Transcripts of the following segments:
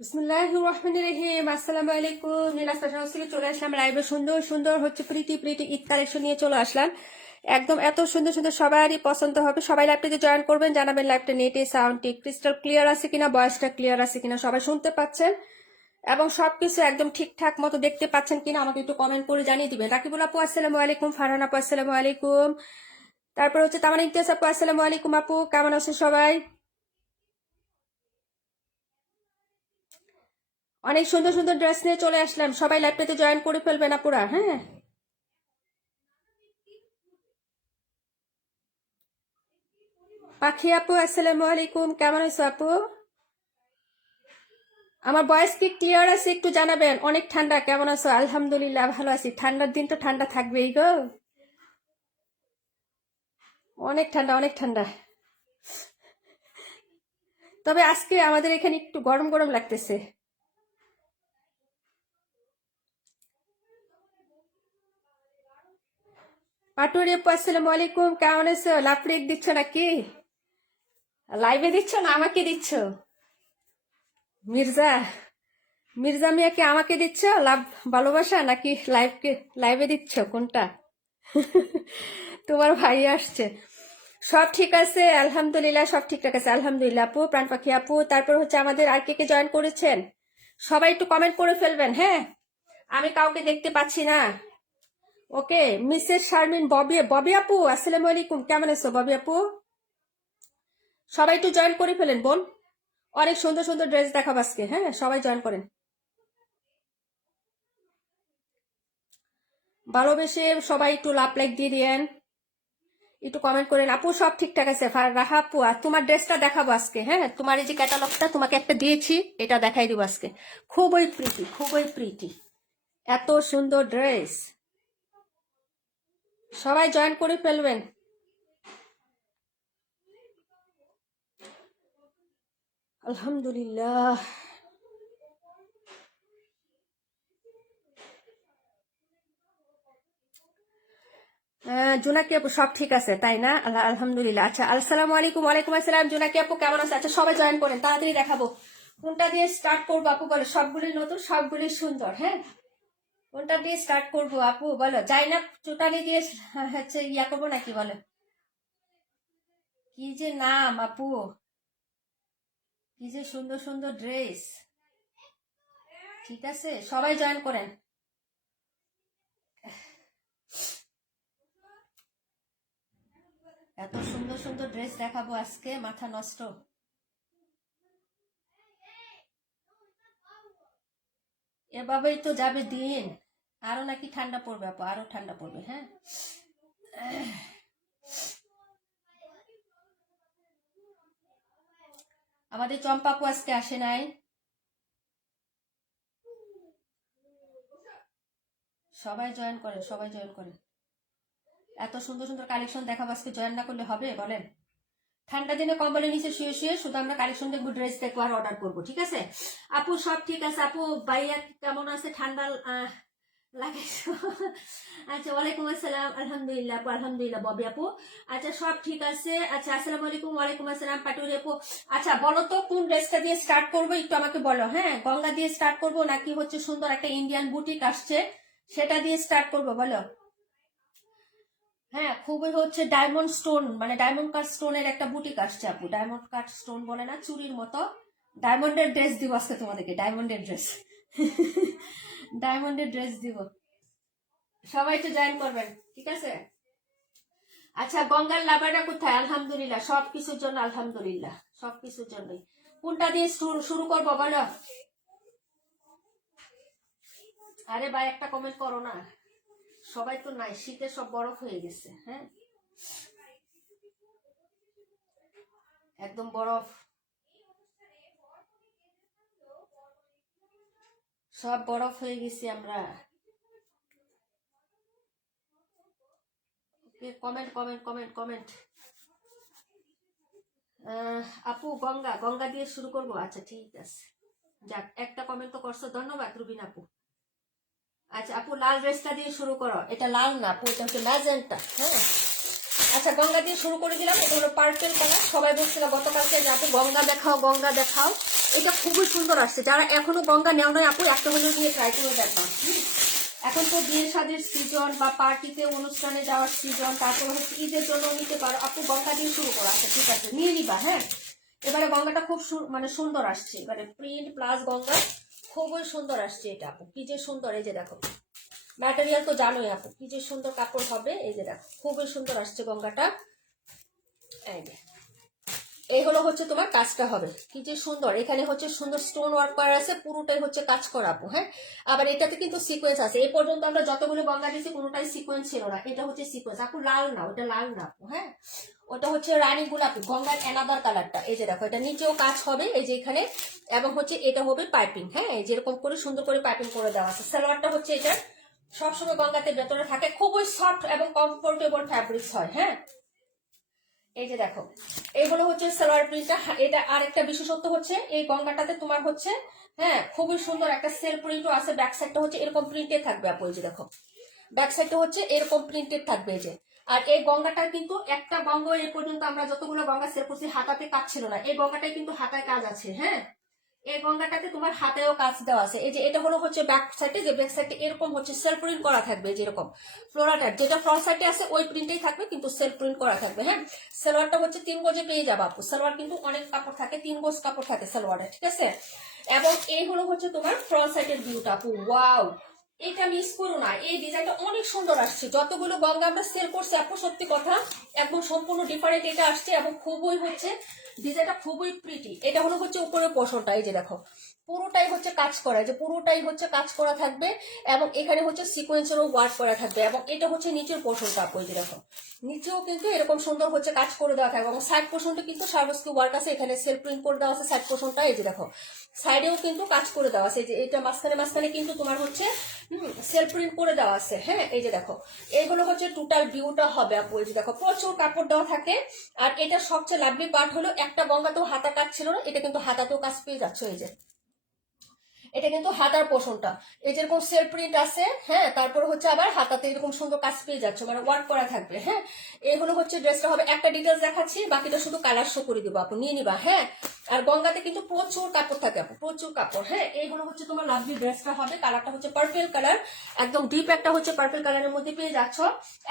বিসমিল্লাহির রহমানির রহিম। আসসালামু আলাইকুম। নীলাস ফ্যাশন হাউস থেকে চলে আসলাম লাইভে। সুন্দর সুন্দর হচ্ছে প্রিটি ঈদ কালেকশন নিয়ে চলে আসলাম। একদম এত সুন্দর সুন্দর, সবারই পছন্দ হবে। সবাই লাইভটাতে জয়েন করবেন, জানাবেন লাইভটা নেটে সাউন্ডটি ক্রিস্টাল ক্লিয়ার আছে কিনা, ভয়েসটা ক্লিয়ার আছে কিনা, সবাই শুনতে পাচ্ছেন এবং সবকিছু একদম ঠিকঠাক মতো দেখতে পাচ্ছেন কিনা আমাকে একটু কমেন্ট করে জানিয়ে দিবেন। রাকিবুল আপু আসসালামু আলাইকুম, ফারহান আপু আসসালামু আলাইকুম, তারপর হচ্ছে তামান ইমতিয়াজ আপু আসসালামু আলাইকুম। আপু কেমন আছেন সবাই? অনেক সুন্দর সুন্দর ড্রেস নিয়ে চলে আসলাম, সবাই লাইভটাতে জয়েন করে ফেলবেন আপুরা। হ্যাঁ, পাখি আপু আসসালামু আলাইকুম, কেমন আছো আপু? আমার ভয়েস কি ক্লিয়ার আছে একটু জানাবেন। অনেক ঠান্ডা, কেমন আছো? আলহামদুলিল্লাহ ভালো আছি। ঠান্ডার দিন তো ঠান্ডা থাকবেই গো, অনেক ঠান্ডা অনেক ঠান্ডা। তবে আজকে আমাদের এখানে একটু গরম গরম লাগতেছে। পাটুরি আপু আসসালামু আলাইকুম, কেমন আছো? লাভ রেক দিচ্ছ নাকি? লাইভে দিচ্ছ না আমাকে দিচ্ছ? মির্জা, মির্জা মিয়াকে আমাকে দিচ্ছ লাভ, ভালোবাসা, নাকি লাইভে দিচ্ছ, কোনটা? তোমার ভাই আসছে। সব ঠিক আছে আলহামদুলিল্লাহ, সব ঠিকঠাক আছে আলহামদুলিল্লাহ আপু, প্রাণ পাখি আপু। তারপর হচ্ছে আমাদের আর কে কে জয়েন করেছেন সবাই একটু কমেন্ট করে ফেলবেন। হ্যাঁ, আমি কাউকে দেখতে পাচ্ছি না। ওকে, মিসেস শারমিন, ববি ববি আপু আসসালামু আলাইকুম, কেমন আছো ববি আপু? সবাই একটু জয়েন করে ফেলেন বোন, অনেক সুন্দর সুন্দর ড্রেস দেখাবো আজকে। হ্যাঁ, সবাই জয়েন করেন, ভালোবেসে সবাই একটু লাভ লাইক দিয়ে দিয়েন, একটু কমেন্ট করেন। আপু সব ঠিকঠাক আছে। রাহা আপু, আর তোমার ড্রেসটা দেখাবো আজকে। হ্যাঁ, তোমার এই যে ক্যাটালগটা তোমাকে একটা দিয়েছি, এটা দেখাই দিব আজকে। খুবই প্রিটি, খুবই প্রিটি, এত সুন্দর ড্রেস। সবাই জয়েন করে ফেলবেন। আলহামদুলিল্লাহ। জোনাকি আপু সব ঠিক আছে তাই না? আলহামদুলিল্লাহ। আচ্ছা, আসসালামু আলাইকুম। ওয়ালাইকুম আসসালাম। জোনাকি আপু কেমন আছে? আচ্ছা, সবাই জয়েন করেন, তাড়াতাড়ি দেখাবো। কোনটা দিয়ে স্টার্ট করবো আপু বলো? সবগুলি নতুন, সবগুলি সুন্দর। হ্যাঁ, কোনটা দিয়ে স্টার্ট করবো আপু বলো? যাই না টোটালি দিয়ে হচ্ছে ইয়া করবো নাকি বলো? কি যে নাম আপু, কি যে সুন্দর সুন্দর ড্রেস। ঠিক আছে, সবাই জয়েন করেন। এত সুন্দর সুন্দর ড্রেস দেখাবো আজকে, মাথা নষ্ট। এভাবেই তো যাবে দিন। আরো নাকি ঠান্ডা পড়বে আপু, আরো ঠান্ডা পড়বে। হ্যাঁ, আমাদের চম্পাপু আজকে আসে নাই। সবাই জয়েন করেন, সবাই জয়েন করেন। এত সুন্দর সুন্দর কালেকশন দেখাবো আজকে, জয়েন না করলে হবে বলেন? ঠান্ডা দিনে কম্বলের নিচে শুয়ে শুয়ে শুধু আমরা কালেকশন দেখবো, ড্রেস দেখবো আর অর্ডার করবো। ঠিক আছে আপু, সব ঠিক আছে আপু। ভাইয়া কেমন আছে? ঠান্ডা লাগাইছো? আচ্ছা, ওয়ালাইকুম আসসালাম। আলহামদুলিল্লাহ আপু, আলহামদুলিল্লাহ ববি আপু। আচ্ছা, সব ঠিক আছে। আচ্ছা, আসসালামু আলাইকুম। ওয়ালাইকুম আসসালাম পাটুরি আপু। আচ্ছা, বলো তো কোন ড্রেসটা দিয়ে স্টার্ট করবো, একটু আমাকে বলো। হ্যাঁ, গঙ্গা দিয়ে স্টার্ট করবো নাকি হচ্ছে সুন্দর একটা ইন্ডিয়ান বুটিক আসছে সেটা দিয়ে স্টার্ট করবো বলো? হ্যাঁ, খুবই হচ্ছে ডায়মন্ড স্টোন, মানে ডায়মন্ড কাট স্টোনের একটা বুটিক আসছে আপু। ডায়মন্ড কাট স্টোন বলে না, চুরির মতো। ডায়মন্ডের ড্রেস দিব আজকে তোমাদেরকে, ডায়মন্ডের ড্রেস। ডায়মন্ডের ড্রেস দিব, সবাই একটু জয়েন করবেন। ঠিক আছে। আচ্ছা, গঙ্গার লাভাররা কোথায়? আলহামদুলিল্লাহ, সবকিছুর জন্য আলহামদুলিল্লাহ, সবকিছুর জন্যই। কোনটা দিয়ে শুরু করবো বলো? আরে ভাই একটা কমেন্ট করো না, সবাই তো নাই, শীতে সব বরফ হয়ে গেছে। হ্যাঁ, একদম বরফ, সব বরফ হয়ে গেছি আমরা। Comment comment comment comment. আপু গঙ্গা, গঙ্গা দিয়ে শুরু করবো, আচ্ছা ঠিক আছে। যাক, একটা কমেন্ট তো করছো, ধন্যবাদ রুবিন আপু। আচ্ছা আপু, লাল ড্রেসটা দিয়ে শুরু করো। এটা লাল না আপু, এটা হচ্ছে ম্যাজেন্টা। হ্যাঁ, আচ্ছা গঙ্গা দিয়ে শুরু করে দিলাম। এটা হলো পার্পেল কালার। সবাই বলছিল গতকালকে যে আপু গঙ্গা দেখাও, গঙ্গা দেখাও। এটা খুবই সুন্দর আসছে। যারা এখনো গঙ্গা নেও নয় আপু, একটা হলেও নিয়ে ট্রাই করে দেখো। এখন তো বিয়ে শাদীর সিজন বা পার্টিতে অনুষ্ঠানে যাওয়ার সিজন, তারপরে হচ্ছে ঈদের জন্য নিতে পারো আপু। গঙ্গা দিয়ে শুরু করো। আচ্ছা ঠিক আছে, নিয়ে নিবা। হ্যাঁ, এবারে গঙ্গাটা খুব মানে সুন্দর আসছে। এবারে প্রিন্ট প্লাস গঙ্গা খুবই সুন্দর আসছে। এটা আপু কি যে সুন্দর, এই যে দেখো ম্যাটেরিয়াল তো জানোই আপু, কি যে সুন্দর কাপড় হবে। এই যে দেখো খুবই সুন্দর আসছে গঙ্গাটা। এই যে এই হলো হচ্ছে তোমার কাজটা হবে, কি যে সুন্দর। এখানে হচ্ছে সুন্দর স্টোন ওয়ার্ক করা আছে, পুরোটাই হচ্ছে কাজ করা আপু। হ্যাঁ, আবার এটাতে কিন্তু সিকোয়েন্স আছে। এই পর্যন্ত আমরা যতগুলো গঙ্গা দিয়েছি কোনোটাই সিকোয়েন্স ছিল না, এটা হচ্ছে সিকোয়েন্স আপু। লাল না, ওটা লাল না আপু। হ্যাঁ, ওটা হচ্ছে রানী গোলাপি, গঙ্গার অ্যানাদার কালারটা। এই যে দেখো, এটা নিচেও কাজ হবে এই যে এখানে, এবং হচ্ছে এটা হবে পাইপিং। হ্যাঁ, যেরকম করে সুন্দর করে পাইপিং করে দেওয়া আছে। সালোয়ারটা হচ্ছে এটা সবসময় গঙ্গাতে ভেতরে থাকে, খুবই সফট এবং কমফোর্টেবল ফ্যাব্রিক্স হয়। হ্যাঁ, এই যে দেখো এইগুলো হচ্ছে সালোয়ার প্রিন্টটা। এটা আর একটা বিশেষত্ব হচ্ছে এই গঙ্গাটাতে তোমার হচ্ছে, হ্যাঁ খুবই সুন্দর একটা সেল প্রিন্টও আছে। ব্যাক সাইডটা হচ্ছে এরকম প্রিন্টেড থাকবে আপু। এই যে দেখো ব্যাক সাইডটা হচ্ছে এরকম প্রিন্টেড থাকবে। এই যে, আর এই গঙ্গাটার কিন্তু একটা গঙ্গা এই পর্যন্ত আমরা যতগুলো গঙ্গা সেল করছি হাতাতে কাজ ছিল না, এই গঙ্গাটায় কিন্তু হাতায় কাজ আছে। হ্যাঁ, এই গঙ্গাটাতে তোমার হাতেও কাজ দেওয়া আছে। এই যে এটা হলো হচ্ছে ব্যাক সাইডে, যে ব্যাক সাইডে এরকম হচ্ছে সেলফ প্রিন্ট করা থাকবে। যেরকম ফ্লোরাটার যেটা ফ্রন্ট সাইডে আছে ওই প্রিন্টেই থাকবে, কিন্তু সেলফ প্রিন্ট করা থাকবে। হ্যাঁ, সালোয়ারটা হচ্ছে 3 গজে পেয়ে যাবে আপু। সালোয়ার কিন্তু অনেক কাপড় থাকে, 3 গজ কাপড় থাকে সালোয়ারে, ঠিক আছে। এবং এই হলো হচ্ছে তোমার ফ্রন্ট সাইডের ভিউটা আপু। ওয়াও, এটা মিস করো না, এই ডিজাইনটা অনেক সুন্দর আসছে। যতগুলো গঙ্গা আমরা সেল করছি আপু, সত্যি কথা একদম সম্পূর্ণ ডিফারেন্ট এটা আসছে, এবং খুবই হচ্ছে ডিজাইনটা খুবই প্রিটি। এটা হলো হচ্ছে উপরের পোর্শনটা। এই যে দেখো পুরোটাই হচ্ছে কাজ করা, যে পুরোটাই হচ্ছে কাজ করা থাকবে, এবং এখানে হচ্ছে সিকোয়েন্সেরও ওয়ার্ক করা থাকবে, এবং এটা হচ্ছে নিচের পোর্শনটা আপু। এই যে দেখো নিচেও কিন্তু এরকম সুন্দর হচ্ছে কাজ করে দেওয়া থাকবে, এবং সাইড পোর্শনটা কিন্তু সার্ভিসকি ওয়ার্ক আছে। এখানে সেলফ প্রিন্ট করে দেওয়া আছে সাইড পোর্শনটা। এই যে দেখো সাইডেও কিন্তু কাজ করে দেওয়া আছে। যে এটা মাঝখানে মাঝখানে কিন্তু তোমার হচ্ছে সেলফ প্রিন্ট করে দেওয়া আছে। হ্যাঁ, এই যে দেখো এইগুলো হচ্ছে টোটাল ভিউটা হবে আপু। এই যে দেখো প্রচুর কাপড় দেওয়া থাকে। আর এটা সবচেয়ে লাভলি পার্ট হলো একটা গঙ্গাতেও হাতা কাজ ছিল না, এটা কিন্তু হাতাতেও কাজ পেয়ে যাচ্ছে। এই যে এটা কিন্তু হাতার পোষণটা, এই যেরকম সেলফ প্রিন্ট আছে। হ্যাঁ, তারপর হচ্ছে আবার হাতাতে এরকম সুন্দর কাজ পেয়ে যাচ্ছে, মানে ওয়ার্ক করা থাকবে। হ্যাঁ, এই হলো হচ্ছে ড্রেসটা হবে। একটা ডিটেলস দেখাচ্ছি, বাকিটা শুধু কালার শো করে দিবো আপু, নিয়ে নিবা। হ্যাঁ, আর গঙ্গাতে কিন্তু প্রচুর কাপড় থাকে আপু, প্রচুর কাপড়। হ্যাঁ, এইগুলো হচ্ছে তোমার লাভলি ড্রেসটা হবে। কালারটা হচ্ছে পার্পেল কালার, একদম ডিপ একটা হচ্ছে পার্পেল কালারের মধ্যে পেয়ে যাচ্ছ।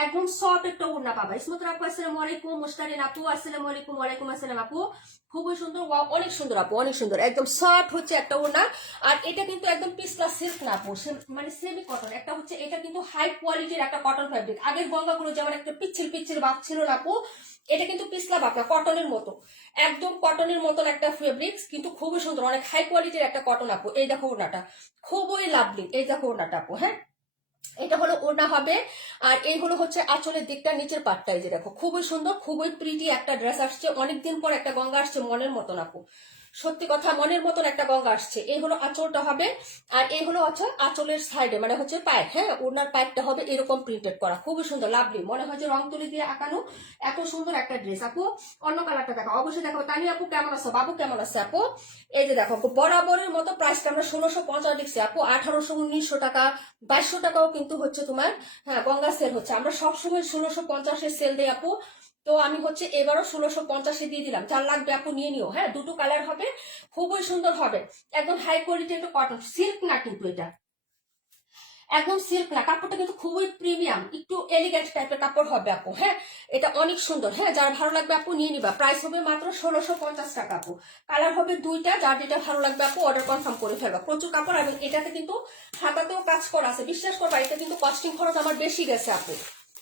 একদম সফট একটা ওড়না পাবা। ইসমত আপু আসসালামু আলাইকুম, মুস্তারিন আপু আসসালামু আলাইকুম। ওয়ালাইকুম আসসালাম আপু, খুবই সুন্দর। অনেক সুন্দর আপু, অনেক সুন্দর, একদম সফট হচ্ছে একটা ওড়না। আর এটা কিন্তু একদম পিসলা সিল্ক না আপু, মানে সেমি কটন। একটা হচ্ছে এটা কিন্তু হাই কোয়ালিটির একটা কটন ফ্যাব্রিক। আগের গঙ্গাগুলো যেমন একটা পিচ্ছিল পিচ্ছিল ভাব ছিল না আপু, এটা কিন্তু পিসলা ভাব না, কটনের মতো, একদম কটনের মতন একটা ফেব্রিক্স, কিন্তু খুবই সুন্দর, অনেক হাই কোয়ালিটির একটা কটন আপু। এই দেখো ওড়নাটা খুবই লাভলি। এই দেখো ওড়নাটা আপু। হ্যাঁ, এটা হলো ওড়না হবে। আর এই হলো হচ্ছে আঁচলের দিকটা, নিচের পাটটা। এই যে দেখো খুবই সুন্দর, খুবই প্রিটি একটা ড্রেস আসছে। অনেকদিন পর একটা গঙ্গা আসছে মনের মতন আপু, সত্যি কথা মনের মতন একটা গঙ্গা আসছে। এই হলো আঁচলটা হবে। আর এই হলো হচ্ছে আঁচলের সাইডে, মানে হচ্ছে পায়ে। হ্যাঁ, ওড়নার পাইপটা হবে এরকম প্রিন্টেড করা, খুবই সুন্দর লাভলি, মনে হয় যে রং তুলি দিয়ে আঁকানো। এত সুন্দর একটা ড্রেস আপু। অন্য কালারটা দেখো, অবশ্যই দেখো। তানি আপু কেমন আছো, বাবু কেমন আছে আপু? এই যে দেখো বরাবরের মতো প্রাইসটা আমরা 1650 লিখছি আপু। 1800, 1900 টাকা, 2200 টাকাও কিন্তু হচ্ছে তোমার, হ্যাঁ গঙ্গা সেল হচ্ছে। আমরা সবসময় 1650-এর সেল দিই আপু। তো আমি হচ্ছে এবারও 1650-এ দিয়ে দিলাম। যার লাগবে আপু নিয়ে নিও। হ্যাঁ, দুটো কালার হবে, খুবই সুন্দর হবে। একদম হাই কোয়ালিটি একটা কটন, সিল্ক না কিন্তু এটা, একদম সিল্ক না। কাপড়টা কিন্তু খুবই প্রিমিয়াম, একটু এলিগেন্ট টাইপের কাপড় হবে আপু। হ্যাঁ, এটা অনেক সুন্দর। হ্যাঁ, যার ভালো লাগবে আপু নিয়ে নিবা। প্রাইস হবে মাত্র 1650 টাকা আপু। কালার হবে দুইটা, যার যেটা ভালো লাগবে আপু অর্ডার কনফার্ম করে ফেলবা। প্রচুর কাপড়, এবং এটাতে কিন্তু হাতাতেও কাজ করা আছে। বিশ্বাস করবা, এটা কিন্তু কস্টিং খরচ আমার বেশি গেছে আপু।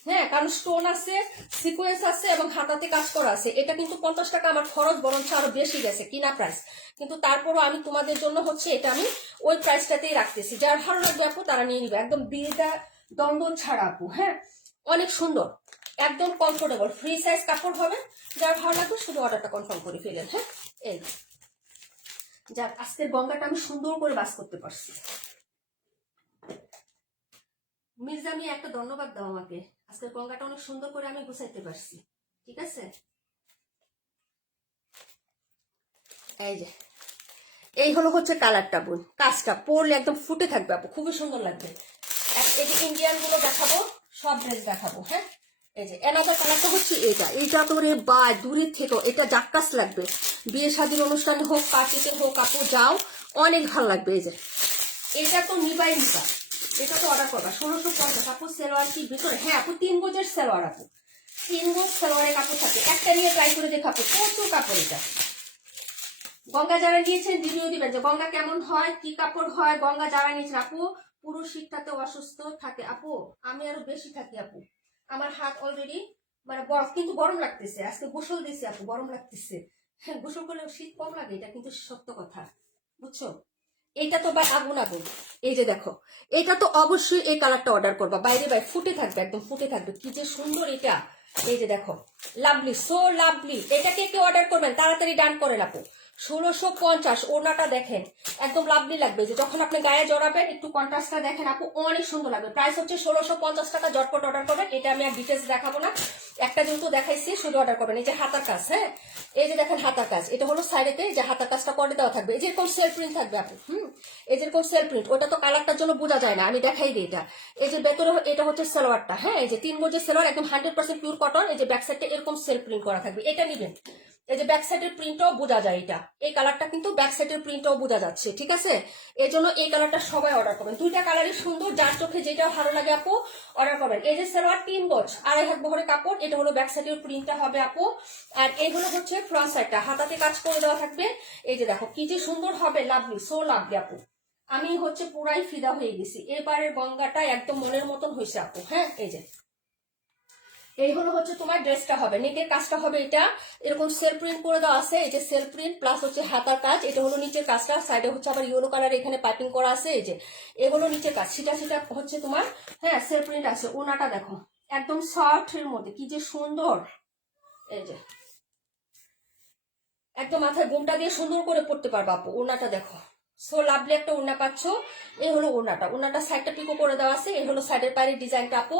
হ্যাঁ, কারণ স্টোন আছে, সিকোয়েন্স আছে এবং হাতাতে কাজ করা আছে। এটা কিন্তু 50 টাকা আমার খরচ, বরঞ্চ আরো বেশি গেছে কিনা প্রাইস, কিন্তু তারপরও আমি তোমাদের জন্য হচ্ছে এটা আমি ওই প্রাইসটাতেই রাখতেছি। যার ভালো লাগবে আপু তারা নিয়ে নিবে, একদম বিয়েটা দ্বন্দ্ব ছাড়া আপু। হ্যাঁ, অনেক সুন্দর, একদম কমফোর্টেবল, ফ্রি সাইজ কাপড় হবে। যার ভালো লাগবে শুধু অর্ডারটা কনফার্ম করে ফেলেন। হ্যাঁ, এই যাক, আজকের গঙ্গাটা আমি সুন্দর করে বাস করতে পারছি। মির্জা, আমি একটা ধন্যবাদ দাও আমাকে, আজকের গঙ্গাটা অনেক সুন্দর করে আমি গুছাইতে পারছি। ঠিক আছে, এই যে এই হলো হচ্ছে কালারটা, বোন কাজটা পরলে একদম ফুটে থাকবে আপু, খুবই সুন্দর লাগবে। এই যে ইন্ডিয়ান গুলো দেখাবো, সব ড্রেস দেখাবো। হ্যাঁ, এই যে এনাদার কালারটা হচ্ছে এইটা তো রে বা দূরের থেকেও এটা জাক্কাস লাগবে, বিয়ে শাদীর অনুষ্ঠানে হোক, পার্টিতে হোক আপু, যাও অনেক ভালো লাগবে। এই যে এটা তো নিবাই নিবা, এটা তো অর্ডার করবা 1650 আপু। সেলোয়ার কি ভিতরে? হ্যাঁ আপু, 3 গজের সেলোয়ার আপু, 3 গজ সেলোয়ারের কাপড় থাকে। একটা নিয়ে ট্রাই করে দেখাবো, প্রচুর কাপড় এটা। গঙ্গা যারা নিয়েছেন ভিডিও দিবেন যে গঙ্গা কেমন হয়, কি কাপড় হয়। গঙ্গা যারা নিয়েছেন আপু, পুরো শীতটাতে অসুস্থ থাকে আপু, আমি আরো বেশি থাকি আপু। আমার হাত অলরেডি মানে বরফ, কিন্তু গরম লাগতেছে। আজকে গোসল দিয়েছি আপু, গরম লাগতেছে। হ্যাঁ, গোসল করলে শীত কম লাগে, এটা কিন্তু সত্য কথা, বুঝছো। এইটা তো ভাই আগুন আগুন। এই যে দেখো, এটা তো অবশ্যই এই কালারটা অর্ডার করবা, বাইরে ভাই ফুটে থাকবে, একদম ফুটে থাকবে। কি যে সুন্দর এটা, এই যে দেখো, লাভলি, সো লাভলি। এটাকে কেউ অর্ডার করবেন তাড়াতাড়ি ডান করে আপু। 1650, ওড়নাটা দেখেন একদম লাভলি লাগবে। যে যখন আপনি গায়ে জড়াবেন একটু কন্ট্রাস্টটা দেখেন আপু, অনেক সুন্দর লাগবে। প্রাইস হচ্ছে 1650 টাকা, জটপট অর্ডার করবেন। এটা আমি আর ডিটেলস দেখাবো না, একটা কিন্তু দেখাইছি, শুধু অর্ডার করবেন। এই যে হাতার কাজ, হ্যাঁ এই যে দেখেন হাতার কাজ, এটা হলো সাইডেতে যে হাতার কাজটা করে দেওয়া থাকবে। এই যে এরকম সেল প্রিন্ট থাকবে আপু। এই যেরকম সেল প্রিন্ট, ওটা তো কালারটার জন্য বোঝা যায় না, আমি দেখাই দিই এটা। এই যে ভেতরে এটা হচ্ছে সালোয়ারটা, হ্যাঁ এই যে 3 গজের সালোয়ার, একদম 100% পিওর কটন। এই যে ব্যাক সাইডটা এরকম সেল প্রিন্ট করা থাকবে, এটা নিবেন। এই যে ব্যাক সাইডের প্রিন্টটাও বোঝা যায়, এটা এই কালারটা কিন্তু ব্যাক সাইডের প্রিন্টটাও বোঝা যাচ্ছে। ঠিক আছে, এই জন্য এই কালারটা সবাই অর্ডার করবেন। দুইটা কালারই সুন্দর, যার চোখে যেটা ভালো লাগে আপু অর্ডার করবেন। এই যে সালোয়ার 3 গজ, 2.5 হাত বহরের কাপড়, এটা হলো ব্যাক সাইডের প্রিন্টটা হবে আপু। আর এইগুলো হচ্ছে ফ্রন্ট সাইডটা, হাতাতে কাজ করে দেওয়া থাকবে। এই যে দেখো কি যে সুন্দর হবে, লাভলি, সো লাভলি আপু। আমি হচ্ছে পুরাই ফিদা হয়ে গেছি, এবারের গঙ্গাটা একদম মনের মতন হয়েছে আপু। হ্যাঁ, এই যে এই হলো হচ্ছে তোমার ড্রেসটা হবে, নেকের কাজটা হবে এটা এরকম সেল প্রিন্ট করে দেওয়া আছে। এই যে সেল প্রিন্ট প্লাস হচ্ছে হাতার কাজ, এটা হলো নিচের কাজটা। সাইডে হচ্ছে আবার ইয়েলো কালার এখানে পাইপিং করা আছে। এই যে এগুলো নিচের কাজ, সেটা সেটা হচ্ছে তোমার, হ্যাঁ সেল প্রিন্ট আছে। ওনাটা দেখো একদম সফটের মধ্যে, কি যে সুন্দর। এই যে একদম মাথায় বোমটা দিয়ে সুন্দর করে পড়তে পারবা আপু। ওনাটা দেখো, সো লাভলি একটা ওড়না পাচ্ছ। এই হলো ওড়নাটা, ওড়নাটা সাইডটা পিকো করে দেওয়া আছে। এই হলো সাইডের পায়ের ডিজাইনটা আপু,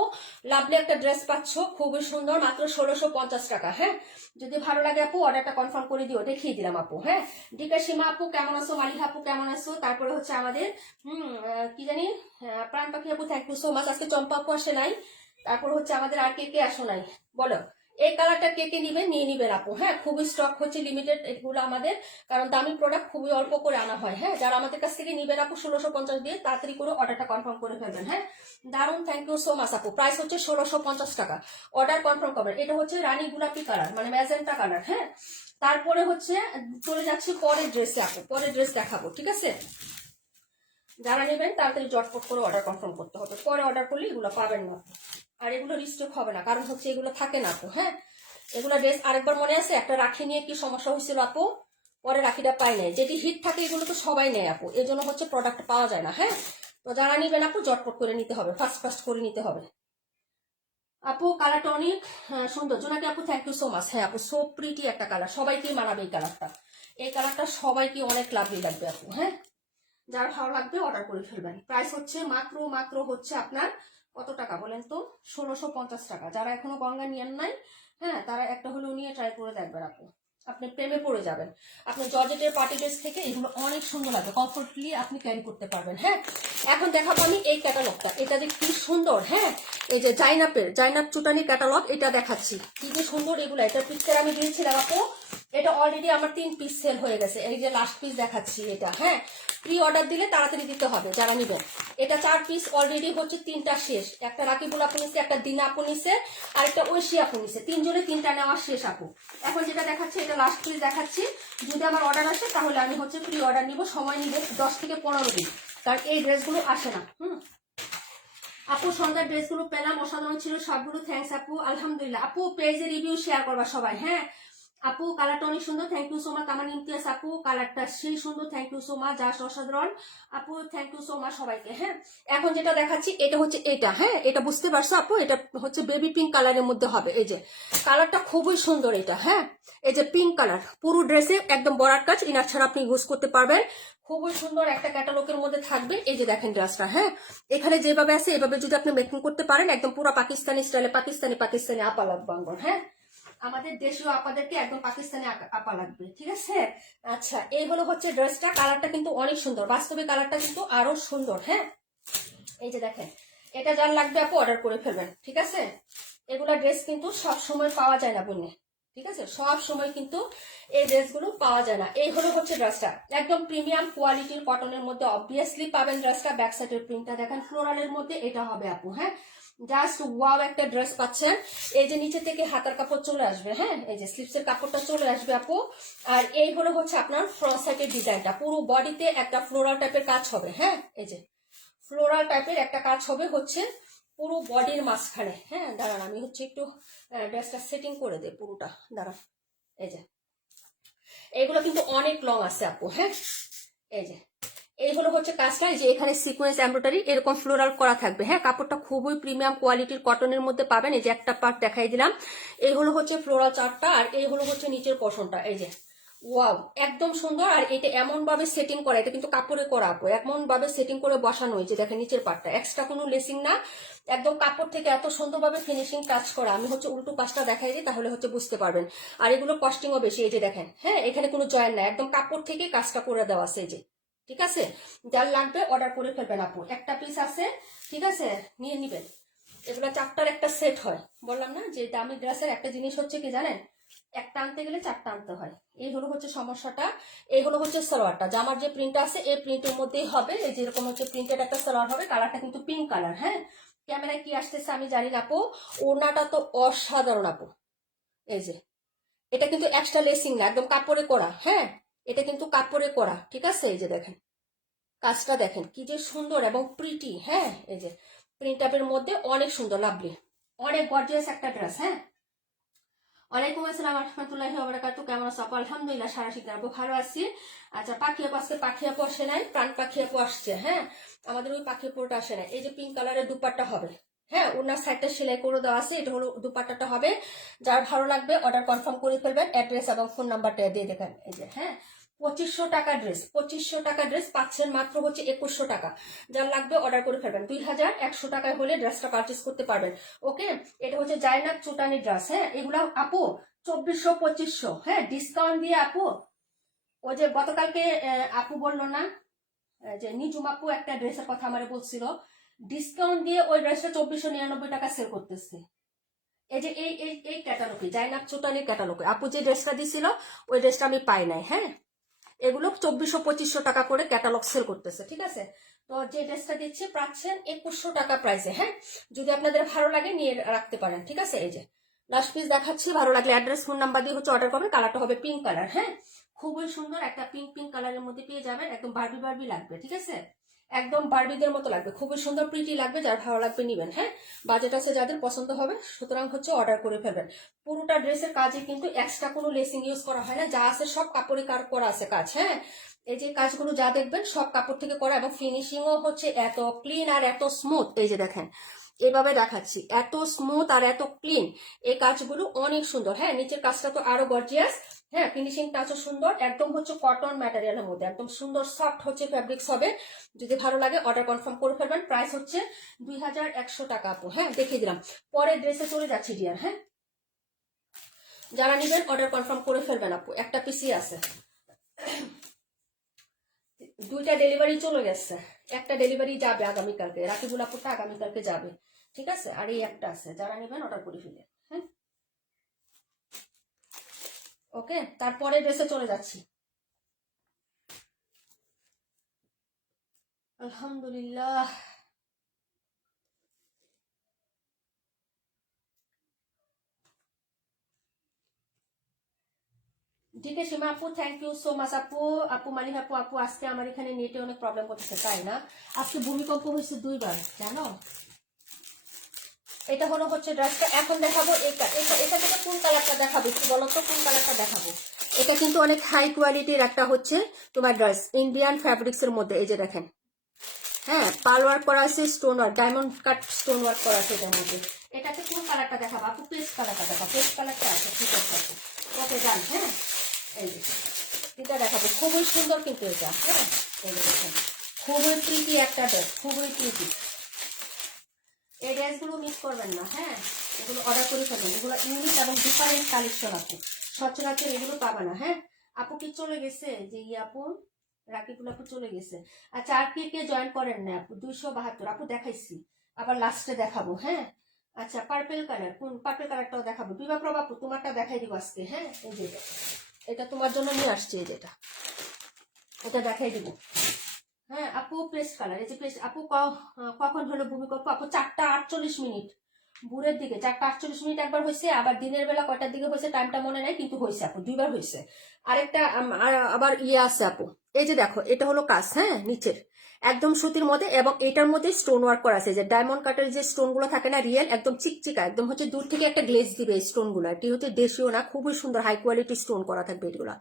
লাভলি একটা ড্রেস পাচ্ছ, খুবই সুন্দর, মাত্র 1650 টাকা। হ্যাঁ, যদি ভালো লাগে আপু অর্ডারটা কনফার্ম করে দিও, দেখিয়ে দিলাম আপু। হ্যাঁ, ডিকা সীমা আপু কেমন আছো, মালিহা আপু কেমন আছো, তারপরে হচ্ছে আমাদের কি জানি প্রাণ পাখি আপু, থ্যাংক ইউ সো মাচ। আজকে চম্পা আপু আসে নাই, তারপর হচ্ছে আমাদের আর কে কে আসো নাই বলো। এই কালারটা কে কে নিবেন নিয়ে নিবেন আপু। হ্যাঁ, খুবই স্টক হচ্ছে লিমিটেড এগুলো আমাদের, কারণ দামি প্রোডাক্ট খুবই অল্প করে আনা হয়। হ্যাঁ, যারা আমাদের কাছ থেকে নিবেন আপু 1650 দিয়ে তাড়াতাড়ি করে অর্ডারটা কনফার্ম করে ফেলবেন। হ্যাঁ, দারুন, থ্যাংক ইউ সো মাচ আপু। প্রাইস হচ্ছে 1650 টাকা, অর্ডার কনফার্ম করবেন। এটা হচ্ছে রানী গোলাপি কালার, মানে ম্যাজেন্টা কালার। হ্যাঁ, তারপরে হচ্ছে চলে যাচ্ছি পরের ড্রেসে আপু, পরের ড্রেস দেখাবো। ঠিক আছে, যারা নেবেন তাড়াতাড়ি জটপট করে অর্ডার কনফার্ম করতে হবে, পরে অর্ডার করলে এগুলো পাবেন না। আর এগুলো রিস্টক হবে না, কারণ হচ্ছে এগুলো থাকে না আপু। হ্যাঁ, এগুলো ড্রেস আরেকবার মনে আছে একটা রাখি নিয়ে কি সমস্যা হয়েছিল আপু, পরে রাখিটা পাই নাই। যেটি হিট থাকে এগুলো তো সবাই নেয় আপু, এই জন্য হচ্ছে প্রোডাক্ট পাওয়া যায় না। হ্যাঁ, তো যারা নিবেন আপু জটপট করে নিতে হবে, ফাস্ট ফাস্ট করে নিতে হবে আপু। কালারটা অনেক সুন্দর, জোনাকি আপু থ্যাংক ইউ সো মাচ। হ্যাঁ আপু, সো প্রিটি একটা কালার, সবাইকে মানাবে এই কালারটা। এই কালারটা সবাইকে অনেক লাভলি লাগবে আপু। হ্যাঁ, যার ভালো লাগবে অর্ডার করে ফেলবেন। প্রাইস হচ্ছে মাত্র মাত্র হচ্ছে আপনার কত টাকা বলেন তো, 1650 টাকা। যারা এখনো গঙ্গা নিয়েন নাই, হ্যাঁ তারা একটা হলেও নিয়ে ট্রাই করে দেখবেন আপু, আপনি প্রেমে পড়ে যাবেন। আপনি জর্জেটের পার্টি ড্রেস থেকে এগুলো অনেক সুন্দর লাগবে, কমফোর্টলি আপনি ক্যারি করতে পারবেন। হ্যাঁ, এখন দেখাবো আমি এই ক্যাটালগটা, এটা যে কি সুন্দর। হ্যাঁ, এই যে জাইনাপ চুটানি ক্যাটালগ, এটা দেখাচ্ছি কি যে সুন্দর এগুলো। এটা পিকচার আমি দিয়েছিলাম আপু, এটা অলরেডি আমার 3 পিস সেল হয়ে গেছে। এই যে লাস্ট পিস দেখাচ্ছি এটা। হ্যাঁ, প্রি অর্ডার দিলে তাড়াতাড়ি দিতে হবে যারা নিবেন। এটা 4 পিস অলরেডি হচ্ছে, 3টা শেষ। একটা রাকিবুল আপু নিছে, একটা দিনা আপু নিছে, আর একটা ঐশী আপু নিছে। 3 জনে 3টা নেওয়া শেষ আপু। এখন যেটা দেখাচ্ছি এটা লাস্ট পিস দেখাচ্ছি। যদি আমার অর্ডার আসে তাহলে আমি হচ্ছে প্রি অর্ডার নিব, সময় নিবে 10 থেকে 15 দিন, কারণ এই ড্রেসগুলো আসে না। আপু সন্ধ্যার ড্রেসগুলো পেলাম, অসাধারণ ছিল সবগুলো, থ্যাঙ্কস আপু, আলহামদুলিল্লাহ। আপু পেজে রিভিউ শেয়ার করবা সবাই, হ্যাঁ। আপু কালারটা অনেক সুন্দর, থ্যাংক ইউ সো মাচ। আমার ইমতিয়াজ আপু কালারটা সেই সুন্দর, thank you so much, just অসাধারণ আপু, থ্যাংক ইউ সো মাচ সবাইকে। হ্যাঁ, এখন যেটা দেখাচ্ছি এটা হচ্ছে এটা, হ্যাঁ এটা বুঝতে পারছো আপু, এটা হচ্ছে বেবি পিঙ্ক কালারের মধ্যে হবে। এই যে কালারটা খুবই সুন্দর এটা, হ্যাঁ এই যে পিঙ্ক কালার, পুরো ড্রেসে একদম বড়ার কাজ, ইনার ছাড়া আপনি ইউজ করতে পারবেন, খুবই সুন্দর একটা ক্যাটালগের মধ্যে থাকবে। এই যে দেখেন ড্রেসটা, হ্যাঁ এখানে যেভাবে আছে এভাবে যদি আপনি মেকিং করতে পারেন, একদম পুরো পাকিস্তানি স্টাইলে, পাকিস্তানি আপা লাগবে, হ্যাঁ আমাদের দেশীয় আপাদেরকে একদম পাকিস্তানি আপা লাগবে, ঠিক আছে। আচ্ছা, এই হলো হচ্ছে ড্রেসটা, কালারটা কিন্তু অনেক সুন্দর, বাস্তবে কালারটা কিন্তু আরো সুন্দর, হ্যাঁ এই যে দেখেন, এটা যার লাগবে আপু অর্ডার করে ফেলবেন, ঠিক আছে। এগুলা ড্রেস কিন্তু সব সময় পাওয়া যায় না বুঝলে, ঠিক আছে, সব সময় কিন্তু এই ড্রেসগুলো পাওয়া যায় না। এই হলো হচ্ছে ড্রেসটা, একদম প্রিমিয়াম কোয়ালিটির কটনের মধ্যে অবভিয়াসলি পাবেন ড্রেসটা। ব্যাক সাইডের প্রিন্টটা দেখেন ফ্লোরালের মধ্যে, এটা হবে আপু, হ্যাঁ জাস্ট ওয়াও একটা ড্রেস পাচ্ছেন। এই যে নিচে থেকে হাতার কাপড় চলে আসবে, হ্যাঁ এই যে স্লিপসের কাপড়টা চলে আসবে আপু। আর এই হলো হচ্ছে আপনার ফ্রন্ট সাইডের ডিজাইনটা, পুরো বডিতে একটা ফ্লোরাল টাইপের কাজ হবে, হ্যাঁ এই যে ফ্লোরাল টাইপের একটা কাজ হবে হচ্ছে পুরো বডির মাঝখানে। হ্যাঁ দাঁড়ান, আমি হচ্ছে একটু ড্রেসটা সেটিং করে দেই পুরোটা, দাঁড়ান। এই যে এইগুলো কিন্তু অনেক লং আছে আপু, হ্যাঁ এই যে এই হলো হচ্ছে কাজটা, যে এখানে সিকোয়েন্স এমব্রয়ডারি এরকম ফ্লোরাল করা থাকবে, হ্যাঁ কাপড়টা খুবই প্রিমিয়াম কোয়ালিটির কটনের মধ্যে পাবেন। এই যে একটা পার্ট দেখাই দিলাম, এই হলো হচ্ছে ফ্লোরাল চার্টটা, আর এই হলো হচ্ছে নিচের পোর্শনটা। এই যে ওয়াও একদম সুন্দর, আর এটা এমন ভাবে সেটিং করা, এটা কিন্তু কাপড়ে করা আপু, এমন ভাবে সেটিং করে বসানো, যে দেখেন নিচের পার্টটা এক্সট্রা কোনো লেসিং না, একদম কাপড় থেকে এত সুন্দরভাবে ফিনিশিং টাচ করা। আমি হচ্ছে উল্টো পাশটা দেখাই দিই, তাহলে হচ্ছে বুঝতে পারবেন। আর এগুলো কস্টিংও বেশি, এই যে দেখেন, হ্যাঁ এখানে কোনো জয়েন নাই, একদম কাপড় থেকে কাজটা করে দেওয়া আছে। এই যে ঠিক আছে, যার লাগবে অর্ডার করে ফেলবেন আপু, একটা পিস আছে, ঠিক আছে নিয়ে নিবেন। এগুলো চারটার একটা সেট হয়, বললাম না যে দামি ড্রেসের একটা জিনিস হচ্ছে কি জানেন, একটা আনতে গেলে চারটা আনতে হয়, এই হলো হচ্ছে সমস্যাটা। এই হলো হচ্ছে সালোয়ারটা, জামার যে প্রিন্ট আছে এই প্রিন্টের মধ্যেই হবে, এই যেরকম হচ্ছে প্রিন্টের একটা সালোয়ার হবে, কালারটা কিন্তু পিঙ্ক কালার, হ্যাঁ ক্যামেরায় কি আসতেছে আমি জানি না আপু, ওড়নাটা তো অসাধারণ আপু। এই যে এটা কিন্তু এক্সট্রা লেসিং না, একদম কাপড়ে করা, হ্যাঁ এটা কিন্তু কাপড়ে করা, ঠিক আছে। এই যে দেখেন কাজটা দেখেন কি যে সুন্দর এবং প্রিটি, হ্যাঁ এই যে প্রিন্ট আপের মধ্যে অনেক সুন্দর, লাভলি, অনেক গর্জিয়াস একটা ড্রেস, হ্যাঁ। ওয়ালাইকুম আসসালাম রহমতুল্লাহি ওয়া বারাকাতুহু, কেমন আছো আপু? আলহামদুলিল্লাহ সারা শীত আপু ভালো আছি। আচ্ছা পাখি আপু, আজকে পাখি আপু আসে নাই, প্রাণ পাখি আপু আসছে, হ্যাঁ আমাদের ওই পাখি আপুটা আসে নাই। এই যে পিঙ্ক কালারের দুপাট্টা হবে, হ্যাঁ ওনার সাইডটা সেলাই করে দেওয়া আছে, এটা হলো দুপাট্টাটা হবে। যার ভালো লাগবে অর্ডার কনফার্ম করে ফেলবেন, অ্যাড্রেস এবং ফোন নাম্বারটা দিয়ে দেবেন। এই যে হ্যাঁ 2500 টাকা ড্রেস, 2500 টাকা ড্রেস পাচ্ছেন মাত্র হচ্ছে 2100 টাকা। যার লাগবে অর্ডার করে ফেলবেন, 2100 টাকায় হলে ড্রেসটা পারচেস করতে পারবেন। ওকে, এটা হচ্ছে জায়নাত চুটানি ড্রেস, হ্যাঁ এগুলা আপু 2400 2500, হ্যাঁ ডিসকাউন্ট দিয়ে আপু। ওই যে গতকালকে আপু বললো না, যে নিজুম আপু একটা ড্রেসের কথা আমার বলছিল, ডিসকাউন্ট দিয়ে ওই ড্রেসটা 2499 টাকা সেল করতেছে। এই যে এই এই এই ক্যাটালগে, জায়নাত চুটানির ক্যাটালগে আপু যে ড্রেসটা দিছিল ওই ড্রেসটা আমি পাই নাই, হ্যাঁ এগুলো 2400 2500 টাকা করে ক্যাটালগ সেল করতেছে, ঠিক আছে। তো যে ড্রেসটা দিচ্ছে পাচ্ছেন 2100 টাকা প্রাইসে, হ্যাঁ যদি আপনাদের ভালো লাগে নিয়ে রাখতে পারেন, ঠিক আছে। এই যে লাস্ট পিস দেখাচ্ছি, ভালো লাগলে অ্যাড্রেস ফোন নাম্বার দিয়ে হচ্ছে অর্ডার করবেন। কালারটা হবে পিঙ্ক কালার, হ্যাঁ খুবই সুন্দর একটা পিঙ্ক পিঙ্ক কালারের মধ্যে পেয়ে যাবেন, একদম বারবি বারবি লাগবে, ঠিক আছে একদম বারবিদের মতো লাগবে, খুবই সুন্দর প্রিটি লাগবে, যার ভালো লাগবে নিবেন, হ্যাঁ বাজেট আছে যাদের পছন্দ হবে, সুতরাং হচ্ছে অর্ডার করে ফেলবেন। পুরোটা ড্রেসের কাজে কিন্তু এক্সট্রা কোনো লেসিং ইউজ করা হয় না, যা আছে সব কাপড়ে করা আছে কাজ, হ্যাঁ এই যে কাজগুলো যা দেখবেন সব কাপড় থেকে করা, এবং ফিনিশিংও হচ্ছে এত ক্লিন আর এত স্মুথ। এই যে দেখেন এভাবে দেখাচ্ছি, এত স্মুথ আর এত ক্লিন, এই কাজগুলো অনেক সুন্দর, হ্যাঁ নিচের কাজটা তো আরো গর্জিয়াস, হ্যাঁ ফিনিশিং টাচও সুন্দর, একদম হচ্ছে কটন ম্যাটেরিয়ালের মধ্যে একদম সুন্দর সফট হচ্ছে ফ্যাব্রিক্স হবে। যদি ভালো লাগে অর্ডার কনফার্ম করে ফেলবেন, প্রাইস হচ্ছে 2100 টাকা আপু, হ্যাঁ দেখিয়ে দিলাম। পরের ড্রেসে চলে যাচ্ছি ডিয়ার, হ্যাঁ যারা নিবেন অর্ডার কনফার্ম করে ফেলবেন আপু, একটা পিসি আছে, দুইটা ডেলিভারি চলে গেছে, একটা ডেলিভারি যাবে আগামীকালকে, রাকিবুল আপুটা আগামীকালকে যাবে, ঠিক আছে। আর এই একটা আছে, যারা নেবেন অর্ডার করে ফেলেন, হ্যাঁ ওকে। তারপরে ড্রেসে চলে যাচ্ছি, আলহামদুলিল্লাহ। ঠিক আছে সীমা আপু, থ্যাংক ইউ সো মাচ আপু। আপু মালিক আপু, আপু আজকে আমার এখানে নেটে অনেক প্রবলেম করতেছে, তাই না? আজকে ভূমিকম্প হয়েছে 2বার, জানো এটা হলো হচ্ছে ড্রেসটা। এখন দেখাবো এটা এটা এটা থেকে কোন কালারটা দেখাবো একটু বলো তো, কোন কালারটা দেখাবো? এটা কিন্তু অনেক হাই কোয়ালিটির একটা হচ্ছে তোমার ড্রেস, ইন্ডিয়ান ফ্যাব্রিক্স এর মধ্যে। এই যে দেখেন, হ্যাঁ, পাল ওয়ার্ক করা আছে, stone work, diamond cut stone work করা আছে এটার মধ্যে। এটাতে কোন কালারটা দেখাবো আপু? পেস্ট কালারটা দেখাবো। পেস্ট কালারটা আছে, ঠিক আছে আপু, ওকে ডান। হ্যাঁ, এই যে এটা দেখাবো, খুবই সুন্দর কিন্তু এটা। হ্যাঁ, এই যে দেখেন, খুবই প্রীতি একটা ড্রেস, খুবই প্রীতি। এই ড্রেসগুলো মিস করবেন না। হ্যাঁ, এগুলো অর্ডার করে ফেলবেন, এগুলো ইউনিক এবং ডিফারেন্ট কালেকশন আপু, সচরাচর এগুলো পাবে না। হ্যাঁ আপু, কি চলে গেছে যে আপু রাকিবুল আপু চলে গেছে। আচ্ছা, আর কে জয়েন করেন না আপু? 272 আপু দেখাইছি, আবার লাস্টে দেখাবো। হ্যাঁ, আচ্ছা, পার্পেল কালার, কোন পার্পেল কালারটাও দেখাবো। বিভা প্রভা আপু তোমারটা দেখাই দিব আজকে। হ্যাঁ, এই যে এটা তোমার জন্য নিয়ে আসছে, এই যেটা, এটা দেখাই দিব। হ্যাঁ আপু, পেস্ট কালার, এই যে পেস্ট আপু। কখন হলো ভূমিকম্প আপু? 4:48 ভোরের দিকে 4:48 একবার হয়েছে, আবার দিনের বেলা কয়টার দিকে হয়েছে টাইমটা মনে নাই, কিন্তু হয়েছে আপু, 2বার হয়েছে। আরেকটা আবার ইয়ে আছে আপু, এই যে দেখো, এটা হলো কাজ। হ্যাঁ, নিচের একদম সুতির মধ্যে, এবং এটার মধ্যে স্টোন ওয়ার্ক করা আছে, যে ডায়মন্ড কাটের যে স্টোন গুলো থাকে না, রিয়েল একদম চিকচিকা, একদম হচ্ছে দূর থেকে একটা গ্লেজ দিবে এই স্টোন গুলো। এটি হচ্ছে দেশীয় না, খুবই সুন্দর হাই কোয়ালিটি স্টোন করা থাকবে এগুলা,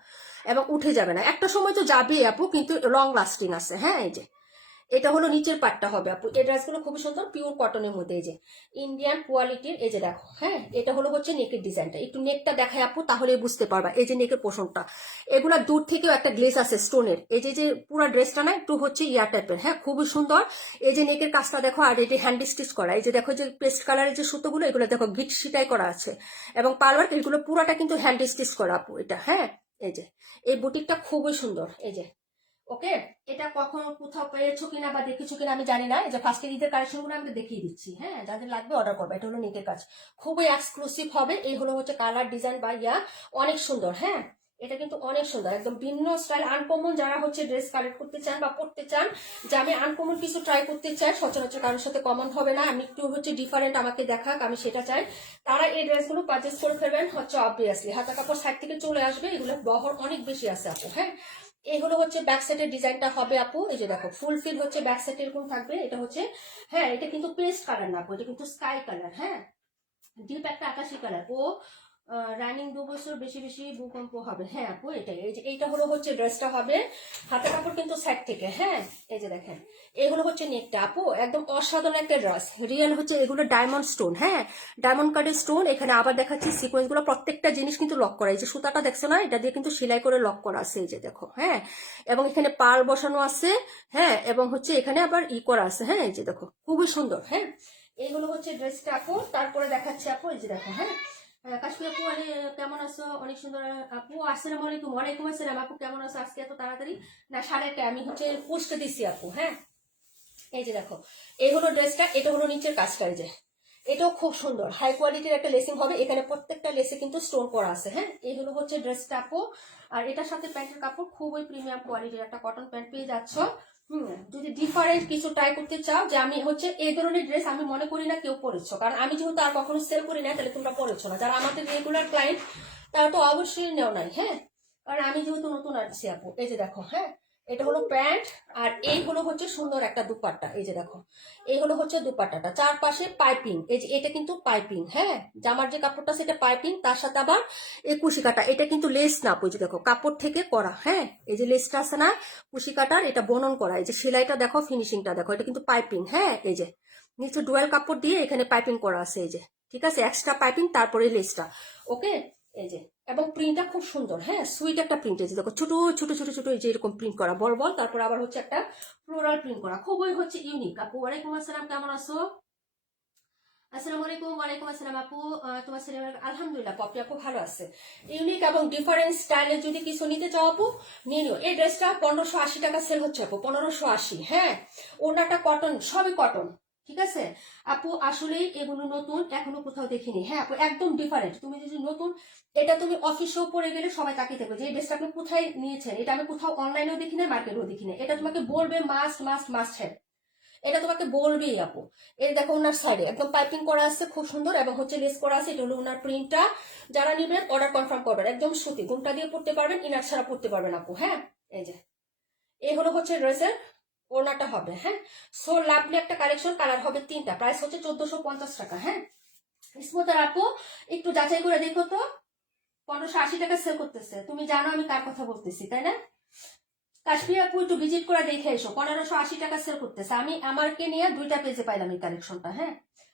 এবং উঠে যাবে না। একটা সময় তো যাবে আপু, কিন্তু লং লাস্টিং আছে। হ্যাঁ, এই যে এটা হলো নিচের পাটটা হবে আপু। এই ড্রেসগুলো খুবই সুন্দর, পিওর কটনের মধ্যে, এই যে ইন্ডিয়ান কোয়ালিটির। এই যে দেখো, হ্যাঁ, এটা হলো হচ্ছে নেকের ডিজাইনটা, একটু নেকটা দেখায় আপু, তাহলে বুঝতে পারবা। এই যে নেকের পোষণটা, এগুলা দূর থেকেও একটা গ্লেজ আছে স্টোনের। এই যে যে পুরো ড্রেসটা না একটু হচ্ছে ইয়ার টাইপের। হ্যাঁ, খুবই সুন্দর। এই যে নেকের কাজটা দেখো, আর এটি হ্যান্ড স্টিচ করা। এই যে দেখো, যে পেস্ট কালারের যে সুতোগুলো, এগুলো দেখো গিট সিটাই করা আছে, এবং পার্লার এগুলো পুরোটা কিন্তু হ্যান্ড স্টিচ করা আপু এটা। হ্যাঁ, এই যে এই বুটিকটা খুবই সুন্দর। এই যে ওকে, এটা কখনো কোথাও পেয়েছো কিনা বা দেখেছো কিনা আমি জানি না। এই যে ফার্স্টের ঈদের কালেকশন গুলো আমি দেখিয়ে দিচ্ছি। হ্যাঁ, যাদের লাগবে অর্ডার করবে। এটা হলো নেকের কাজ, খুবই এক্সক্লুসিভ হবে। এই হলো হচ্ছে কালার ডিজাইন বা ইয়া, অনেক সুন্দর। হ্যাঁ, এটা কিন্তু অনেক সুন্দর, একদম ভিন্ন স্টাইল, আনকমন। যারা হচ্ছে ড্রেস কালেক্ট করতে চান বা পড়তে চান, যে আমি আনকমন কিছু ট্রাই করতে চাই, সচরাচর কারোর সাথে কমন হবে না, আমি একটু হচ্ছে ডিফারেন্ট, আমাকে দেখাক, আমি সেটা চাই, তারা এই ড্রেসগুলো পারচেস করে ফেলবেন। হচ্ছে অবভিয়াসলি হাতা কাপড় সাইড থেকে চলে আসবে, এগুলো বহর অনেক বেশি আছে আপু। হ্যাঁ, এই হলো হচ্ছে ব্যাক সাইডের ডিজাইনটা হবে আপু। এই যে দেখো, ফুল ফিল হচ্ছে ব্যাক সাইড এরকম থাকবে। এটা হচ্ছে, হ্যাঁ, এটা কিন্তু পেস্ট কালার না আপু, এটা কিন্তু স্কাই কালার। হ্যাঁ, ডিপ একটা আকাশি কালার। ও রানিং 2 বছর বেশি বেশি ভূকম্প হবে। হ্যাঁ আপু, এটাই। এই যে এইটা হলো হচ্ছে ড্রেসটা হবে, হাতে কাপড় কিন্তু সাইড থেকে। হ্যাঁ, এই যে দেখেন, এগুলো হচ্ছে নেকটা আপু, একদম অসাধারণ একটা ড্রেস, রিয়েল হচ্ছে এগুলো ডায়মন্ড স্টোন। হ্যাঁ, ডায়মন্ড কার্ডের স্টোন। এখানে আবার দেখাচ্ছি সিকোয়েন্স গুলো, প্রত্যেকটা জিনিস কিন্তু লক করা। এই যে সুতাটা দেখছো না, এটা দিয়ে কিন্তু সেলাই করে লক করা আছে, এই যে দেখো। হ্যাঁ, এবং এখানে পাল বসানো আছে। হ্যাঁ, এবং হচ্ছে এখানে আবার ই করা আছে। হ্যাঁ, এই যে দেখো, খুবই সুন্দর। হ্যাঁ, এইগুলো হচ্ছে ড্রেসটা আপু। তারপরে দেখাচ্ছি আপু, এই যে দেখো। হ্যাঁ, কাশ্মীর আপু, কেমন আছো? অনেক সুন্দর আপু। আসসালামু আলাইকুম। ওয়ালাইকুম আসসালাম আপু, কেমন আছো? আজকে এত তাড়াতাড়ি না, 1:30 আমি হচ্ছে পোস্ট দিচ্ছি আপু। হ্যাঁ, এই যে দেখো, এই হলো ড্রেসটা। এটা হলো নিচের কাজটা, এই যে এটাও খুব সুন্দর, হাই কোয়ালিটির একটা লেসিং হবে। এখানে প্রত্যেকটা লেসে কিন্তু স্টোন করা আছে। হ্যাঁ, এই হলো হচ্ছে ড্রেসটা আপু। আর এটার সাথে প্যান্টের কাপড় খুবই প্রিমিয়াম কোয়ালিটির একটা কটন প্যান্ট পেয়ে যাচ্ছ। যদি ডিফারেন্ট কিছু ট্রাই করতে চাও, যে আমি হচ্ছে এই ধরনের ড্রেস আমি মনে করি না কেউ পরেছো, কারণ আমি যেহেতু আর কখনো সেল করি না, তাহলে তোমরা পরেছো না। যারা আমাদের রেগুলার ক্লায়েন্ট, তারা তো অবশ্যই নেও নাই। হ্যাঁ, কারণ আমি যেহেতু নতুন আসছি আপু। এই যে দেখো, হ্যাঁ, এটা হলো প্যান্ট, আর এই হলো হচ্ছে সুন্দর একটা দুপাট্টা। এই যে দেখো, এই হলো হচ্ছে দুপাট্টাটা, চারপাশে পাইপিং। এই যে এটা কিন্তু পাইপিং। হ্যাঁ, জামার যে কাপড়টা সেটা পাইপিং, তার সাথে আবার এই কুশি কাটা। এটা কিন্তু লেস না, ওই যে দেখো কাপড় থেকে করা। হ্যাঁ, এই যে লেসটা আছে না কুশি কাটার, এটা বনন করা। এই যে সেলাইটা দেখো, ফিনিশিংটা দেখো, এটা কিন্তু পাইপিং। হ্যাঁ, এই যে নিচে ডুয়াল কাপড় দিয়ে এখানে পাইপিং করা আছে। এই যে ঠিক আছে, এক্সট্রা পাইপিং, তারপরে লেসটা। ওকে, এই যে, এবং প্রিন্টটা খুব সুন্দর। হ্যাঁ, সুইট একটা প্রিন্ট। এই যে দেখো, ছোট ছোট ছোট ছোট এই যে এরকম প্রিন্ট করা, বল বল, তারপর আবার হচ্ছে একটা ফ্লোরাল প্রিন্ট করা, খুবই হচ্ছে ইউনিক আপু। ওয়ালাইকুম আসসালাম, কেমন আছো? আসসালামু আলাইকুম। ওয়ালাইকুম আসসালাম আপু, তোমার ছেলে? আলহামদুলিল্লাহ, পপি আপু ভালো আছে। ইউনিক এবং ডিফারেন্ট স্টাইলের যদি কিছু নিতে চাও আপু, নিয়ে নিও। এই ড্রেসটা 1580 টাকা সেল হচ্ছে আপু, 1580। হ্যাঁ, ওনাটা কটন, সবই কটন। ঠিক আছে আপু, আসলেই এগুলো নতুন, এখনো কোথাও দেখিনি। হ্যাঁ আপু, একদম ডিফারেন্ট। তুমি যদি নতুন, এটা তুমি অফিসেও পরে গেলে সবাই তাকিয়ে থাকবে যে এই ড্রেসটা আপনি কোথায় নিয়েছেন। এটা আমি কোথাও অনলাইনেও দেখি না, মার্কেটেও দেখি না। এটা তোমাকে বলবে মাস্ট মাস্ট মাস্ট হ্যাভ, এটা তোমাকে বলবেই আপু। এই দেখো, ওনার সাইডে একদম পাইপিং করা আছে, খুব সুন্দর, এবং হচ্ছে লেস করা আছে। এটা হলো ওনার প্রিন্টটা। যারা নিবেন অর্ডার কনফার্ম করবেন, একদম সুতি, ঘুমটা দিয়ে পড়তে পারবেন, ইনার ছাড়া পড়তে পারবেন আপু। হ্যাঁ, এই যে এই হলো হচ্ছে ড্রেসের ওড়নাটা হবে, হ্যাঁ। সো লাভলি একটা কালেকশন, কালার হবে 3টা, প্রাইস হচ্ছে 1450 টাকা, হ্যাঁ। স্মুথার আপু একটু যাচাই করে দেখো তো, 1580 টাকা সেল করতেছে, তুমি জানো আমি কার কথা বলতেছি তাই না? কাশ্মীর আপু একটু ভিজিট করে দেখে এসো, 1580 টাকা সেল করতেছে। আমি আমাকে নিয়ে 2টা পেজে পাইলাম এই কালেকশনটা, হ্যাঁ।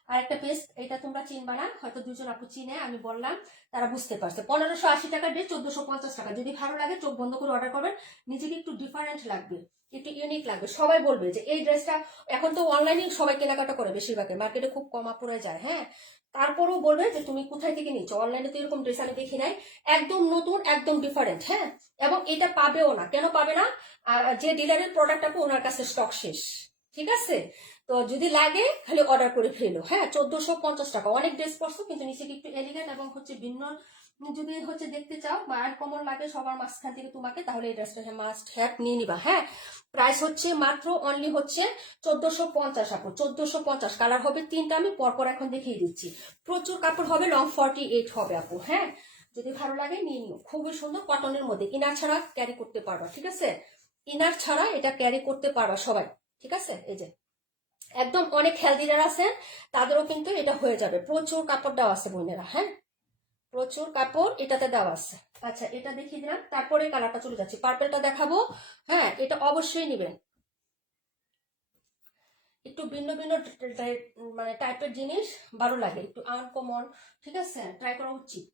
আর একটা পেজ, এটা তোমরা চিনবা না, হয়তো 2জন আপু চিনে, আমি বললাম তারা বুঝতে পারছে। 1580 টাকার ড্রেস 1450 টাকা। যদি ভালো লাগে চোখ বন্ধ করে অর্ডার করবেন, নিজেকে একটু ডিফারেন্ট লাগবে, একটু ইউনিক লাগবে, সবাই বলবে যে এই ড্রেসটা। এখন তো অনলাইনে সবাই কেনাকাটা করে, বেশিরভাগে মার্কেটে খুব কম আপুরে যায়, হ্যাঁ। তারপরেও বলবে যে তুমি কোথায় থেকে নিচ্ছ, অনলাইনে তো এরকম ড্রেস আমি দেখি নাই, একদম নতুন, একদম ডিফারেন্ট, হ্যাঁ। এবং এটা পাবেও না, কেন পাবে না? আর যে ডিলারের প্রোডাক্ট আপু ওনার কাছে স্টক শেষ, ঠিক আছে। তো যদি লাগে খালি অর্ডার করে ফেলো, হ্যাঁ। 1450 টাকা, অনেক ড্রেস পরছো কিন্তু নিচে একটু এলিগেন্ট এবং হচ্ছে ভিন্ন যদি হচ্ছে দেখতে চাও বা আনকমন লাগে সবার মাঝখান থেকে তোমাকে, তাহলে এই ড্রেসটা মাস্ট হ্যাভ নিয়ে নিবা, হ্যাঁ। প্রাইস হচ্ছে মাত্র অনলি হচ্ছে 1450 আপু, 1450। কালার হবে 3টা, আমি পরপর এখন দেখিয়ে দিচ্ছি। প্রচুর কাপড় হবে, লং 48 হবে আপু, হ্যাঁ। যদি ভালো লাগে নিয়ে নিও, খুবই সুন্দর, কটনের মধ্যে, ইনার ছাড়া ক্যারি করতে পারবা, ঠিক আছে। ইনার ছাড়া এটা ক্যারি করতে পারবা সবাই, ঠিক আছে। এই যে একদম অনেক হেলদিরা আছেন, তাদেরও কিন্তু এটা হয়ে যাবে। প্রচুর কাপড় দেওয়া আছে বোনেরা, হ্যাঁ, প্রচুর কাপড় এটাতে দেওয়া আছে। আচ্ছা এটা দেখিয়ে দিলাম, তারপরে কালারটা চলে যাচ্ছে, পার্পেলটা দেখাবো, হ্যাঁ। এটা অবশ্যই নিবেন, একটু ভিন্ন ভিন্ন মানে টাইপের জিনিস ভালো লাগে, একটু আনকমন, ঠিক আছে, ট্রাই করা উচিত।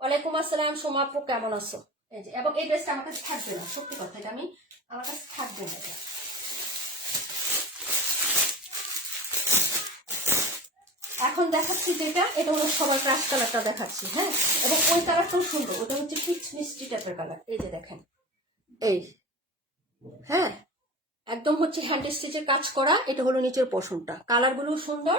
ওয়ালাইকুম আসসালাম সোমা আপু, কেমন আছো? এই যে, এবং এই ড্রেসটা আমার কাছে থাকবে না, সত্যি কথা, এটা আমি আমার কাছে থাকবে না এটা। এখন দেখাচ্ছি যেটা, এটা হলো সবার ক্রাশ কালারটা দেখাচ্ছি, হ্যাঁ। এবং ওই কালারটাও সুন্দর, ওটা হচ্ছে পিচ মিষ্টি টাইপের কালার, এই যে দেখেন, এই, হ্যাঁ। একদম হচ্ছে হ্যান্ড স্টিচের কাজ করা, এটা হলো নিচের পোর্শনটা, কালার গুলো সুন্দর,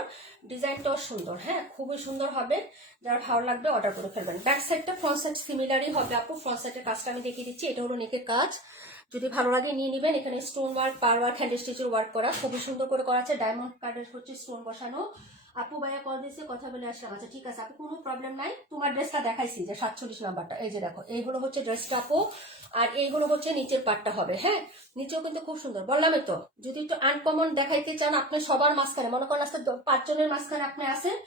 ডিজাইনটাও সুন্দর, হ্যাঁ, খুবই সুন্দর হবে। যার ভালো লাগবে অর্ডার করে ফেলবেন। ব্যাক সাইডটা ফ্রন্ট সাইড সিমিলারই হবে আপু, ফ্রন্ট সাইডের কাজটা আমি দেখিয়ে দিচ্ছি, এটা হলো নেকের কাজ, যদি ভালো লাগে নিয়ে নেবেন। এখানে স্টোন ওয়ার্ক, পার ওয়ার্ক, হ্যান্ড স্টিচের ওয়ার্ক করা, খুবই সুন্দর করে করা আছে, ডায়মন্ড কার্ডের হচ্ছে স্টোন বসানো। আপু ভাইয়া কল দিয়েছে, কথা বলে আসলাম, আচ্ছা ঠিক আছে আপু, কোনো প্রবলেম নাই। তোমার ড্রেসটা দেখাইছি যে 47 নাম্বারটা, এই যে দেখো, এইগুলো হচ্ছে ড্রেসটা আপু, আর এইগুলো হচ্ছে নিচের পাটটা হবে, হ্যাঁ। নিচেও কিন্তু খুব সুন্দর, বললামই তো, যদি একটু আনকমন দেখাইতে চান আপনি সবার মাঝখানে, মনে করেন আজকে 5 জনের মাঝখানে আপনি আসেন,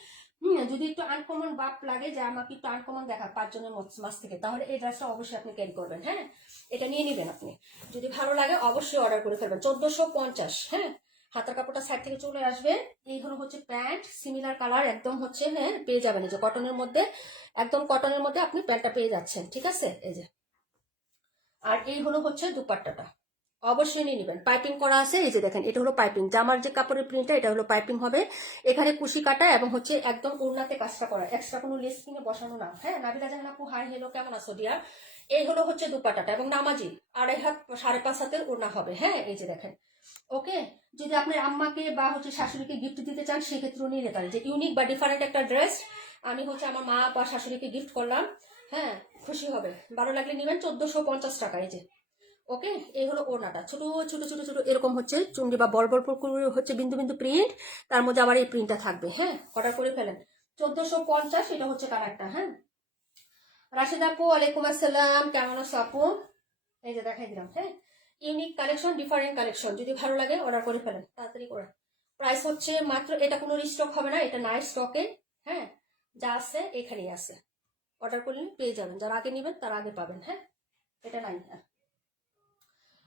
যদি একটু আনকমন বাপ লাগে যে আমাকে একটু আনকমন দেখা 5 জনের মাঝ থেকে, তাহলে এই ড্রেসটা অবশ্যই আপনি ক্যারি করবেন, হ্যাঁ। এটা নিয়ে নেবেন আপনি, যদি ভালো লাগে অবশ্যই অর্ডার করে ফেলবেন। 1450, হ্যাঁ। হাতার কাপড়টা সাইড থেকে চলে আসবে। এই হলো হচ্ছে প্যান্ট, সিমিলার কালার একদম হচ্ছে, হ্যাঁ, পেয়ে যাবেন এই যে কটনের মধ্যে, একদম কটনের মধ্যে আপনি প্যান্টটা পেয়ে যাচ্ছেন, ঠিক আছে। এই যে, আর এই হলো হচ্ছে দুপাট্টাটা, অবশ্যই নিয়ে নেবেন, পাইপিং করা আছে, এই যে দেখেন, এটা হলো পাইপিং, জামার যে কাপড়ের প্রিন্টটা এটা হলো পাইপিং হবে, এখানে কুশি কাটা এবং হচ্ছে একদম উড়নাতে কাজটা করা, এক্সট্রা কোনো লেস কিনে বসানো না, হ্যাঁ। নাবিলা জাহান আপু হাই, হেলো, কেমন আছো ডিয়ার? এই হলো হচ্ছে দুপাট্টাটা, এবং নামাজি 2.5 হাত 5.5 হাতের ওড়না হবে, হ্যাঁ। এই যে দেখেন, ওকে। যদি আপনার আম্মাকে বা হচ্ছে শাশুড়িকে গিফট দিতে চান সেক্ষেত্রেও নিয়ে নিতে পারেন, যে ইউনিক বা ডিফারেন্ট একটা ড্রেস আমি হচ্ছে আমার মা বা শাশুড়িকে গিফট করলাম, হ্যাঁ, খুশি হবে, ভালো লাগলে নেবেন। 1450 টাকা, এই যে, ওকে। এই হলো ওড়নাটা, ছোট ছোট ছোট ছোট এরকম হচ্ছে চুন্ডি বা বড় বড় করে হচ্ছে বিন্দু বিন্দু প্রিন্ট, তার মধ্যে আবার এই প্রিন্টটা থাকবে, হ্যাঁ। অর্ডার করে ফেলেন, 1450, এটা হচ্ছে কালারটা, হ্যাঁ। রাশিদ আপু ওয়ালাইকুম আসসালাম, কেমন আছো আপু? এই যে দেখাই দিলাম, হ্যাঁ। ইউনিক কালেকশন, ডিফারেন্ট কালেকশন, যদি ভালো লাগে অর্ডার করে ফেলেন তাড়াতাড়ি করে। প্রাইস হচ্ছে মাত্র, এটা কোনো রিস্টক হবে না, এটা নাই স্টকে, হ্যাঁ। যা আছে এখানেই আছে, অর্ডার করলে পেয়ে যাবেন, যারা আগে নেবেন তারা আগে পাবেন, হ্যাঁ। এটা নাই আর,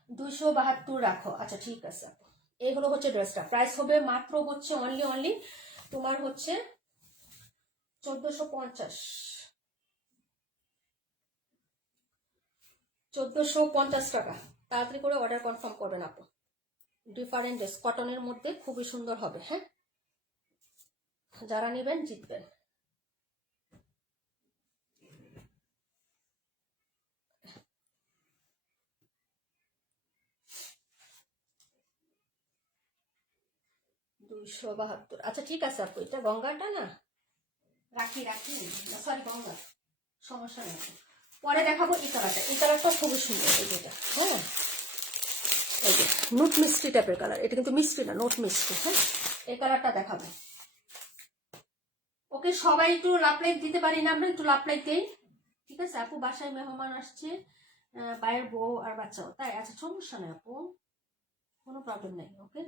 272 রাখো, আচ্ছা ঠিক আছে আপু। এই হলো হচ্ছে ড্রেসটা, প্রাইস হবে মাত্র হচ্ছে অনলি অনলি তোমার হচ্ছে 1450, 1450 টাকা। তাড়াতাড়ি করে অর্ডার কনফার্ম করবেন আপু, ডিফারেন্ট ড্রেস, কটনের মধ্যে খুবই সুন্দর হবে, হ্যাঁ। যারা নেবেন জিতবেন। দুইশো বাহাত্তর, আচ্ছা ঠিক আছে আপু, এটা গঙ্গাটা না, রাখি রাখি, সরি গঙ্গা, সমস্যা নেই আপু। পরে দেখাবো এই কালারটা, এই কালারটা খুবই সুন্দর, এই যেটা, হ্যাঁ। এই যে নোট মিষ্টি টাইপের কালার, এটা কিন্তু মিষ্টি না, নোট মিষ্টি, হ্যাঁ। এই কালারটা দেখাবো, ওকে। সবাই একটু লাভ লাইক দিতে পারি না আমরা, একটু লাভ লাইক দেই, ঠিক আছে আপু। বাসায় মেহমান আসছে, বাইরের বউ আর বাচ্চাও, তাই, আচ্ছা সমস্যা নেই আপু, কোনো প্রবলেম নেই। ওকে,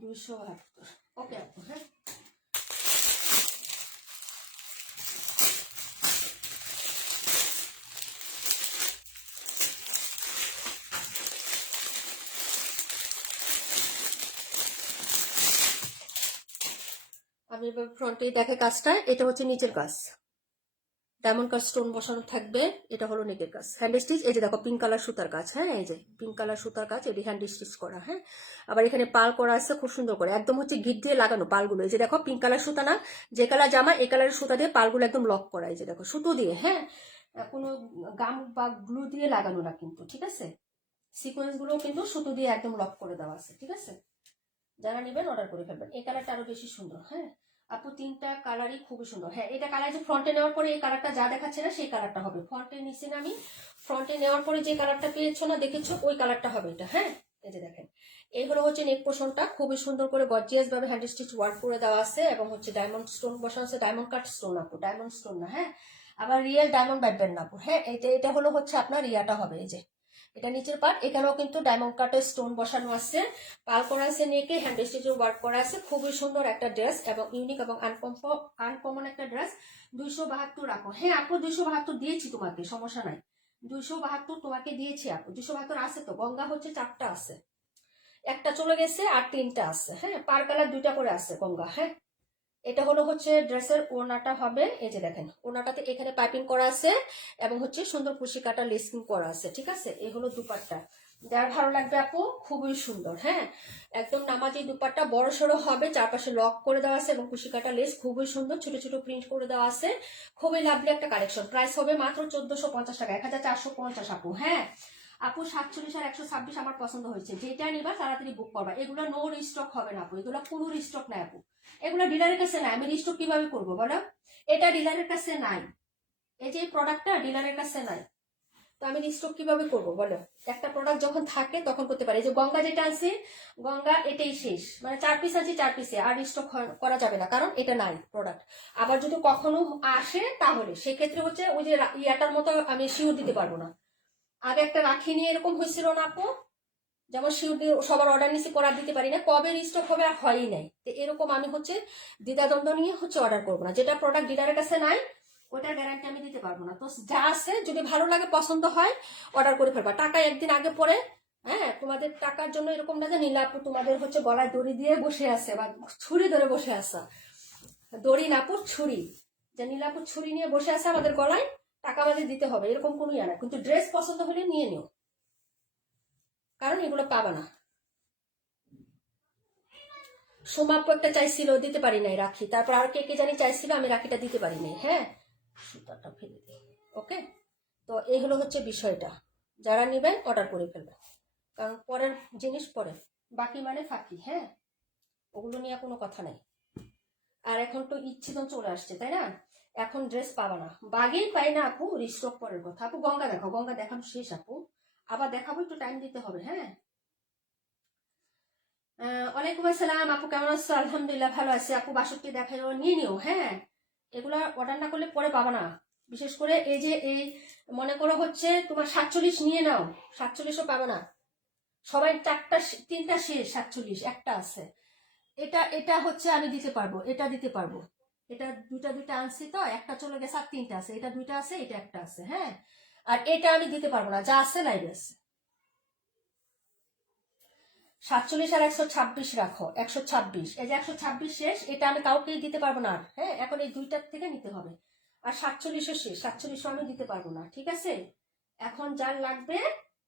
272। ওকে আপু, হ্যাঁ। আমি এবার ফ্রন্টে দেখে কাজটা, এটা হচ্ছে নিচের কাজ, ডায়মন্ড কাট স্টোন বসানো থাকবে। এটা হলো নেকের কাজ, হ্যান্ড স্টিচ। এই যে দেখো পিঙ্ক কালার সুতার কাজ, হ্যাঁ, এই যে পিঙ্ক কালার সুতার কাজ, এটি হ্যান্ড স্টিচ করা, হ্যাঁ। আবার এখানে পাল করা আছে খুব সুন্দর করে, একদম হচ্ছে গিট দিয়ে লাগানো পালগুলো। এই যে দেখো পিঙ্ক কালার সুতা না, যে কালার জামা এই কালারের সুতা দিয়ে পালগুলো একদম লক করা। এই যে দেখো সুতো দিয়ে, হ্যাঁ, কোনো গাম বা গ্লু দিয়ে লাগানো না কিন্তু, ঠিক আছে। সিকোয়েন্স গুলো কিন্তু সুতো দিয়ে একদম লক করে দেওয়া আছে, ঠিক আছে। যারা নেবেন অর্ডার করে ফেলবেন। এই কালারটা আরো বেশি সুন্দর, হ্যাঁ আপু, 3টা কালারই খুবই সুন্দর। হ্যাঁ, এটা কালার যে ফ্রন্টে নেওয়ার পরে এই কালারটা যা দেখাচ্ছে না সেই কালারটা হবে, ফ্রন্টে নিচে না, আমি ফ্রন্টে নেওয়ার পরে যে কালারটা পেয়েছো না, দেখেছো, ওই কালারটা হবে এটা, হ্যাঁ। এই যে দেখেন, এই হলো হচ্ছে নেক পোর্শনটা, খুবই সুন্দর করে গর্জিয়াস ভাবে হ্যান্ড স্টিচ ওয়ার্ক করে দেওয়া আছে, এবং হচ্ছে ডায়মন্ড স্টোন বসানো আছে, ডায়মন্ড কাট স্টোন আপু, ডায়মন্ড স্টোন না, হ্যাঁ। আবার রিয়েল ডায়মন্ড ব্যাটবেন না আপু, হ্যাঁ। এটা হলো হচ্ছে আপনার ইয়াটা হবে, এই যে এটা নিচের পার্ট, এখানেও কিন্তু ডায়মন্ড কাটের স্টোন বসানো আছে, পাল করা আছে নেকে, হ্যান্ড স্টিচের ওয়ার্ক করা আছে, খুবই সুন্দর একটা ড্রেস এবং ইউনিক এবং আনকমন একটা ড্রেস। 272 রাখো, হ্যাঁ আপু 272 দিয়েছি তোমাকে, সমস্যা নাই। 272 তোমাকে দিয়েছি আপু, 272 আছে তো। গঙ্গা হচ্ছে 4টা আছে, একটা চলে গেছে আর 3টা আছে, হ্যাঁ। পার কালার 2টা করে আছে গঙ্গা, হ্যাঁ। এটা হলো হচ্ছে ড্রেসের ওড়নাটা হবে, এই যে দেখেন ওড়নাটাতে এখানে পাইপিং করা আছে এবং হচ্ছে সুন্দর কুশি কাটা লেসিং করা আছে, ঠিক আছে। এই হলো দুপাট্টা, যার ভালো লাগবে আপু, খুবই সুন্দর, হ্যাঁ। একদম নামাজি দুপাট্টা, বড় সড়ো হবে, চারপাশে লক করে দেওয়া আছে এবং কুশি কাটা লেস খুবই সুন্দর, ছোট ছোট প্রিন্ট করে দেওয়া আছে, খুবই লাভলি একটা কালেকশন। প্রাইস হবে মাত্র 1450 টাকা, 1450 আপু, হ্যাঁ। আপু 47 আর 126 আমার পছন্দ হয়েছে, যেটা নিবা তাড়াতাড়ি বুক করবা। এগুলো নো রিস্টক হবে না আপু, এগুলো কোনো রিস্টক নাই আপু, এগুলো ডিলারের কাছে নাই। আমি রিস্টক কিভাবে করবো বলো, এটা ডিলারের কাছে নাই, এই যে প্রোডাক্টটা ডিলারের কাছে নাই, তো আমি রিস্টক কিভাবে করবো বলো। একটা প্রোডাক্ট যখন থাকে তখন করতে পারি। যে গঙ্গা যেটা আছে, গঙ্গা এটাই শেষ, মানে 4 পিস আছে, 4 পিসে আর রিস্টক করা যাবে না, কারণ এটা নাই প্রোডাক্ট। আবার যদি কখনো আসে তাহলে সেক্ষেত্রে হচ্ছে ওই যে ইয়াটার মতো আমি শিওর দিতে পারবো না। আগে একটা রাখি নিয়ে এরকম হয়েছিল না আপু, যেমন শিওর সবার অর্ডার নিচে করার দিতে পারি না, কবে রিস্টক হবে আর হয়ই নাই, তো এরকম আমি হচ্ছে দ্বিধাদ্বন্দ্ব নিয়ে হচ্ছে অর্ডার করবো না। যেটা প্রোডাক্ট ডিলারের কাছে নাই ওটার গ্যারান্টি আমি দিতে পারবো না। তো যা আছে যদি ভালো লাগে পছন্দ হয় অর্ডার করে ফেলবা, টাকা একদিন আগে পরে, হ্যাঁ। তোমাদের টাকার জন্য এরকম না যে নীলাপু তোমাদের হচ্ছে গলায় দড়ি দিয়ে বসে আছে বা ছুরি ধরে বসে আসা, দড়ি নাপুর ছুরি, যে নীলাপুর ছুরি নিয়ে বসে আছে আমাদের গলায়, টাকা আমাদের দিতে হবে, এরকম কোনো ইয়া না। কিন্তু ড্রেস পছন্দ হলে নিয়ে নিও, কারণ এগুলো পাবা না। সোমাপু একটা চাইছিল, দিতে পারি নাই রাখি, তারপর আর কে কে জানি চাইছিল, আমি রাখিটা দিতে পারি নাই, হ্যাঁ। সুতাটা ফেলে দিই, ওকে। তো এই হলো হচ্ছে বিষয়টা, যারা নেবেন অর্ডার করে ফেলবেন, কারণ পরের জিনিস পরে, বাকি মানে ফাঁকি, হ্যাঁ, ওগুলো নিয়ে কোনো কথা নেই। আর এখন তো ইচ্ছিতন চলে আসছে, তাই না, এখন ড্রেস পাবা না, বাগেই পাই না আপু, রিস্টক পরের কথা। আপু গঙ্গা দেখো, গঙ্গা দেখানো শেষ আপু, আবার দেখাবো, একটু টাইম দিতে হবে, হ্যাঁ। ওয়ালাইকুম আসসালাম আপু, কেমন আছো? আলহামদুলিল্লাহ ভালো আছি আপু। 62 দেখাই নিয়ে নিও, হ্যাঁ। এগুলা অর্ডার না করলে পরে পাবা না, বিশেষ করে এই যে এই মনে করো হচ্ছে তোমার 47 নিয়ে নাও, 47ও পাবে না। সবাই 3টা শেষ, 47 একটা আছে। এটা এটা হচ্ছে আমি দিতে পারবো, এটা দিতে পারবো। এটা দুইটা দুইটা আনছি তো, একটা চলে গেছে আর 3টা আছে, এটা 2টা আছে, এটা একটা আছে, হ্যাঁ। আর এটা আমি দিতে পারবো না, যা আছে লাইভে আছে। 47 আর 126 রাখো, 126, এই যে 126 শেষ, এটা আমি কাউকেই দিতে পারবো না, হ্যাঁ। এখন এই দুইটার থেকে নিতে হবে। আর 47ও শেষ, 47ও আমি দিতে পারবো না, ঠিক আছে। এখন যার লাগবে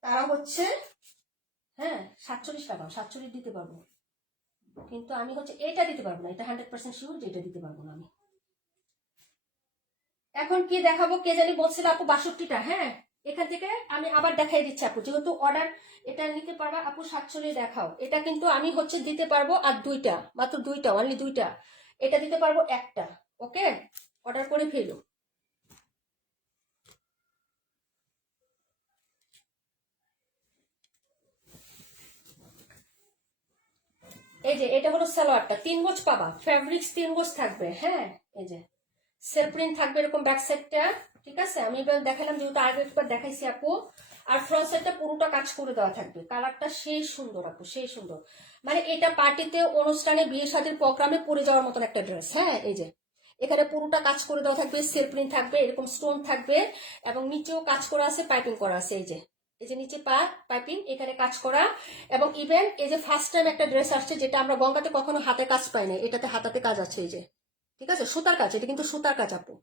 তারা হচ্ছে, হ্যাঁ 47 টাকা, 47 দিতে পারবো, কিন্তু আমি হচ্ছে এটা দিতে পারবো না, এটা 100% শিওর যে এটা দিতে পারবো না আমি। এখন কি দেখাবো কে জানি বলছিল আপু 62টা, হ্যাঁ। এখান থেকে আমি আবার দেখাই দিচ্ছি আপু, যেহেতু অর্ডার এটা নিতে পারবা আপু, 47 দেখাও। এটা কিন্তু আমি হচ্ছে দিতে পারবো আর দুইটা, মাত্র দুইটা, অনলি দুইটা, এটা দিতে পারবো একটা, ওকে। অর্ডার করে ফেলো। এই যে এটা হলো সালোয়ারটা, 3 গজ পাবা, ফ্যাব্রিক্স 3 গজ থাকবে, হ্যাঁ। এই যে সেলফ প্রিন্ট থাকবে এরকম ব্যাক সাইডটা, ঠিক আছে। আমি এবার দেখালাম যেহেতু আগে একবার দেখাইছি আপু। আর ফ্রন্ট সাইডটা পুরোটা কাজ করে দেওয়া থাকবে, কালারটা সেই সুন্দর আপু, সেই সুন্দর। মানে এটা পার্টিতে, অনুষ্ঠানে, বিয়ে শাদীর প্রোগ্রামে পরে যাওয়ার মতন একটা ড্রেস। হ্যাঁ, এই যে এখানে পুরোটা কাজ করে দেওয়া থাকবে, সেলফ প্রিন্ট থাকবে, এরকম স্টোন থাকবে, এবং নিচেও কাজ করা আছে, পাইপিং করা আছে। এই যে নিচে পাইপিং, এখানে কাজ করা। এবং ইভেন এই যে ফার্স্ট টাইম একটা ড্রেস আসছে যেটা আমরা গঙ্গাতে কখনো হাতে কাজ পাই না, এটাতে হাতাতে কাজ আছে। এই যে, ঠিক আছে, সুতার কাজ, এটা কিন্তু সুতার কাজ আপু,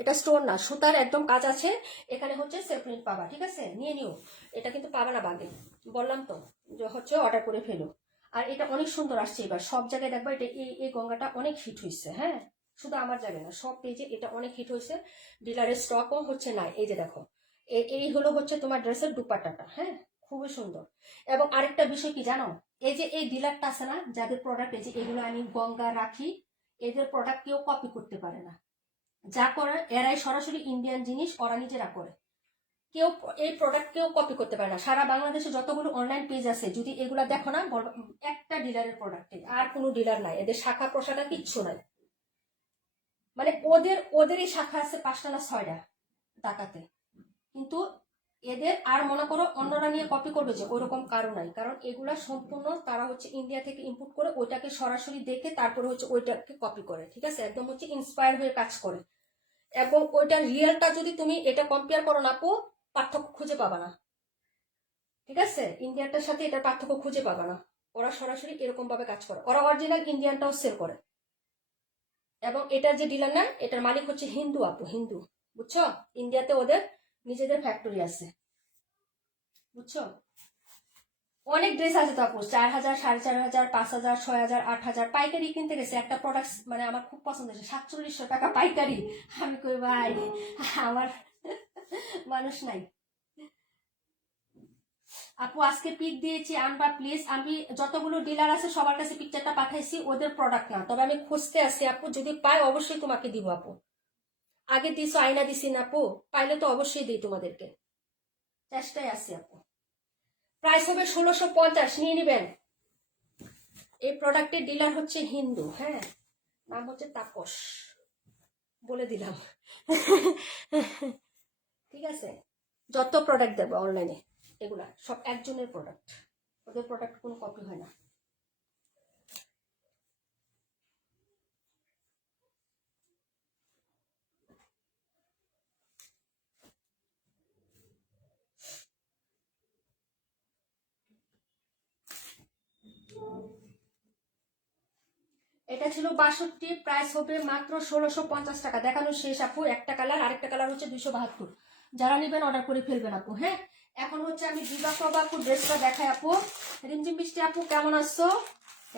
এটা স্টোন না, সুতার একদম কাজ আছে। এখানে হচ্ছে সেলফ প্রিন্ট পাবা, ঠিক আছে, নিয়ে নিও। এটা কিন্তু পাবা না বাগে, বললাম তো যে হচ্ছে অর্ডার করে ফেলো। আর এটা অনেক সুন্দর আসছে, এবার সব জায়গায় দেখবা এটা, এই গঙ্গাটা অনেক হিট হয়েছে। হ্যাঁ, শুধু আমার জায়গায় না, সব পেজে এটা অনেক হিট হয়েছে। ডিলারের স্টকও হচ্ছে না। এই যে দেখো, এই হলো হচ্ছে তোমার ড্রেসের দুপাট্টাটা। হ্যাঁ, খুবই সুন্দর। এবং আরেকটা বিষয় কি জানো, এই যে এই ডিলারটা আছে না, যাদের প্রোডাক্ট এই যে এগুলো আমি গঙ্গা রাখি, এদের প্রোডাক্ট কেউ কপি করতে পারে না। যা করে এরাই সরাসরি ইন্ডিয়ান জিনিস ওরা নিজেরা করে। কেউ এই প্রোডাক্ট কেউ কপি করতে পারে না। সারা বাংলাদেশে যতগুলো অনলাইন পেজ আছে যদি এগুলা দেখো না, একটা ডিলারের প্রোডাক্টে, আর কোনো ডিলার নাই, এদের শাখা প্রশাখা কিচ্ছু নাই। মানে ওদেরই শাখা আছে 5টা না 6টা ঢাকাতে, কিন্তু এদের আর মনে করো অন্যরা নিয়ে কপি করবে যে ওইরকম কারো নাই। কারণ এগুলা সম্পূর্ণ তারা হচ্ছে ইন্ডিয়া থেকে ইম্পোর্ট করে, ওইটাকে সরাসরি দেখে তারপরে হচ্ছে ওইটাকে কপি করে, ঠিক আছে, একদম হচ্ছে ইন্সপায়ার হয়ে কাজ করে। এবং ওইটা রিয়েলটা যদি তুমি এটা কম্পেয়ার করো না, পার্থক্য খুঁজে পাবা না, ঠিক আছে। ইন্ডিয়ানটার সাথে এটার পার্থক্য খুঁজে পাবা না। ওরা সরাসরি এরকম ভাবে কাজ করে, ওরা অরিজিনাল ইন্ডিয়ানটাও সেল করে। এবং এটার যে ডিলার না, এটার মালিক হচ্ছে হিন্দু আপু, হিন্দু, বুঝছো। ইন্ডিয়াতে ওদের নিজেদের ফ্যাক্টরি আছে, বুঝছো। অনেক ড্রেস আছে তো আপু, 4,000, 4,500, 5,000, 6,000, 8,000 পাইকারি কিনতে গেছে একটা প্রোডাক্ট, মানে আমার খুব পছন্দ হয়েছে, 4700 টাকা পাইকারি। আমি কই ভাই, আমার মানুষ নাই। আপু আজকে পিক দিয়েছি, আনবা প্লিজ। আমি যতগুলো ডিলার আছে সবার কাছে পিকচারটা পাঠাইছি, ওদের প্রোডাক্ট না, তবে আমি খুঁজতে আসছি আপু, যদি পাই অবশ্যই তোমাকে দিব আপু। আগে দিছো, আয়না দিছি না আপু, পাইলে তো অবশ্যই দিই তোমাদেরকে, চেষ্টায় আছি আপু। প্রাইস হবে 1650, নিয়ে নিবেন। এই প্রোডাক্টের ডিলার হচ্ছে হিন্দু। হ্যাঁ, নাম হচ্ছে তাপস, বলে দিলাম। ঠিক আছে, যত প্রোডাক্ট দেবো অনলাইনে এগুলা সব একজনের প্রোডাক্ট, ওদের প্রোডাক্ট কোনো কপি হয় না। এটা ছিল 62, প্রাইস হবে মাত্র 1650 টাকা। দেখানো শেষ আপু, একটা কালার, আরেকটা কালার হচ্ছে 272। যারা নেবেন অর্ডার করে ফেলবেন আপু। হ্যাঁ, এখন হচ্ছে আমি দিবা প্রভা আপু ড্রেসটা দেখাই আপু। রিমঝিম বৃষ্টি আপু কেমন আসছো?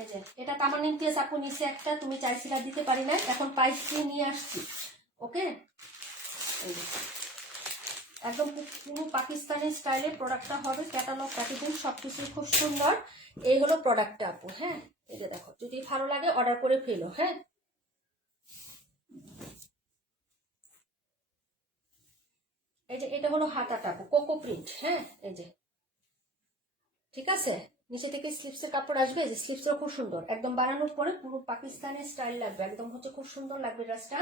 এই যে এটা কামান ইমতিয়াজ আপু নিচে একটা, তুমি চাইছিলা দিতে পারি না, এখন প্রাইস দিয়ে নিয়ে আসছি। ওকে, এই যে একদম পুরো পাকিস্তানি স্টাইলে প্রোডাক্টটা হবে, ক্যাটালগ প্যাকেজিং সবকিছু খুব সুন্দর। এই হলো প্রোডাক্টটা আপু। হ্যাঁ, এই যে দেখো, যদি ভালো লাগে অর্ডার করে ফেলো। হ্যাঁ, এই যে এটা হলো হাতাটা আপু, কোকো প্রিন্ট। হ্যাঁ, এই যে, ঠিক আছে, নিচে থেকে স্লিপসের কাপড় আসবে, যে স্লিপসটা খুব সুন্দর, একদম বানানোর পরে পুরো পাকিস্তানি স্টাইল লাগবে, একদম হচ্ছে খুব সুন্দর লাগবে ড্রেসটা।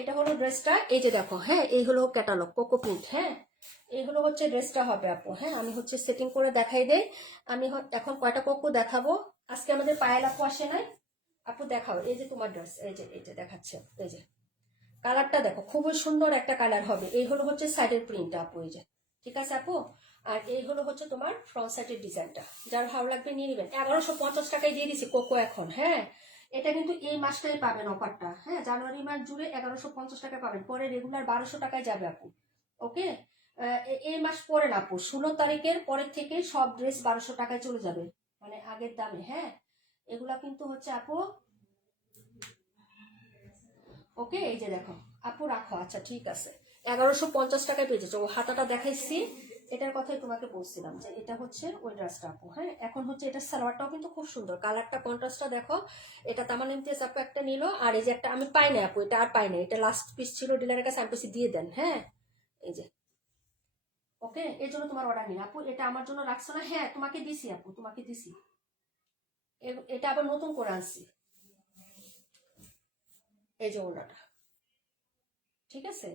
এটা হলো ড্রেসটা, এই যে দেখো। হ্যাঁ, এই হলো ক্যাটালগ কোকো প্রিন্ট। হ্যাঁ, এই হলো হচ্ছে ড্রেসটা হবে আপু। হ্যাঁ, আমি হচ্ছে সেটিং করে দেখাই দেই। আমি এখন কয়টা কোকো দেখাবো। আজকে আমাদের পায়েল আপু আসে নাই, আপু দেখাও। এই যে তোমার ড্রেস, এই যে দেখাচ্ছে, এই যে কালারটা দেখো, খুবই সুন্দর একটা কালার হবে। এই হলো হচ্ছে সাইডের প্রিন্টটা আপু, এই যে, ঠিক আছে আপু। আর এই হলো হচ্ছে তোমার ফ্রন্ট সাইডের ডিজাইনটা, যার ভালো লাগবে নিয়ে নেবেন। 1150 টাকায় দিয়ে দিছি কোকো এখন। হ্যাঁ, এটা কিন্তু এই মাসটাই পাবেন অফারটা। হ্যাঁ, জানুয়ারি মাস জুড়ে 1150 টাকায় পাবেন, পরে রেগুলার 1200 টাকায় যাবে আপু। ওকে, এই মাস পরে না আপু, 16 তারিখের পরের থেকে সব ড্রেস 1200 টাকায় চলে যাবে, মানে আগের দামে। হ্যাঁ, এগুলা কিন্তু হচ্ছে আপু। ওকে, এই যে দেখো আপু, রাখো, আচ্ছা ঠিক আছে। 1150 টাকায় পেয়ে যাচ্ছে। ও হাতাটা দেখাইছি, এটার কথাই তোমাকে বলছিলাম যে এটা হচ্ছে ওই ড্রেসটা আপু। হ্যাঁ, এখন হচ্ছে এটা সালোয়ারটাও কিন্তু খুব সুন্দর, কালারটা কন্ট্রাস্টটা দেখো। এটা তামান ইমতিয়াজ আপু একটা নিল, আর এই যে একটা আমি পাই না আপু, এটা আর পাই না, এটা লাস্ট পিস ছিল ডিলারের কাছে, আমি পেছি দিয়ে দেন। হ্যাঁ, এই যে, ওকে, এর জন্য তোমার অর্ডার নিন আপু, এটা আমার জন্য রাখছো না? হ্যাঁ, তোমাকে দিছি আপু, তোমাকে দিছি। এটা আবার নতুন করে আনছি, এই যে ওনাটা। ঠিক আছে,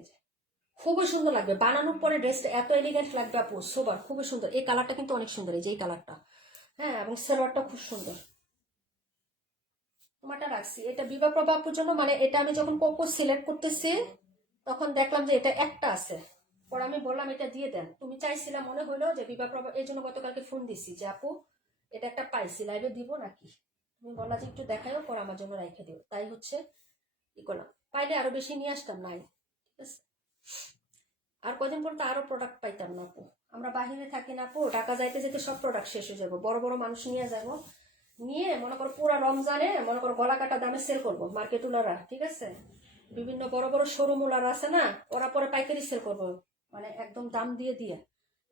খুবই সুন্দর লাগবে বানানোর পরে, ড্রেসটা এত এলিগেন্ট লাগবে আপু, সোবার, খুবই সুন্দর। এই কালারটা কিন্তু অনেক সুন্দর, এই যে এই কালারটা, হ্যাঁ, এবং সালোয়ারটা খুব সুন্দর। তোমারটা রাখছি, এটা বিবাহ প্রভা আপুর জন্য, মানে এটা আমি যখন কোকো সিলেক্ট করতেছি তখন দেখলাম যে এটা একটা আছে, পরে আমি বললাম এটা দিয়ে দেন, তুমি চাইছিলাম মনে হলো যে বিবাহ প্রভা, এই জন্য গতকালকে ফোন দিছি যে আপু এটা একটা পাইছি, লাইভে দিব নাকি, তুমি বললা যে একটু দেখাইও, পরে আমার জন্য রেখে দিও, তাই হচ্ছে ই করলাম, পাইলে আরো বেশি নিয়ে আসতাম, নাই, ঠিক আছে। আর কদিন পর তো আরো প্রোডাক্ট পাইতাম না আপু, আমরা বাহিরে থাকি না আপু, ঢাকা যাইতে যেতে সব প্রোডাক্ট শেষ হয়ে যাবো, বড় বড় মানুষ নিয়ে যাবো, নিয়ে মনে করো পুরা রমজানে মনে করো গলা কাটা দামে সেল করবো মার্কেট উলারা, ঠিক আছে, বিভিন্ন বড় বড় শোরুম উলারা আছে না, ওরা পরে পাইকারি সেল করবো, মানে একদম দাম দিয়ে দিয়ে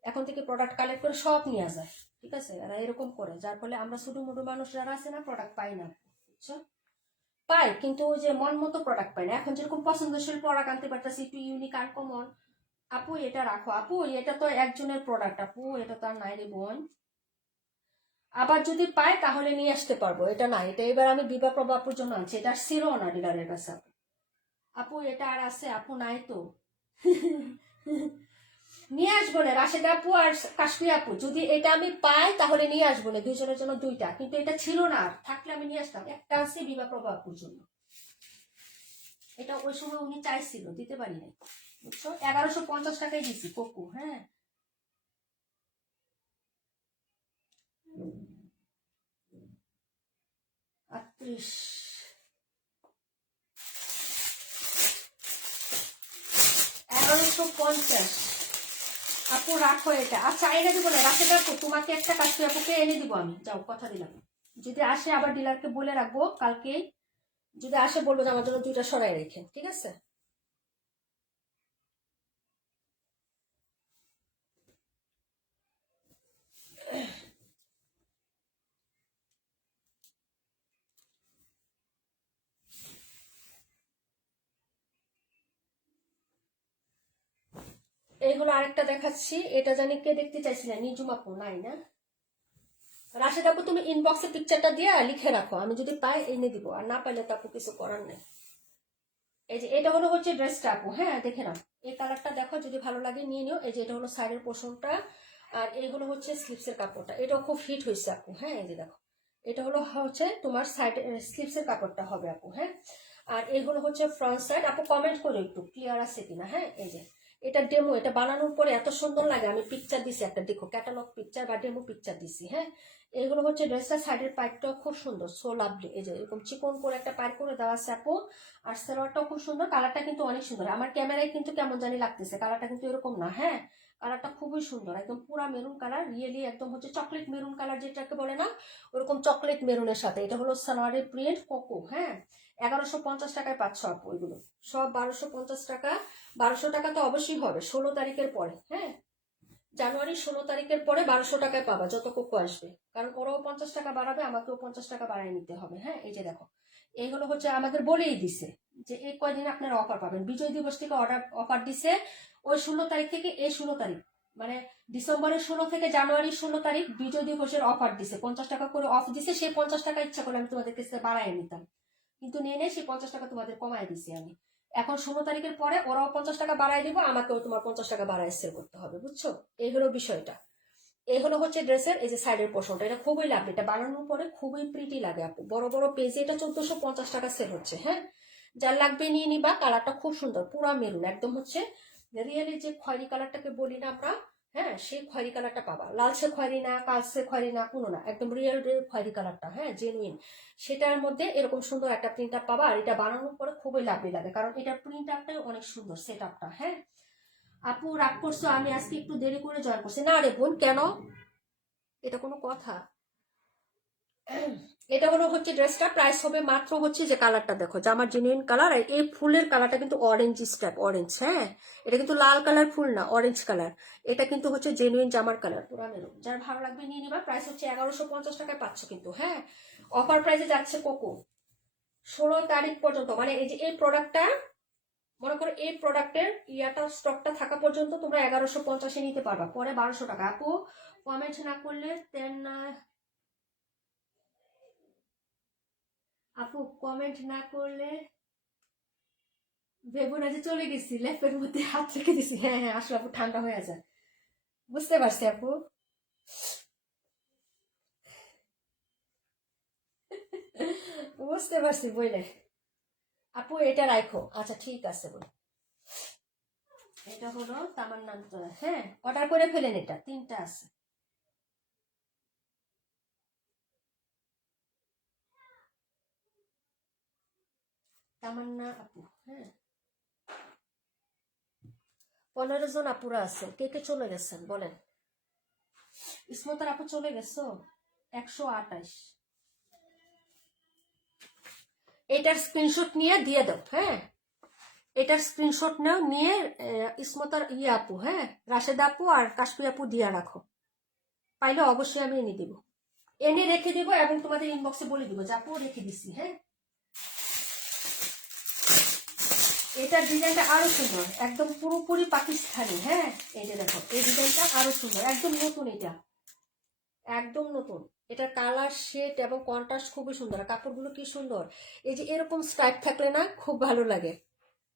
এখন থেকে প্রোডাক্ট কালেক্ট করে সব নিয়ে যায়, ঠিক আছে, এরা এরকম করে, যার ফলে আমরা ছোট মোটো মানুষ যারা আছে না প্রোডাক্ট পাই না, বুঝছো, পাই কিন্তু ওই যে মন মতো প্রোডাক্ট পাই না, এখন যেরকম পছন্দশীল প্রোডাক্ট আনতে পারতেছি একটু ইউনিক আর কমন, আপু এটা রাখো, আপু এটা তো একজনের প্রোডাক্ট, আপু এটা তো আর নাই রে বোন, আবার যদি পাই তাহলে নিয়ে আসতে পারবো, এটা না, এটা এবার আমি বিবাহ প্রভা আপুর জন্য আনছি, এটা ছিল না ডিলারের কাছে আপু, আপু এটা আর আছে, আপু নাই তো নিয়ে আসবো না, রাশেদ আপু আর কাশ্মীর আপু, যদি এটা আমি পাই তাহলে নিয়ে আসবো না, দুইজনের জন্য দুইটা, কিন্তু এটা ছিল না, থাকলে আমি নিয়ে আসতাম, একটা আছে বিবাহ প্রভা আপুর জন্য, এটা ওই সময় উনি চাইছিল, দিতে পারি নাই, বুঝছো, 1150 টাকায় দিছি কোকো, হ্যাঁ, 38, 1150, আপু রাখো এটা, আচ্ছা এনে দিব না, রাখে রাখো, তোমাকে একটা কাশ্মীর আপুকে এনে দিব আমি, যাও কথা দিলাম, যদি আসে আবার ডিলারকে বলে রাখবো কালকে, যদি আসে বলবো যে আমার জন্য দুইটা সরাই রেখে, ঠিক আছে। এই হলো আরেকটা দেখাচ্ছি, এটা জানি কে দেখতে চাইছিলেন, নিজুম আপু, নাই না, রাশেদ আপু তুমি ইনবক্সে পিকচারটা দিয়ে লিখে রাখো, আমি যদি পাই এনে দিব, আর না পাইলে তো আপু কিছু করার নেই। এই যে এটা হলো হচ্ছে ড্রেসটা আপু, হ্যাঁ দেখে নাও, এই কালারটা দেখো, যদি ভালো লাগে নিয়ে নিও, এই যে এটা হলো সাইডের পোর্শনটা, আর এইগুলো হচ্ছে স্লিপসের কাপড়টা, এটাও খুব ফিট হয়েছে আপু, হ্যাঁ এই যে দেখো, এটা হলো হচ্ছে তোমার সাইড স্লিপসের কাপড়টা হবে আপু, হ্যাঁ, আর এইগুলো হচ্ছে ফ্রন্ট সাইড, আপু কমেন্ট করো একটু ক্লিয়ার আছে কিনা, হ্যাঁ এই যে এটা ডেমো, এটা বানানোর পরে এত সুন্দর লাগে, আমি পিকচার দিছি একটা, দেখো ক্যাটালগ পিকচার বা ডেমো পিকচার দিছি, হ্যাঁ, এইগুলো হচ্ছে ড্রেসটা সাইডের পাইপটাও খুব সুন্দর, সো লাভলি, এই যে এরকম চিকন করে একটা পাইপ করে দেওয়া আছে আপু, আর সালোয়ারটাও খুব সুন্দর, কালারটা কিন্তু অনেক সুন্দর, আমার ক্যামেরায় কিন্তু কেমন জানি লাগতেছে, কালারটা কিন্তু এরকম না, হ্যাঁ, কালারটা খুবই সুন্দর, একদম পুরা মেরুন কালার, রিয়েলি একদম হচ্ছে চকলেট মেরুন কালার যেটাকে বলে না, ওরকম চকলেট মেরুনের সাথে, এটা হলো সালোয়ারের প্রিন্ট কোকো, হ্যাঁ, 1150 টাকায় পাচ্ছ আপু, এগুলো সব 1250 টাকা, 1200 টাকা তো অবশ্যই হবে 16 তারিখের পরে, হ্যাঁ, জানুয়ারির 16 তারিখের পরে 1200 টাকায় পাবা যত কোকো আসবে, কারণ ওরাও 50 টাকা বাড়াবে, আমাকেও 50 টাকা বাড়াই নিতে হবে, হ্যাঁ, এই যে দেখো, এইগুলো হচ্ছে আমাদের বলেই দিছে যে এই কয়দিন আপনারা অফার পাবেন, বিজয় দিবস থেকে অফার দিছে, ওই 16 তারিখ থেকে এই 16 তারিখ, মানে ডিসেম্বরের 16 থেকে জানুয়ারির 16 তারিখ বিজয় দিবসের অফার দিছে, 50 টাকা করে অফ দিছে, সেই 50 টাকা ইচ্ছা করে আমি তোমাদের কাছে বাড়াই নিতাম, কিন্তু নিয়ে নেই, সেই 50 টাকা তোমাদের কমাই দিছি আমি, এখন 16 তারিখের পরে ওরাও 50 টাকা বাড়াই দিব, আমাকেও তোমার 50 টাকা বাড়াই সেল করতে হবে, বুঝছো, এই হলো বিষয়টা। এই হলো হচ্ছে ড্রেসের এই যে সাইডের পোর্শনটা, এটা খুবই লাগবে, এটা বানানোর পরে খুবই প্রিটি লাগে আপু, বড় বড় পেজে এটা 1450 টাকা সেল হচ্ছে, হ্যাঁ, যার লাগবে নিয়ে নিবা, কালারটা খুব সুন্দর, পুরা মেরুন একদম হচ্ছে রিয়েলি যে খয়েরি কালারটাকে বলি না আমরা, হ্যাঁ, সেই খয়েরি কালারটা পাবা, লালচে খয়েরি না, কালচে খয়েরি না, কোনো না, একদম রিয়েল খয়েরি কালারটা, হ্যাঁ জেনুইন, সেটার মধ্যে এরকম সুন্দর একটা প্রিন্ট আপ পাবা, আর এটা বানানোর পরে খুবই লাভলি লাগে, কারণ এটার প্রিন্ট আপটাই অনেক সুন্দর, সেট আপটা, হ্যাঁ। আপু রাগ করছো, আমি আজকে একটু দেরি করে জয়েন করছি, না রে বোন কেন, এটা কোনো কথা, এটা হলো হচ্ছে ড্রেসটা প্রাইস হবে মাত্র হচ্ছে, যে কালারটা দেখো, জামার জেনুইন কালার, আর এই ফুলের কালারটা কিন্তু অরেঞ্জ স্টাইপ, অরেঞ্জ, হ্যাঁ, এটা কিন্তু লাল কালার ফুল না, অরেঞ্জ কালার, এটা কিন্তু হচ্ছে জেনুইন জামার কালার, পুরানো, যার ভালো লাগবে নিয়ে নিবা, প্রাইস হচ্ছে 1150 টাকায় পাচ্ছ কিন্তু, হ্যাঁ, অফার প্রাইসে যাচ্ছে কোকো 16 তারিখ পর্যন্ত, মানে এই যে এই প্রোডাক্টটা, মনে করো এই প্রোডাক্টের ইয়াটা স্টকটা থাকা পর্যন্ত তোমরা 1150-এ নিতে পারবা, পরে 1200 টাকা, আপু কমেন্ট না করলে দেন, আপু কমেন্ট না করলে বেগুন যে চলে গেছি, লেপের মধ্যে হাত রেখে দিছি। হ্যাঁ হ্যাঁ, আসলে আপু ঠান্ডা হয়ে যায়। বুঝতে পারছি আপু। বুঝতে পারছি বইলে। আপু এটা রাখো, আচ্ছা ঠিক আছে বলে। এটা হলো তামান্নার তোড়া, হ্যাঁ অর্ডার করে ফেলেন, এটা তিনটা আছে। তামান্না আপু, হ্যাঁ 15 জন আপুরা আছে, কে কে চলে গেছেন বলেন। ইসমতার আপু চলে গেছো, 128। এটার স্ক্রিনশট নিয়ে দিয়ে দাও, হ্যাঁ এটার স্ক্রিনশট নাও নিয়ে ইসমতার ইয়ে আপু, হ্যাঁ রাশেদ আপু আর কাশ্মীর আপু দিয়ে রাখো, পাইলে অবশ্যই আমি এনে দিব, এনে রেখে দিব এবং তোমাদের ইনবক্সে বলে দিব যে আপু রেখে দিছি। হ্যাঁ এটার ডিজাইনটা আরো সুন্দর, একদম পুরোপুরি পাকিস্তানি। হ্যাঁ এই যে দেখো, এই ডিজাইনটা আরো সুন্দর, একদম নতুন, এটা একদম নতুন। এটার কালার শেড এবং কন্ট্রাস্ট খুবই সুন্দর, আর কাপড়গুলো কি সুন্দর। এই যে এরকম স্ট্রাইপ থাকলে না খুব ভালো লাগে,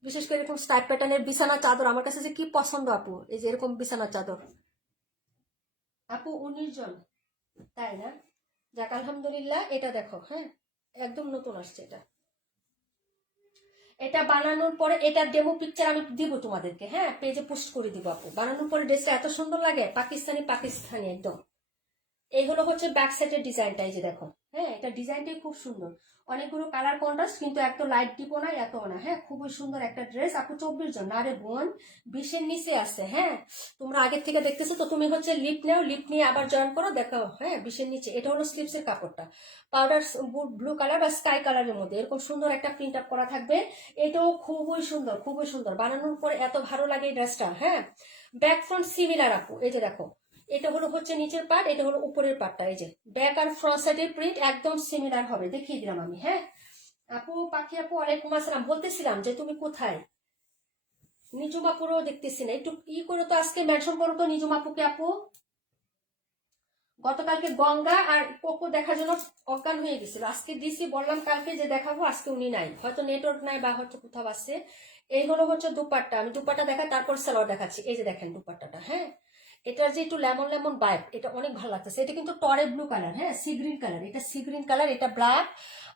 বিশেষ করে এরকম স্ট্রাইপ প্যাটার্নের বিছানা চাদর আমার কাছে যে কি পছন্দ আপু, এই যে এরকম বিছানা চাদর। আপু 19 জন, তাই না? যাক আলহামদুলিল্লাহ। এটা দেখো, হ্যাঁ একদম নতুন আসছে এটা। এটা বানানোর পরে এটার ডেমো পিকচার আমি দিব তোমাদেরকে, হ্যাঁ পেজে পোস্ট করে দিব আপু। বানানোর পরে ড্রেসটা এত সুন্দর লাগে, পাকিস্তানি পাকিস্তানি একদম। এইগুলো হচ্ছে ব্যাক সাইডের ডিজাইনটা, এই যে দেখো, হ্যাঁ এটা ডিজাইনটাই খুব সুন্দর, অনেকগুলো কালার কন্ট্রাস্ট, কিন্তু এত লাইট দিব না এত না। হ্যাঁ খুবই সুন্দর একটা ড্রেস আপু। 24 জন না রে বোন, 20-এর নিচে আছে। হ্যাঁ তোমরা আগের থেকে দেখতেছো তো, তুমি হচ্ছে লিপ নাও, লিপ নিয়ে আবার জয়েন করো, দেখো হ্যাঁ 20-এর নিচে। এটা হলো স্লিপসের কাপড়টা, পাউডার ব্লু কালার বা স্কাই কালারের মধ্যে এরকম সুন্দর একটা প্রিন্ট আপ করা থাকবে। এটাও খুবই সুন্দর, খুবই সুন্দর, বানানোর পরে এত ভালো লাগে এই ড্রেসটা। হ্যাঁ ব্যাক ফ্রন্ট সিমিলার আপু, এই যে দেখো, এটা হলো হচ্ছে নিচের পার্ট, এটা হলো উপরের পার্টটা। এই যে ব্যাক আর ফ্রন্ট সাইডের প্রিন্ট একদম সিমিলার হবে, দেখিয়ে দিলাম আমি। হ্যাঁ আপু পাখি আপু ওয়ালাইকুম আসসালাম, বলতেছিলাম যে তুমি কোথায়। নিজুম আপুরও দেখতেছি না, একটু ই করো তো, আজকে মেনশন করো তো নিজুম আপুকে আপু। গতকালকে গঙ্গা আর কোকো দেখার জন্য অজ্ঞান হয়ে গেছিল, আজকে দিছি, বললাম কালকে যে দেখাবো, আজকে উনি নাই, হয়তো নেটওয়ার্ক নাই বা হয়তো কোথাও আছে। এই হলো হচ্ছে দুপাট্টা, আমি দুপাট্টা দেখাই তারপর সালোয়ার দেখাচ্ছি। এই যে দেখেন দুপাট্টাটা, হ্যাঁ এটার যে একটু লেমন লেমন বাইপ, এটা অনেক ভালো লাগতেছে। এটা কিন্তু টরে ব্লু কালার, হ্যাঁ সি গ্রিন কালার, এটা সি গ্রিন কালার, এটা ব্ল্যাক।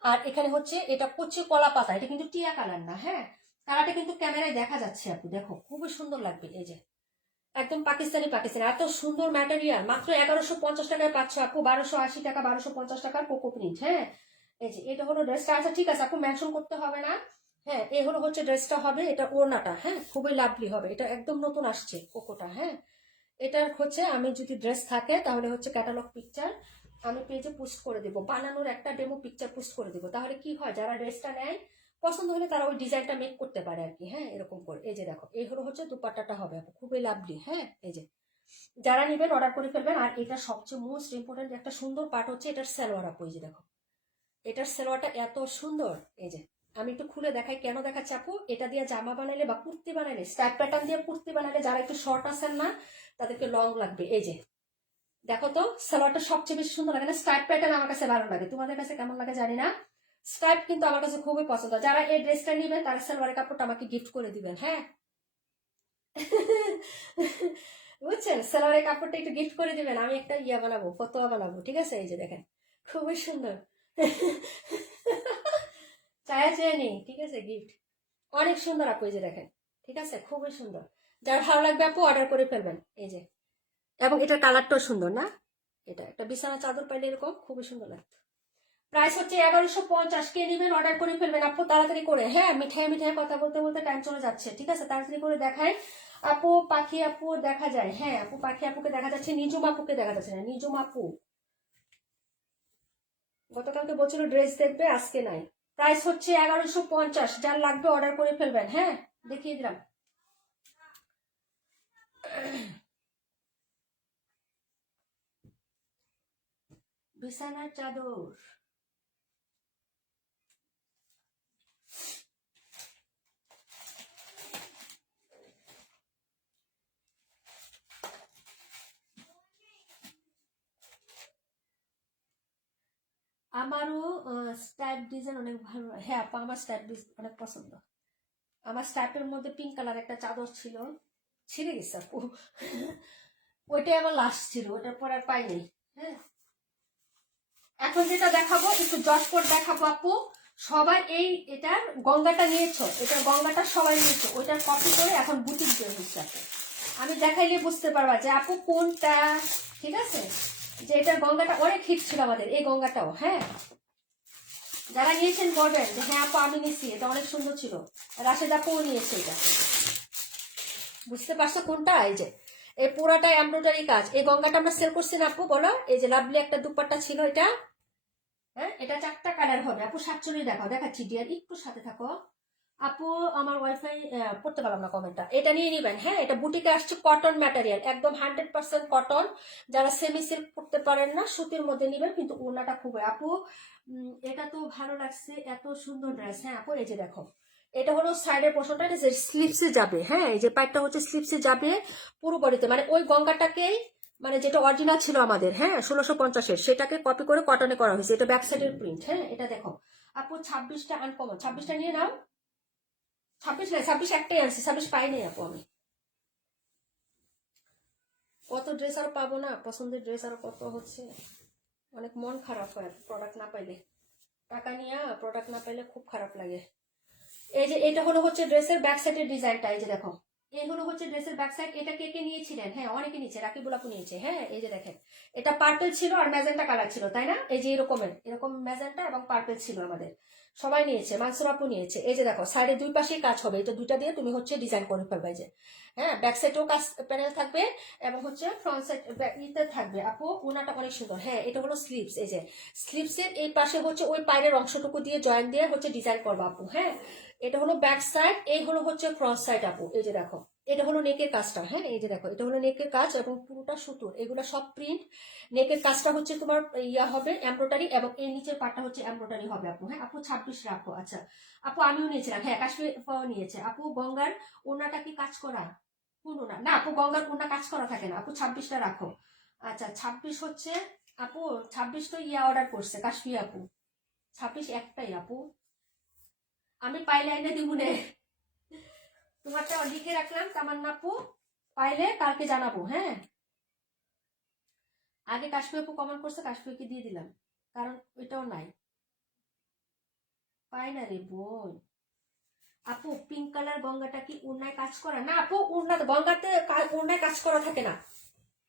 আর এখানে হচ্ছে এটা কচি কলা পাতা, এটা কিন্তু টিয়া কালার না। হ্যাঁ কালারটা কিন্তু ক্যামেরায় দেখা যাচ্ছে আপু, দেখো খুবই সুন্দর লাগবে। এই যে একদম পাকিস্তানি পাকিস্তানি, এত সুন্দর ম্যাটেরিয়াল, মাত্র 1150 টাকায় পাচ্ছ আপু, 1280 টাকা, 1250 টাকার কোকো প্রিন্ট। হ্যাঁ এই যে এটা হলো ড্রেসটা। আচ্ছা ঠিক আছে আপু, মেনশন করতে হবে না। হ্যাঁ এই হলো হচ্ছে ড্রেসটা হবে, এটা ওড়নাটা, হ্যাঁ খুবই লাভলি হবে, এটা একদম নতুন আসছে কোকোটা। হ্যাঁ এটার হচ্ছে আমি যদি ড্রেস থাকে তাহলে হচ্ছে ক্যাটালগ পিকচার আমি পেজে পোস্ট করে দেবো, বানানোর একটা ডেমো পিকচার পোস্ট করে দেবো, তাহলে কি হয় যারা ড্রেসটা নেয় পছন্দ হলে তারা ওই ডিজাইনটা মেক করতে পারে আর কি। হ্যাঁ এরকম করে, এই যে দেখো এই হলো হচ্ছে দুপাট্টাটা হবে আপু, খুবই লাভলি। হ্যাঁ এই যে যারা নেবেন অর্ডার করে ফেলবেন। আর এটা সবচেয়ে মোস্ট ইম্পর্টেন্ট একটা সুন্দর পার্ট হচ্ছে এটার সালোয়ার আপু, এই যে দেখো এটার সালোয়ারটা এত সুন্দর। এই যে আমি একটু খুলে দেখাই কেন দেখাচ্ছি আপু, এটা দিয়ে জামা বানাইলে বা কুর্তি বানাইলে, স্ট্রাইপ প্যাটার্ন দিয়ে কুর্তি বানাইলে যারা একটু শর্ট আছেন না তাদেরকে লং লাগবে। এই যে দেখো তো সালোয়ারটা সবচেয়ে বেশি সুন্দর লাগে না? স্ট্রাইপ প্যাটার্ন আমার কাছে ভালো লাগে, তোমাদের কাছে কেমন লাগে জানি না। স্ট্রাইপ কিন্তু আমার কাছে খুবই পছন্দ। যারা এই ড্রেসটা নেবেন তারা সালোয়ারের কাপড়টা আমাকে গিফট করে দিবেন, হ্যাঁ বুঝছেন, সালোয়ারের কাপড়টা একটু গিফট করে দিবেন, আমি একটা ইয়া বানাবো, ফতোয়া বানাবো, ঠিক আছে? এই যে দেখেন খুবই সুন্দর। চায়া চেয়ে নেই, ঠিক আছে গিফট, অনেক সুন্দর আপু। এই যে দেখেন, ঠিক আছে খুবই সুন্দর। যার ভালো লাগবে আপু অর্ডার করে ফেলবেন। এই যে এবং এটার কালারটাও সুন্দর না, এটা একটা বিছানা চাদর পাইলে এরকম খুবই সুন্দর লাগতো। প্রাইস হচ্ছে 1150, কে নেবেন অর্ডার করে ফেলবেন আপু তাড়াতাড়ি করে। হ্যাঁ মিঠাই মিঠাই কথা বলতে বলতে টাইম চলে যাচ্ছে, ঠিক আছে তাড়াতাড়ি করে দেখায়। আপু পাখি আপু দেখা যায়, হ্যাঁ আপু পাখি আপুকে দেখা যাচ্ছে, নিজুম আপুকে দেখা যাচ্ছে না। নিজুম আপু গতকালকে বছর ড্রেস দেখবে, আজকে নাই। প্রাইস হচ্ছে 1150, যার লাগবে অর্ডার করে ফেলবেন। হ্যাঁ দেখিয়ে দিলাম। বিছানার চাদর, আমারও স্টাইপ ডিজাইন অনেক ভালো। হ্যাঁ আপু আমার স্টাইপ ডিজাইন অনেক পছন্দ। আমার স্টার্টের মধ্যে পিঙ্ক কালার একটা চাদর ছিল, ছিঁড়ে গেছে আপু। ওইটাই আমার লাস্ট ছিল, ওটার পর আর পাইনি। হ্যাঁ, এখন যেটা দেখাবো একটু জটপট দেখাবো আপু। সবাই এটার গঙ্গাটা নিয়েছো, এটার গঙ্গাটা সবাই নিয়েছো, ওইটার কপি করে এখন বুটিক বের হচ্ছে আপু। আমি দেখাইলে বুঝতে পারবা যে আপু কোনটা। ঠিক আছে, যে এটার গঙ্গাটা অনেক হিট ছিল আমাদের, এই গঙ্গাটাও। হ্যাঁ, যারা নিয়েছেন বলবেন যে হ্যাঁ আপু আমি নিয়েছি, এটা অনেক সুন্দর ছিল। রাশেদ আপুও নিয়েছে এটা। বুঝতে পারছো কোনটা? এই যে এই পুরাটা এমব্রয়ডারি কাজ, এই গঙ্গাটা আমরা সেল করছি না আপু, বলো। এই যে লাভলি একটা দুপাট্টা ছিল এটা। হ্যাঁ, এটা 4টা কালার হবে আপু। 47 দেখাও, দেখাচ্ছি ডিয়ার, একটু সাথে থাকো আপু। আমার ওয়াইফাই পড়তে পারলাম না কমেন্টটা। এটা নিয়ে নিবেন। হ্যাঁ, এটা বুটিকে আসছে কটন ম্যাটেরিয়াল, একদম 100% কটন। যারা সেমি সিল্ক পড়তে পারেন না, সুতির মধ্যে নিবেন, কিন্তু ওড়নাটা খুবই আপু। এটা তো ভালো লাগছে, এত সুন্দর ড্রেস। হ্যাঁ আপু, এই যে দেখো, এটা হলো সাইডের পোর্শনটা, যে স্লিপসে যাবে। হ্যাঁ, এই যে পাইপটা হচ্ছে স্লিপসে যাবে পুরো বডিতে, মানে ওই গঙ্গাটাকেই, মানে যেটা অরিজিনাল ছিল আমাদের, হ্যাঁ 1650-এর, সেটাকে কপি করে কটনে করা হয়েছে। এটা ব্যাক সাইডের প্রিন্ট। হ্যাঁ, এটা দেখো আপু, 26টা আনকমন, 26টা নিয়ে নাও। 26 নাই, 26 একটাই আনছি, 26 পাইনি আপু আমি। কত ড্রেস আর পাবো না, পছন্দের ড্রেস আর কত হচ্ছে। অনেক মন খারাপ হয় প্রোডাক্ট না পাইলে। টাকা নিয়ে প্রোডাক্ট না পাইলে খুব খারাপ লাগে। এই যে এটা হলো হচ্ছে ড্রেসের ব্যাক সাইডের ডিজাইনটা, এই যে দেখো, এই হলো হচ্ছে ড্রেসের ব্যাক সাইড। এটা কে কে নিয়েছিলেন? হ্যাঁ, অনেকে নিয়েছে, রাকিবুল আপু নিয়েছে। হ্যাঁ, এই যে দেখেন, এটা পার্পল ছিল আর ম্যাজেন্টা কালার ছিল, তাই না? এই যে এরকম ম্যাজেন্টা এবং পার্পল ছিল আমাদের, সবাই নিয়েছে। মানসুর আপু নিয়েছে। এই যে দেখো, সাইডে দুই পাশেই কাজ হবে, এটা দুইটা দিয়ে তুমি হচ্ছে ডিজাইন করে ফেলবে। যে হ্যাঁ, ব্যাক সাইডেও কাজ প্যানেল থাকবে এবং হচ্ছে ফ্রন্ট সাইড ইতে থাকবে আপু। ওনাটা অনেক সুন্দর। হ্যাঁ, এটা হলো স্লিভস। এই যে স্লিভসের এই পাশে হচ্ছে ওই পায়ের অংশটুকু দিয়ে জয়েন দিয়ে হচ্ছে ডিজাইন করবো আপু। হ্যাঁ, এটা হলো ব্যাক সাইড, এই হলো হচ্ছে ফ্রন্ট সাইড আপু। এই যে দেখো, এটা হলো নেকের কাজটা। হ্যাঁ, এই যে দেখো, এটা হলো নেকের কাজ এবং পুরোটা সুতোর, এগুলো সব প্রিন্ট। নেকের কাজটা হচ্ছে তোমার ইয়া হবে এমব্রয়ডারি, এবং এর নিচের পাটটা হচ্ছে এমব্রয়ডারি হবে আপু। হ্যাঁ আপু, 26 রাখো। আচ্ছা আপু, আমিও নিয়েছিলাম। হ্যাঁ, কাশ্মীর নিয়েছে আপু। গঙ্গার ওনাটা কি কাজ করা? কোন ওনা? না আপু, গঙ্গার ওনা কাজ করা থাকে না আপু, 26টা রাখো। আচ্ছা, 26 হচ্ছে আপু, 26 তো ইয়া অর্ডার করছে কাশ্মীর আপু। 26 একটাই আপু, আমি পাইলে এনে দিব নে। তোমারটা লিখে রাখলাম তামান্না আপু, পাইলে কালকে জানাবো। হ্যাঁ, আগে কাশ্মীর আপু কমেন্ট করছে, কাশ্মীরকে দিয়ে দিলাম, কারণ ওইটাও নাই। পাই না রে বোন। আপু, পিঙ্ক কালার গঙ্গাটা কি ওড়নায় কাজ করা? না আপু, গঙ্গাতে ওড়নায় কাজ করা থাকে না।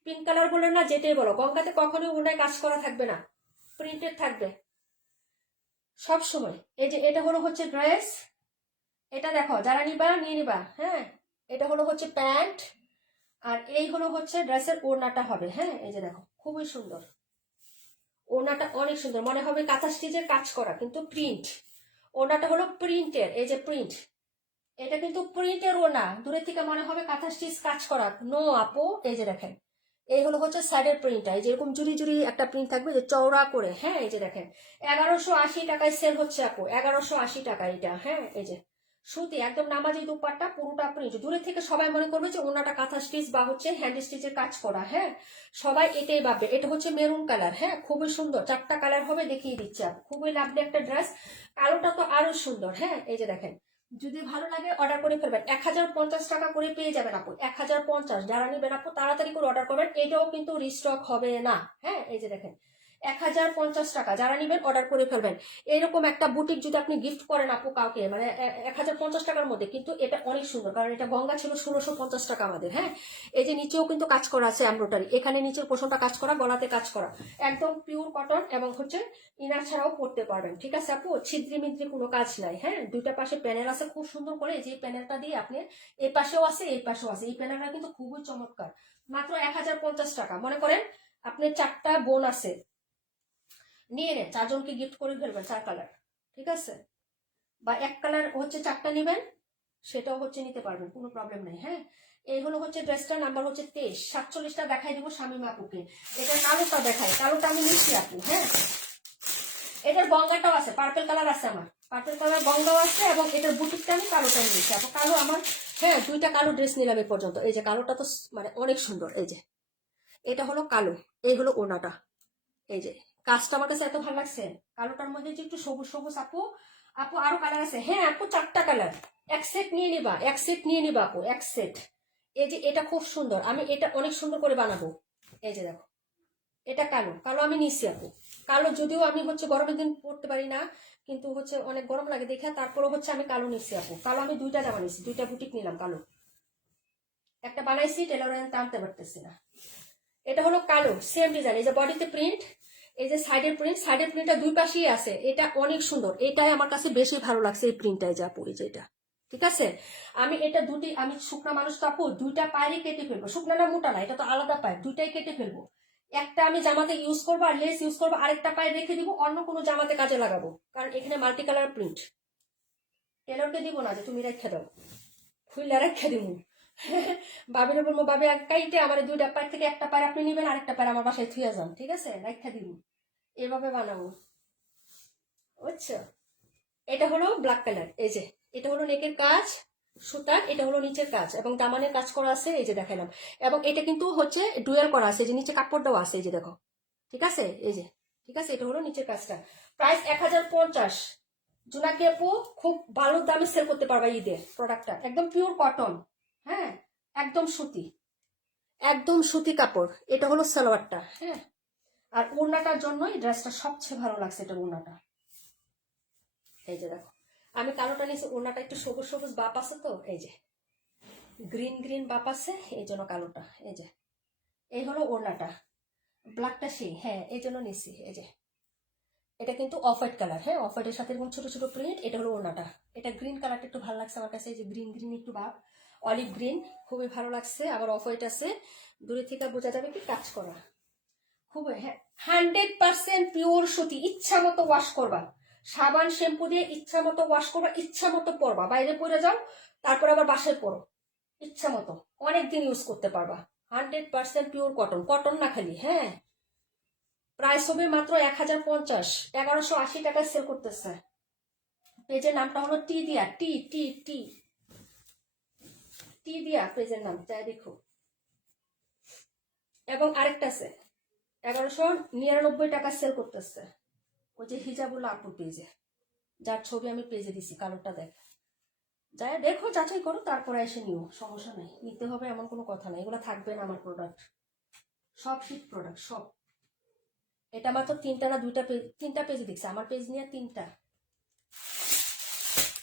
পিঙ্ক কালার বলে না, যেটাই বলো, গঙ্গাতে কখনোই ওড়নায় কাজ করা থাকবে না, প্রিন্টেড থাকবে সব সময়। এই যে এটা হলো হচ্ছে ড্রেস, এটা দেখো, যারা নিবা নিয়ে নিবা। হ্যাঁ, এটা হলো হচ্ছে প্যান্ট, আর এই হলো হচ্ছে ড্রেসের ওড়নাটা হবে। হ্যাঁ, এই যে দেখো, খুবই সুন্দর ওড়নাটা, অনেক সুন্দর, মনে হবে কাঁথা স্টিচের কাজ করা, কিন্তু প্রিন্ট। ওড়নাটা হলো প্রিন্টের, এই যে প্রিন্ট, এটা কিন্তু প্রিন্টের ওড়না, দূরে থেকে মনে হবে কাঁথা স্টিচ কাজ করা। নো আপু, এই যে দেখেন, এই হলো হচ্ছে সাইডের প্রিন্টটা, এই যে এরকম জুড়ি জুড়ি একটা প্রিন্ট থাকবে, যে চওড়া করে। হ্যাঁ, এই যে দেখেন, 1180 টাকায় সেল হচ্ছে আপু, 1180 টাকা এটা। হ্যাঁ, এই যে সুতি একদম নামাজি দুপাট্টা, পুরোটা প্রিন্ট। দূরে থেকে সবাই মনে করবে যে ওনাটা কাঁথা স্টিচ বা হচ্ছে হ্যান্ড স্টিচের কাজ করা। হ্যাঁ, সবাই এটাই ভাববে। এটা হচ্ছে মেরুন কালার। হ্যাঁ, খুবই সুন্দর, 4টা কালার হবে, দেখিয়ে দিচ্ছে আপু, খুবই লাভলি একটা ড্রেস। কালোটা তো আরো সুন্দর। হ্যাঁ, এই যে দেখেন, যদি ভালো লাগে অর্ডার করে ফেলবেন। 1050 টাকা করে পেয়ে যাবেন আপু, 1050। যারা নেবেন আপু তাড়াতাড়ি করে অর্ডার করবেন, এটাও কিন্তু রিস্টক হবে না। হ্যাঁ, এই যে দেখেন, 1050 টাকা, যারা নেবেন অর্ডার করে ফেলবেন। এরকম একটা বুটিক যদি আপনি গিফট করেন আপু কাউকে, মানে 1050 টাকার মধ্যে, কিন্তু এটা অনেক সুন্দর, কারণ এটা গঙ্গা ছিল 1650 টাকা আমাদের। হ্যাঁ, এই যে নিচেও কিন্তু কাজ করা আছে এমব্রয়ডারি, এখানে নিচের পোষণটা কাজ করা, গলাতে কাজ করা, একদম পিওর কটন, এবং হচ্ছে ইনার ছাড়াও পড়তে পারবেন। ঠিক আছে আপু, ছিদ্রি মিদ্রি কোনো কাজ নাই। হ্যাঁ, দুইটা পাশে প্যানেল আছে খুব সুন্দর করে, যে প্যানেলটা দিয়ে আপনি এই পাশেও আছে এই পাশেও আছে, এই প্যানেলটা কিন্তু খুবই চমৎকার। মাত্র 1050 টাকা। মনে করেন আপনি 4টা বোন আছে, নিয়ে নেন, 4জনকে গিফট করে ফেলবেন 4 কালার। ঠিক আছে, বা এক কালার হচ্ছে 4টা নেবেন, সেটাও হচ্ছে নিতে পারবেন, কোনো প্রবলেম নেই। হ্যাঁ, এই হলো হচ্ছে ড্রেসটার নাম্বার হচ্ছে 23। 47টা দেখাই দিব শামিমা আপুকে। এটা কালোটা দেখাই, কালোটা আমি নিচ্ছি আপু। হ্যাঁ, এটার গঙ্গাটাও আছে, পার্পল কালার আছে আমার, পার্পল কালার গঙ্গাও আছে, এবং এটার বুটিকটা আমি কালোটা নিয়েছি আপু। কালো আমার, হ্যাঁ 2টা কালো ড্রেস নিলাম এ পর্যন্ত। এই যে কালোটা তো মানে অনেক সুন্দর। এই যে এটা হলো কালো, এই হলো ওনাটা। এই যে কাজটা আমার কাছে এত ভালো লাগছে, কালোটার মধ্যে যে একটু সবুজ সবুজ আপু, আপু আরো কালার আছে, হ্যাঁ আপু 4টা কালার, এক সেট নিয়ে নিবা, এক সেট নিয়ে নিবা আপু, এক সেট। এই যে এটা খুব সুন্দর, আমি এটা অনেক সুন্দর করে বানাবো। এই যে দেখো, এটা কালো, কালো আমি নিচ্ছি আপু। কালো যদিও আমি হচ্ছে গরমের দিন পরতে পারি না, কিন্তু হচ্ছে অনেক গরম লাগে দেখে, তারপরে হচ্ছে আমি কালো নিচ্ছি আপু। কালো আমি 2টা জামা নিচ্ছি, 2টা বুটিক নিলাম কালো। একটা বানাইছি, টেলরে টানতে পারতেছি না। এটা হলো কালো, সেম ডিজাইন, এই যে বডিতে প্রিন্ট, এই যে সাইডের প্রিন্ট, সাইডের প্রিন্টটা দুই পাশেই আছে, এটা অনেক সুন্দর, এটাই আমার কাছে বেশি ভালো লাগছে এই প্রিন্টটাই যা পড়ি যেটা। ঠিক আছে, আমি এটা দুটি, আমি শুকনা মানুষ তো আপু, 2টা পায়ে কেটে ফেলবো, শুকনা না মোটা না, এটা তো আলাদা পায়ে, 2টাই কেটে ফেলবো। একটা আমি জামাতে ইউজ করবো আর লেস ইউজ করবো, আরেকটা পায়ে রেখে দিব, অন্য কোনো জামাতে কাজে লাগাবো, কারণ এখানে মাল্টি কালার প্রিন্ট। টেলরকে দিব না যে তুমি রেখে দাও, খুললে রেখে দিব। বাবিরে বলবো, বাবি এক কাইটে আমার 2টা পায়ের থেকে একটা পায়ের আপনি নিবেন, আরেকটা পায়ের আমার বাসায় থুয়ে যান, ঠিক আছে, রেখে দিব। এভাবে বানাবো, বুঝছো। এটা হলো ব্ল্যাক কালার, এই যে এটা হলো নেকের কাজ সুতার, এটা হলো নিচের কাজ এবং দামানের কাজ করা আছে, এই যে দেখালাম। এবং এটা কিন্তু হচ্ছে ডুয়েল করা আছে, যে নিচে কাপড় দেওয়া আছে, এই যে দেখো, ঠিক আছে, এই যে, ঠিক আছে, এটা হলো নিচের কাজটা। প্রাইস 1050। জোনাকি আপু খুব ভালো দামে সেল করতে পারবা ঈদের প্রোডাক্টটা, একদম পিওর কটন, হ্যাঁ, একদম সুতি, একদম সুতি কাপড়। এটা হলো সালোয়ারটা, হ্যাঁ। আর ওড়নাটার জন্য এই ড্রেসটা সবচেয়ে ভালো লাগছে, এটা ওড়নাটা। এই যে দেখো, আমি কালোটা নিয়েছি, ওড়নাটা একটু সবুজ সবুজ বাপ আছে তো, এই যে গ্রিন গ্রিন বাপ আছে, এই জন্য কালোটা। এই যে এই হলো ওড়নাটা, ব্ল্যাকটা সেই, হ্যাঁ এই জন্য নিছি। এই যে এটা কিন্তু অফ হোয়াইট কালার, হ্যাঁ অফ হোয়াইটের সাথে এরকম ছোট ছোট প্রিন্ট। এটা হলো ওড়নাটা, এটা গ্রিন কালারটা একটু ভালো লাগছে আমার কাছে, এই যে গ্রিন গ্রিন একটু বা অলিভ গ্রিন, খুবই ভালো লাগছে। আবার অফ হোয়াইট আছে, দূরে থেকে বোঝা যাবে কি কাজ করা, খুবই, হ্যাঁ 100% পিওর সুতি। ইচ্ছা মতো ওয়াশ করবা, সাবান শ্যাম্পু দিয়ে ইচ্ছা মতো ওয়াশ করবা, ইচ্ছা মতো পরবা, বাইরে পরে যাও, তারপর আবার বাসায় পরো, ইচ্ছা মতো অনেকদিন ইউজ করতে পারবা। 100% পিওর কটন, কটন না খালি, হ্যাঁ। প্রাইস হবে মাত্র 1050, 1180 টাকায় সেল করতেছে। পেজের নামটা হলো টি দিয়া, টি টি টি টি দিয়া পেজের নাম, তাই দেখো। এবং আরেকটা আছে 1199 টাকা সেল করতেছে, ওই যে হিজাবুল আপুর পেজে, যার ছবি আমি পেজে দিছি, কালোটা দেখ, যাই দেখো, যাচাই করো, তারপরে এসে নিও, সমস্যা নেই, নিতে হবে এমন কোনো কথা নেই, এগুলো থাকবে না আমার প্রোডাক্ট, সব শীত প্রোডাক্ট সব। এটা মাত্র 3টা না 2টা পেজ, 3টা পেজে দিচ্ছে, আমার পেজ নিয়ে 3টা।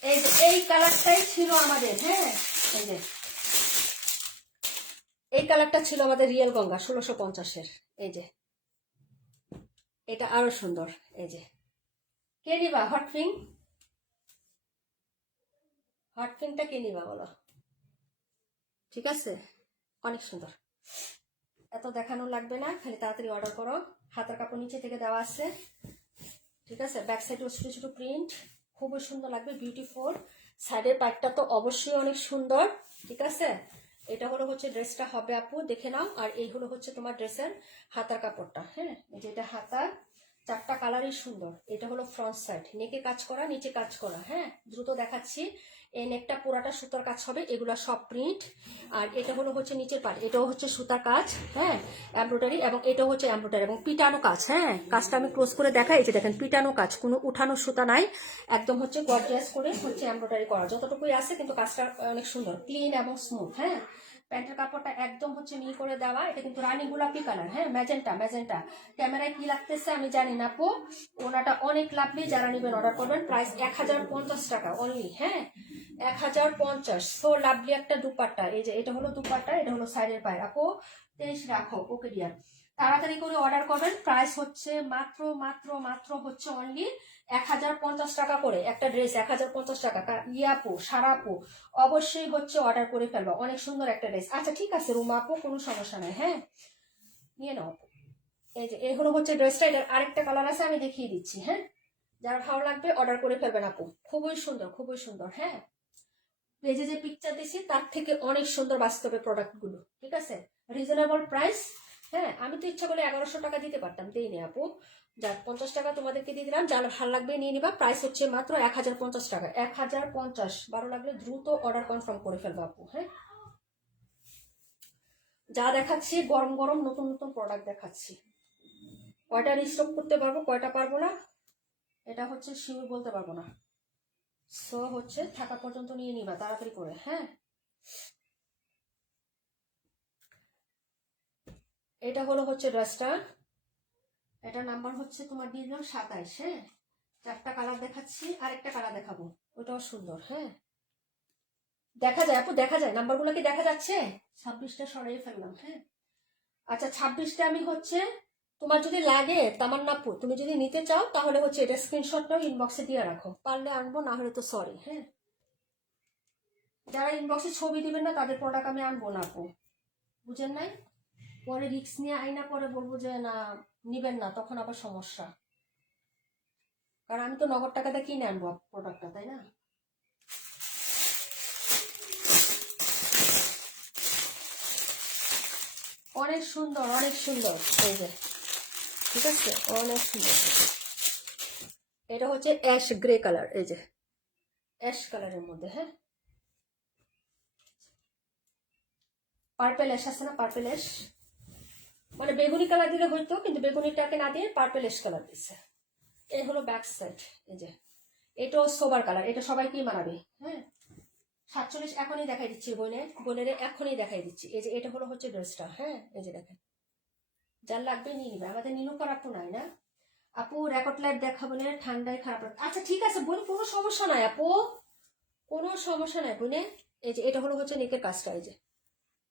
এই যে এই কালারটাই ছিল আমাদের, হ্যাঁ এই যে এই কালারটা ছিল আমাদের রিয়েল গঙ্গা 1650-এর। এই যে এটা আরো সুন্দর, এই যে কে নিবা হট পিঙ্ক, হট পিঙ্কটা কে নিবা বলো, ঠিক আছে, অনেক সুন্দর। এত দেখানো লাগবে না, খালি তাড়াতাড়ি অর্ডার করো। হাতের কাপড় নিচে থেকে দেওয়া আছে, ঠিক আছে, ব্যাক সাইডেও ছোট ছোট প্রিন্ট, খুবই সুন্দর লাগবে, বিউটিফুল। সাইডের পার্টটা তো অবশ্যই অনেক সুন্দর, ঠিক আছে। এটা হলো হচ্ছে ড্রেসটা হবে আপু, দেখে নাও। আর এই হলো হচ্ছে তোমার ড্রেসের হাতার কাপড়টা, হ্যাঁ যেটা হাতার, 4টা কালারই সুন্দর। এটা হলো ফ্রন্ট সাইড, নেকে কাজ করা, নিচে কাজ করা, হ্যাঁ দ্রুত দেখাচ্ছি। এই নেকটা পুরাটা সুতার কাজ হবে, এগুলা সব প্রিন্ট। আর এটা হলো হচ্ছে নিচের পার্ট, এটাও হচ্ছে সুতার কাজ, হ্যাঁ এমব্রয়ডারি, এবং এটাও হচ্ছে এমব্রয়ডারি এবং পিটানো কাজ, হ্যাঁ কাজটা আমি ক্লোজ করে দেখাই, এই যে দেখেন পিটানো কাজ, কোনো উঠানো সুতা নাই, একদম হচ্ছে গর্জিয়াস করে হচ্ছে এমব্রয়ডারি করা, যতটুকুই আছে, কিন্তু কাজটা অনেক সুন্দর, ক্লিন এবং স্মুথ, হ্যাঁ। প্যান্টের কাপড়টা একদম হচ্ছে মিল করে দেওয়া, এটা কিন্তু রানী গোলাপি কালার, হ্যাঁ ম্যাজেন্টা ম্যাজেন্টা। ক্যামেরায় কি লাগতেছে আমি জানি না আপু, ওনাটা অনেক লাভলি, যারা নেবেন অর্ডার করবেন। প্রাইস 1050 টাকা অনলি, হ্যাঁ 1050। সো লাভলি একটা দুপাট্টা, এই যে এটা হলো দুপাট্টা, এটা হলো সাইডের পায়ে আপু, 23 রাখো, ওকে ডিয়ার, তাড়াতাড়ি করে অর্ডার করবেন। প্রাইস হচ্ছে মাত্র মাত্র মাত্র হচ্ছে অনলি 1050 টাকা করে একটা ড্রেস, 1050 টাকা। ইয়াপু সারাপু অবশ্যই হচ্ছে অর্ডার করে ফেলবা, অনেক সুন্দর একটা ড্রেস। আচ্ছা ঠিক আছে রুমা আপু, কোনো সমস্যা নাই, হ্যাঁ নিয়ে নাও আপু। এই যে এই হলো হচ্ছে ড্রেসটা, এটার আরেকটা কালার আছে, আমি দেখিয়ে দিচ্ছি, হ্যাঁ যার ভালো লাগবে অর্ডার করে ফেলবেন আপু, খুবই সুন্দর খুবই সুন্দর, হ্যাঁ পেজে যে পিকচার দিছি তার থেকে অনেক সুন্দর বাস্তবে প্রোডাক্টগুলো, ঠিক আছে, রিজনেবল প্রাইস। হ্যাঁ আমি তো ইচ্ছা করলে 1100 টাকা দিতে পারতাম, দিইনি আপু, যার 50 টাকা তোমাদেরকে দিয়ে দিলাম, যার ভালো লাগবে নিয়ে নিবা। প্রাইস হচ্ছে মাত্র 1050 টাকা, 1050। ভালো লাগলে দ্রুত অর্ডার কনফার্ম করে ফেলবা আপু, হ্যাঁ। যা দেখাচ্ছি গরম গরম নতুন নতুন প্রোডাক্ট দেখাচ্ছি, কয়টা রিস্টক করতে পারবো কয়টা পারবো না এটা হচ্ছে শিওর বলতে পারবো না। সো হচ্ছে থাকা পর্যন্ত নিয়ে নিবা তাড়াতাড়ি করে, হ্যাঁ। এটা হলো হচ্ছে ড্রেসটা, এটা নাম্বার হচ্ছে তোমার দিয়ে দিলাম 27, হ্যাঁ। 4টা কালার দেখাচ্ছি, আরেকটা কালার দেখাবো, ওটাও সুন্দর, হ্যাঁ। দেখা যায় আপু, দেখা যায় নাম্বারগুলো কি দেখা যাচ্ছে? 26টা সরিয়ে ফেললাম, হ্যাঁ। আচ্ছা 26টা আমি হচ্ছে, তোমার যদি লাগে তামান্না আপু, তুমি যদি নিতে চাও তাহলে হচ্ছে এটা স্ক্রিনশট নাও, ইনবক্সে দিয়ে রাখো, পারলে আনবো, না হলে তো সরি, হ্যাঁ। যারা ইনবক্সে ছবি দিবেন না তাদের প্রোডাক্ট আমি আনবো না আপু, বুঝেন নাই? পরে রিস্ক নিয়ে আইনা পরে বলবো যে না নিবেন না, তখন আবার সমস্যা, কারণ আমি তো নগদ টাকাতে কিনে আনবো প্রোডাক্টটা, তাই না? অনেক সুন্দর, অনেক সুন্দর, এই যে, ঠিক আছে, অনেক সুন্দর। এটা হচ্ছে অ্যাশ গ্রে কালার, এই যে অ্যাশ কালারের মধ্যে, হ্যাঁ। পার্পেল অ্যাশ আছে না, পার্পেল অ্যাশ, মানে বেগুনি কালার দিলে হইতো, কিন্তু বেগুনিটাকে না দিয়ে পার্পেল অ্যাশ কালার দিচ্ছে। এই হলো ব্যাক সাইড, এই যে এটাও সোবার কালার, এটা সবাইকেই মানাবে, হ্যাঁ। 47 এখনই দেখাই দিচ্ছি বোনের এখনই দেখাই দিচ্ছি, এই যে এটা হলো হচ্ছে ড্রেসটা, হ্যাঁ। এই যে দেখেন, যার লাগবে নিয়ে নিবে, আমাদের নীলুকার আপু নাই না আপু, রেকর্ড লাইভ দেখা বলে ঠান্ডায় খারাপ লাগে। আচ্ছা ঠিক আছে বোন, কোনো সমস্যা নাই আপু, কোনো সমস্যা নাই বোনে। এই যে এটা হলো হচ্ছে নেকের কাজটা, এই যে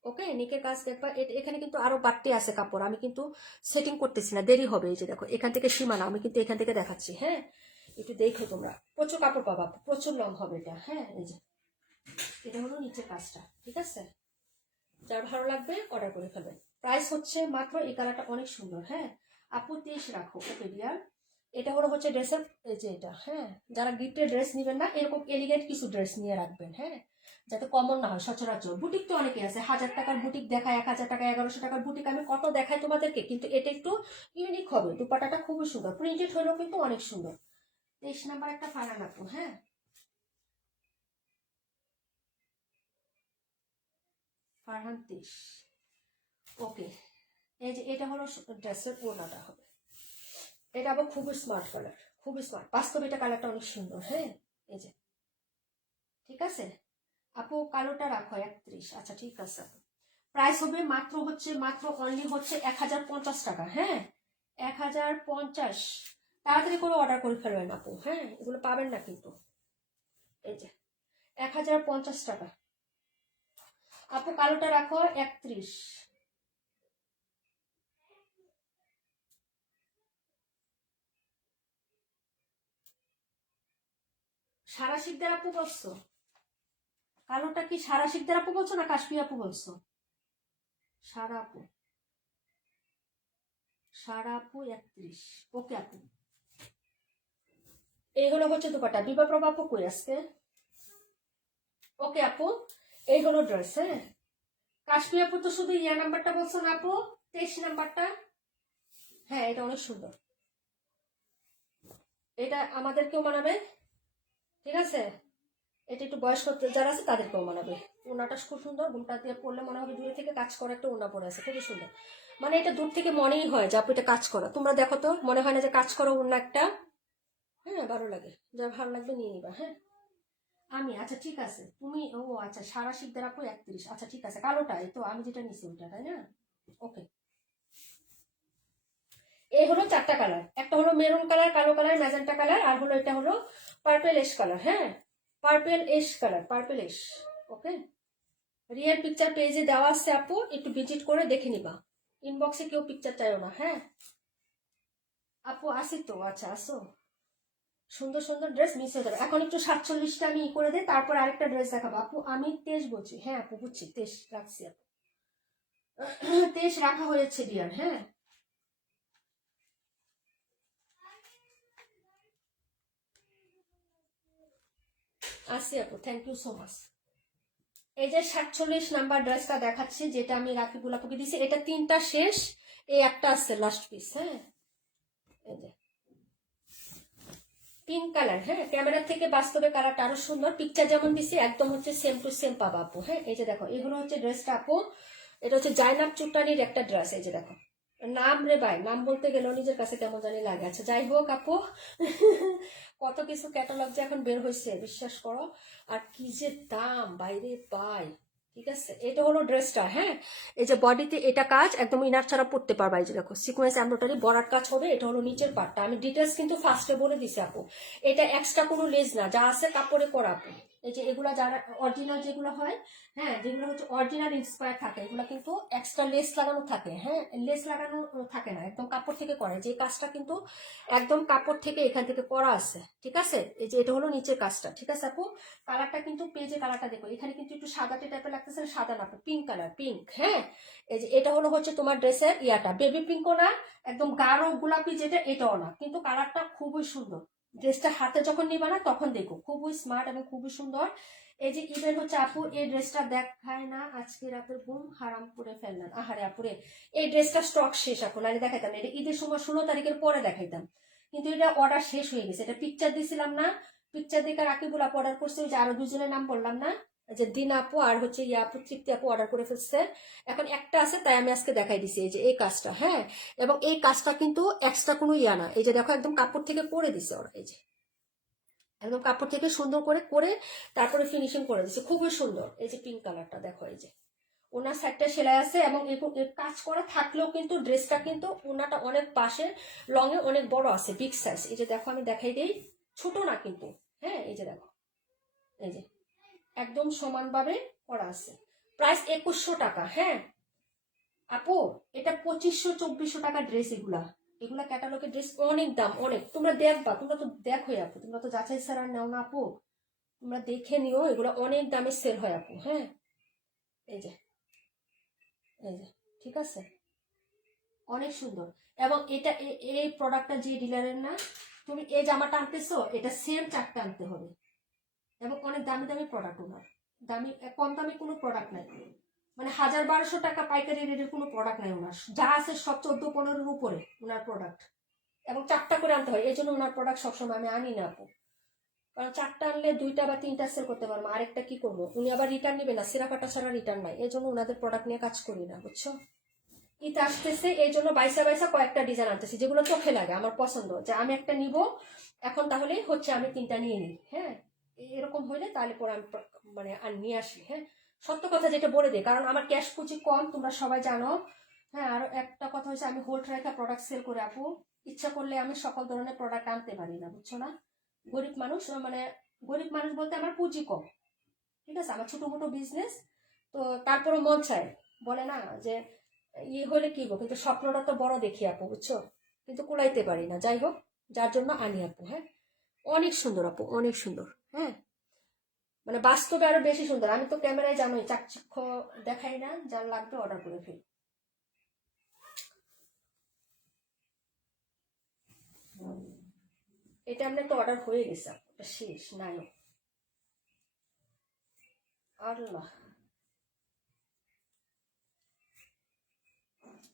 ওকে, নেকের কাজ দেখবা, এখানে কিন্তু আরো বাড়তি আছে কাপড়, আমি কিন্তু সেটিং করতেছি না, দেরি হবে। এই যে দেখো এখান থেকে সীমানা, আমি কিন্তু এখান থেকে দেখাচ্ছি, হ্যাঁ। একটু দেখো তোমরা, প্রচুর কাপড় পাবা, প্রচুর লং হবে এটা, হ্যাঁ। এই যে এটা হলো নিচের কাজটা, ঠিক আছে। যার ভালো লাগবে অর্ডার করে ফেলবেন। প্রাইস হচ্ছে মাত্র, এই কালারটা অনেক সুন্দর, হ্যাঁ আপু 23 রাখো, ওকে ডিয়ার। এটা হলো হচ্ছে ড্রেসের, এই যে এটা, হ্যাঁ। যারা গিফটের ড্রেস নেবেন না, এরকম এলিগেন্ট কিছু ড্রেস নিয়ে রাখবেন, হ্যাঁ, যাতে কমন না হয় সচরাচর। বুটিক তো অনেকে আছে, 1000 টাকার বুটিক দেখায়, 1000 টাকা, 1100 টাকার বুটিক আমি কত দেখাই তোমাদেরকে, কিন্তু এটা একটু ইউনিক হবে, দুপাটাটা খুবই সুন্দর, প্রিন্টেড হলেও কিন্তু অনেক সুন্দর। 23 নাম্বার একটা ফারান আপু, হ্যাঁ, ফারহান 23, ওকে। এই যে এটা হলো ড্রেসের ওড়নাটা হবে, এটা আবার খুবই স্মার্ট কালার, খুবই স্মার্ট, বাস্তবে এটা কালারটা অনেক সুন্দর, হ্যাঁ। এই যে ঠিক আছে আপু, কালোটা রাখো 31, আচ্ছা ঠিক আছে আপু। প্রাইস হবে মাত্র হচ্ছে, মাত্র অনলি হচ্ছে 1050 টাকা, হ্যাঁ 1050। তাড়াতাড়ি করে অর্ডার করে ফেলবেন আপু, হ্যাঁ, এগুলো পাবেন না কিন্তু। এই যে 1050 টাকা আপু, কালোটা রাখো 31। সারা শিকদার আপু বলছো? কালোটা কি সারা শিকদার আপু বলছো না কাশ্মীর আপু বলছো? সারা আপু, সারা আপু 31, ওকে আপু। এই হলো হচ্ছে দুপাটা, বিবাপ্রভা আপু কই আজকে, ওকে আপু। এই হলো ড্রেস, হ্যাঁ। কাশ্মীর আপু তো শুধু ইয়া নাম্বারটা বলছো না আপু, 23 নাম্বারটা, হ্যাঁ এটা অনেক সুন্দর, এটা আমাদেরকেও মানাবে, ঠিক আছে। এটা একটু বয়স্ক যারা আছে তাদেরকেও মানাবে। ওনাটা খুব সুন্দর, ঘুমটা দিয়ে পড়লে মনে হবে দূরে থেকে কাজ করা একটা ওনা পরে আছে, খুবই সুন্দর, মানে এটা দূর থেকে মনেই হয় যে আপু এটা কাজ করা, তোমরা দেখো তো মনে হয় না যে কাজ করো অন্য একটা, হ্যাঁ ভালো লাগে, যা ভালো লাগবে নিয়ে নিবা, হ্যাঁ। আমি, আচ্ছা ঠিক আছে, তুমি, ও আচ্ছা সারা শিকদার আপু 31, আচ্ছা ঠিক আছে, কালোটা এই তো আমি যেটা নিছি ওইটা, তাই না, ওকে। এই হলো 4টা কালার, একটা হলো মেরুন কালার, কালো কালার, ম্যাজেন্টা কালার, আর হলো এটা হলো পার্পেল এশ কালার, হ্যাঁ পার্পেল এশ কালার, পার্পেল এশ, ওকে। রিয়েল পিকচার পেজে দেওয়া আছে আপু, একটু ভিজিট করে দেখে নিবা, ইনবক্সে কেউ পিকচার চাইও না, হ্যাঁ। আপু আসি তো, আচ্ছা আসো, সুন্দর সুন্দর ড্রেস মিস হয়ে যাবে। এখন একটু 47টা আমি করে দিই, তারপর আরেকটা ড্রেস দেখাবো আপু, আমি 23 বলছি, হ্যাঁ আপু বুঝছি, 23 রাখছি আপু, 23 রাখা হয়েছে ডিয়ার, হ্যাঁ। আসি আপু, থ্যাংক ইউ সো মাচ। এই যে 47 নাম্বার ড্রেসটা দেখাচ্ছি, যেটা আমি রাকিবুল আপুকে দিছি, এটা 3টা শেষ, এই একটা আছে লাস্ট পিস, হ্যাঁ। এই যে পিঙ্ক কালার, হ্যাঁ, ক্যামেরা থেকে বাস্তবে কালারটা আরো সুন্দর, পিকচার যেমন দিছি একদম হচ্ছে সেম টু সেম পাবা আপু, হ্যাঁ। এই যে দেখো এগুলো হচ্ছে ড্রেসটা আপু, এটা হচ্ছে জাইনাব চুটানির একটা ড্রেস, এই যে দেখো নাম রে ভাই, নাম বলতে গেলেও নিজের কাছে কেমন জানি লাগে। আচ্ছা যাই হোক আপু, কত কিছু ক্যাটালগ যে এখন বের হয়েছে বিশ্বাস করো, আর কি যে দাম বাইরে পাই। ঠিক আছে, এটা হলো ড্রেসটা। হ্যাঁ, এই যে বডিতে এটা কাজ একদম ইনার ছাড়া পড়তে পারবা। এই যে দেখো সিকোয়েন্স এমব্রয়ডারি বর্ডার কাজ হবে। এটা হলো নিচের পার্টটা, আমি ডিটেলস কিন্তু ফার্স্টে বলে দিছি আপু। এটা এক্সট্রা কোনো লেস না, যা আছে কাপড়ে করা আপু। এই যে এগুলা যারা অরিজিনাল যেগুলো হয়, হ্যাঁ যেগুলো হচ্ছে অরিজিনাল ইন্সপায়ার থাকে, এগুলো কিন্তু এক্সট্রা লেস লাগানো থাকে। হ্যাঁ, লেস লাগানো থাকে না, একদম কাপড় থেকে করে। যে কাজটা কিন্তু একদম কাপড় থেকে এখান থেকে করা আছে। ঠিক আছে, এই যে এটা হলো নিচের কাজটা। ঠিক আছে আপু, কালারটা কিন্তু পেজে কালারটা দেখো, এখানে কিন্তু একটু সাদাটে টাইপের লাগতেছে, সাদা না পিঙ্ক কালার, পিঙ্ক। হ্যাঁ, এই যে এটা হলো হচ্ছে তোমার ড্রেসের ইয়াটা, বেবি পিঙ্কও না, একদম গাঢ় গোলাপি যেটা এটাও না, কিন্তু কালারটা খুবই সুন্দর। ড্রেসটা হাতে যখন নিবা না তখন দেখো খুবই স্মার্ট এবং খুবই সুন্দর। এই যে ঈদের হচ্ছে আপু, এই ড্রেসটা দেখায় না, আজকে রাতের ঘুম হারাম করে ফেললেন। আহারে আপুরে, এই ড্রেসটা স্টক শেষ এখন, আমি দেখাইতাম না, এটা ঈদের সময় 16 তারিখের পরে দেখাইতাম, কিন্তু এটা অর্ডার শেষ হয়ে গেছে। এটা পিকচার দিছিলাম না, পিকচার দেখে রাকিবুল আপু অর্ডার করছে, ওই যে আরো দুজনের নাম বললাম না, যে দিন আপু আর হচ্ছে ইয়া আপু, তৃপ্তি আপু অর্ডার করে ফেলছে। এখন একটা আছে তাই আমি আজকে দেখাই দিছি, এই যে এই কাজটা। হ্যাঁ, এবং এই কাজটা কিন্তু এক্সট্রা কোনো ইয়া না, এই যে দেখো একদম কাপড় থেকে করে দিছে ওরা, এই যে একদম কাপড় থেকে সুন্দর করে করে তারপরে ফিনিশিং করে দিচ্ছে, খুবই সুন্দর। এই যে পিঙ্ক কালারটা দেখো, এই যে ওনার সাইডটা সেলাই আছে, এবং কাজ করা থাকলেও কিন্তু ড্রেসটা কিন্তু ওনাটা অনেক পাশে লঙে অনেক বড় আছে, বিগ সাইজ। এই যে দেখো আমি দেখাই দিই, ছোট না কিন্তু। হ্যাঁ, এই যে দেখো, এই যে একদম সমানভাবে করা আছে। প্রাইস 2100 টাকা। হ্যাঁ আপু, এটা 2500-2400 টাকা ড্রেস। এগুলা এগুলা ক্যাটালগের ড্রেস, অনেক দাম অনেক। তোমরা দেখবা, তোমরা তো দেখো আপু, তোমরা তো যাচাই ছাড়া নেও না আপু, তোমরা দেখে নিও, এগুলো অনেক দামে সেল হয় আপু। হ্যাঁ, এই যে এই যে ঠিক আছে, অনেক সুন্দর। এবং এটা এই প্রোডাক্টটা যে ডিলারের না, তুমি এই জামাটা আনতেছো, এটা সেম চারটা আনতে হবে। এবং অনেক দামি দামি প্রোডাক্ট ওনার, দামি কম দামি কোনো প্রোডাক্ট নাই, মানে 1000-1200 টাকা পাইকারি রেটের কোনো প্রোডাক্ট নাই ওনার, যা আছে সব 14-15-এর উপরে ওনার প্রোডাক্ট। এবং চারটা করে আনতে হয়, এই জন্য ওনার প্রোডাক্ট সবসময় আমি আনি না আপু, কারণ চারটা আনলে 2টা বা 3টা সেল করতে পারবো, আরেকটা কি করবো, উনি আবার রিটার্ন নেবে না, সিরা কাটা ছাড়া রিটার্ন নাই, এই জন্য ওনাদের প্রোডাক্ট নিয়ে কাজ করি না, বুঝছো। ঈদ আসতেছে, এই জন্য বাইসা বাইসা কয়েকটা ডিজাইন আনতেছি, যেগুলো চোখে লাগে আমার পছন্দ, যে আমি একটা নিব এখন, তাহলে হচ্ছে আমি 3টা নিয়ে নিই। হ্যাঁ, এরকম হইলে তাহলে পরে আমি মানে আর নিয়ে আসি। হ্যাঁ, সত্য কথা যেটা বলে দিই, কারণ আমার ক্যাশ পুঁজি কম, তোমরা সবাই জানো। হ্যাঁ, আর একটা কথা হচ্ছে, আমি হোল্ড রেখা প্রোডাক্ট সেল করে আপু, ইচ্ছা করলে আমি সকল ধরনের প্রোডাক্ট আনতে পারি না, বুঝছো না। গরিব মানুষ, মানে গরিব মানুষ বলতে আমার পুঁজি কম। ঠিক আছে, আমার ছোট মোটো বিজনেস, তো তারপরে মন চায়, বলে না যে ইয়ে হলে কি গো, কিন্তু স্বপ্নটা তো বড় দেখি আপু, বুঝছো, কিন্তু কুলাইতে পারি না। যাই হোক, যার জন্য আনি আপু। হ্যাঁ, অনেক সুন্দর আপু, অনেক সুন্দর। হ্যাঁ, মানে বাস্তবে আরো বেশি সুন্দর। আমি তো ক্যামেরায় জানোই চাকচিক্য দেখাই না, যার লাগবে অর্ডার করে ফেলি। এটা আমরা তো অর্ডার হয়ে গেছে আপু, এটা শেষ নায়ক। আল্লাহ,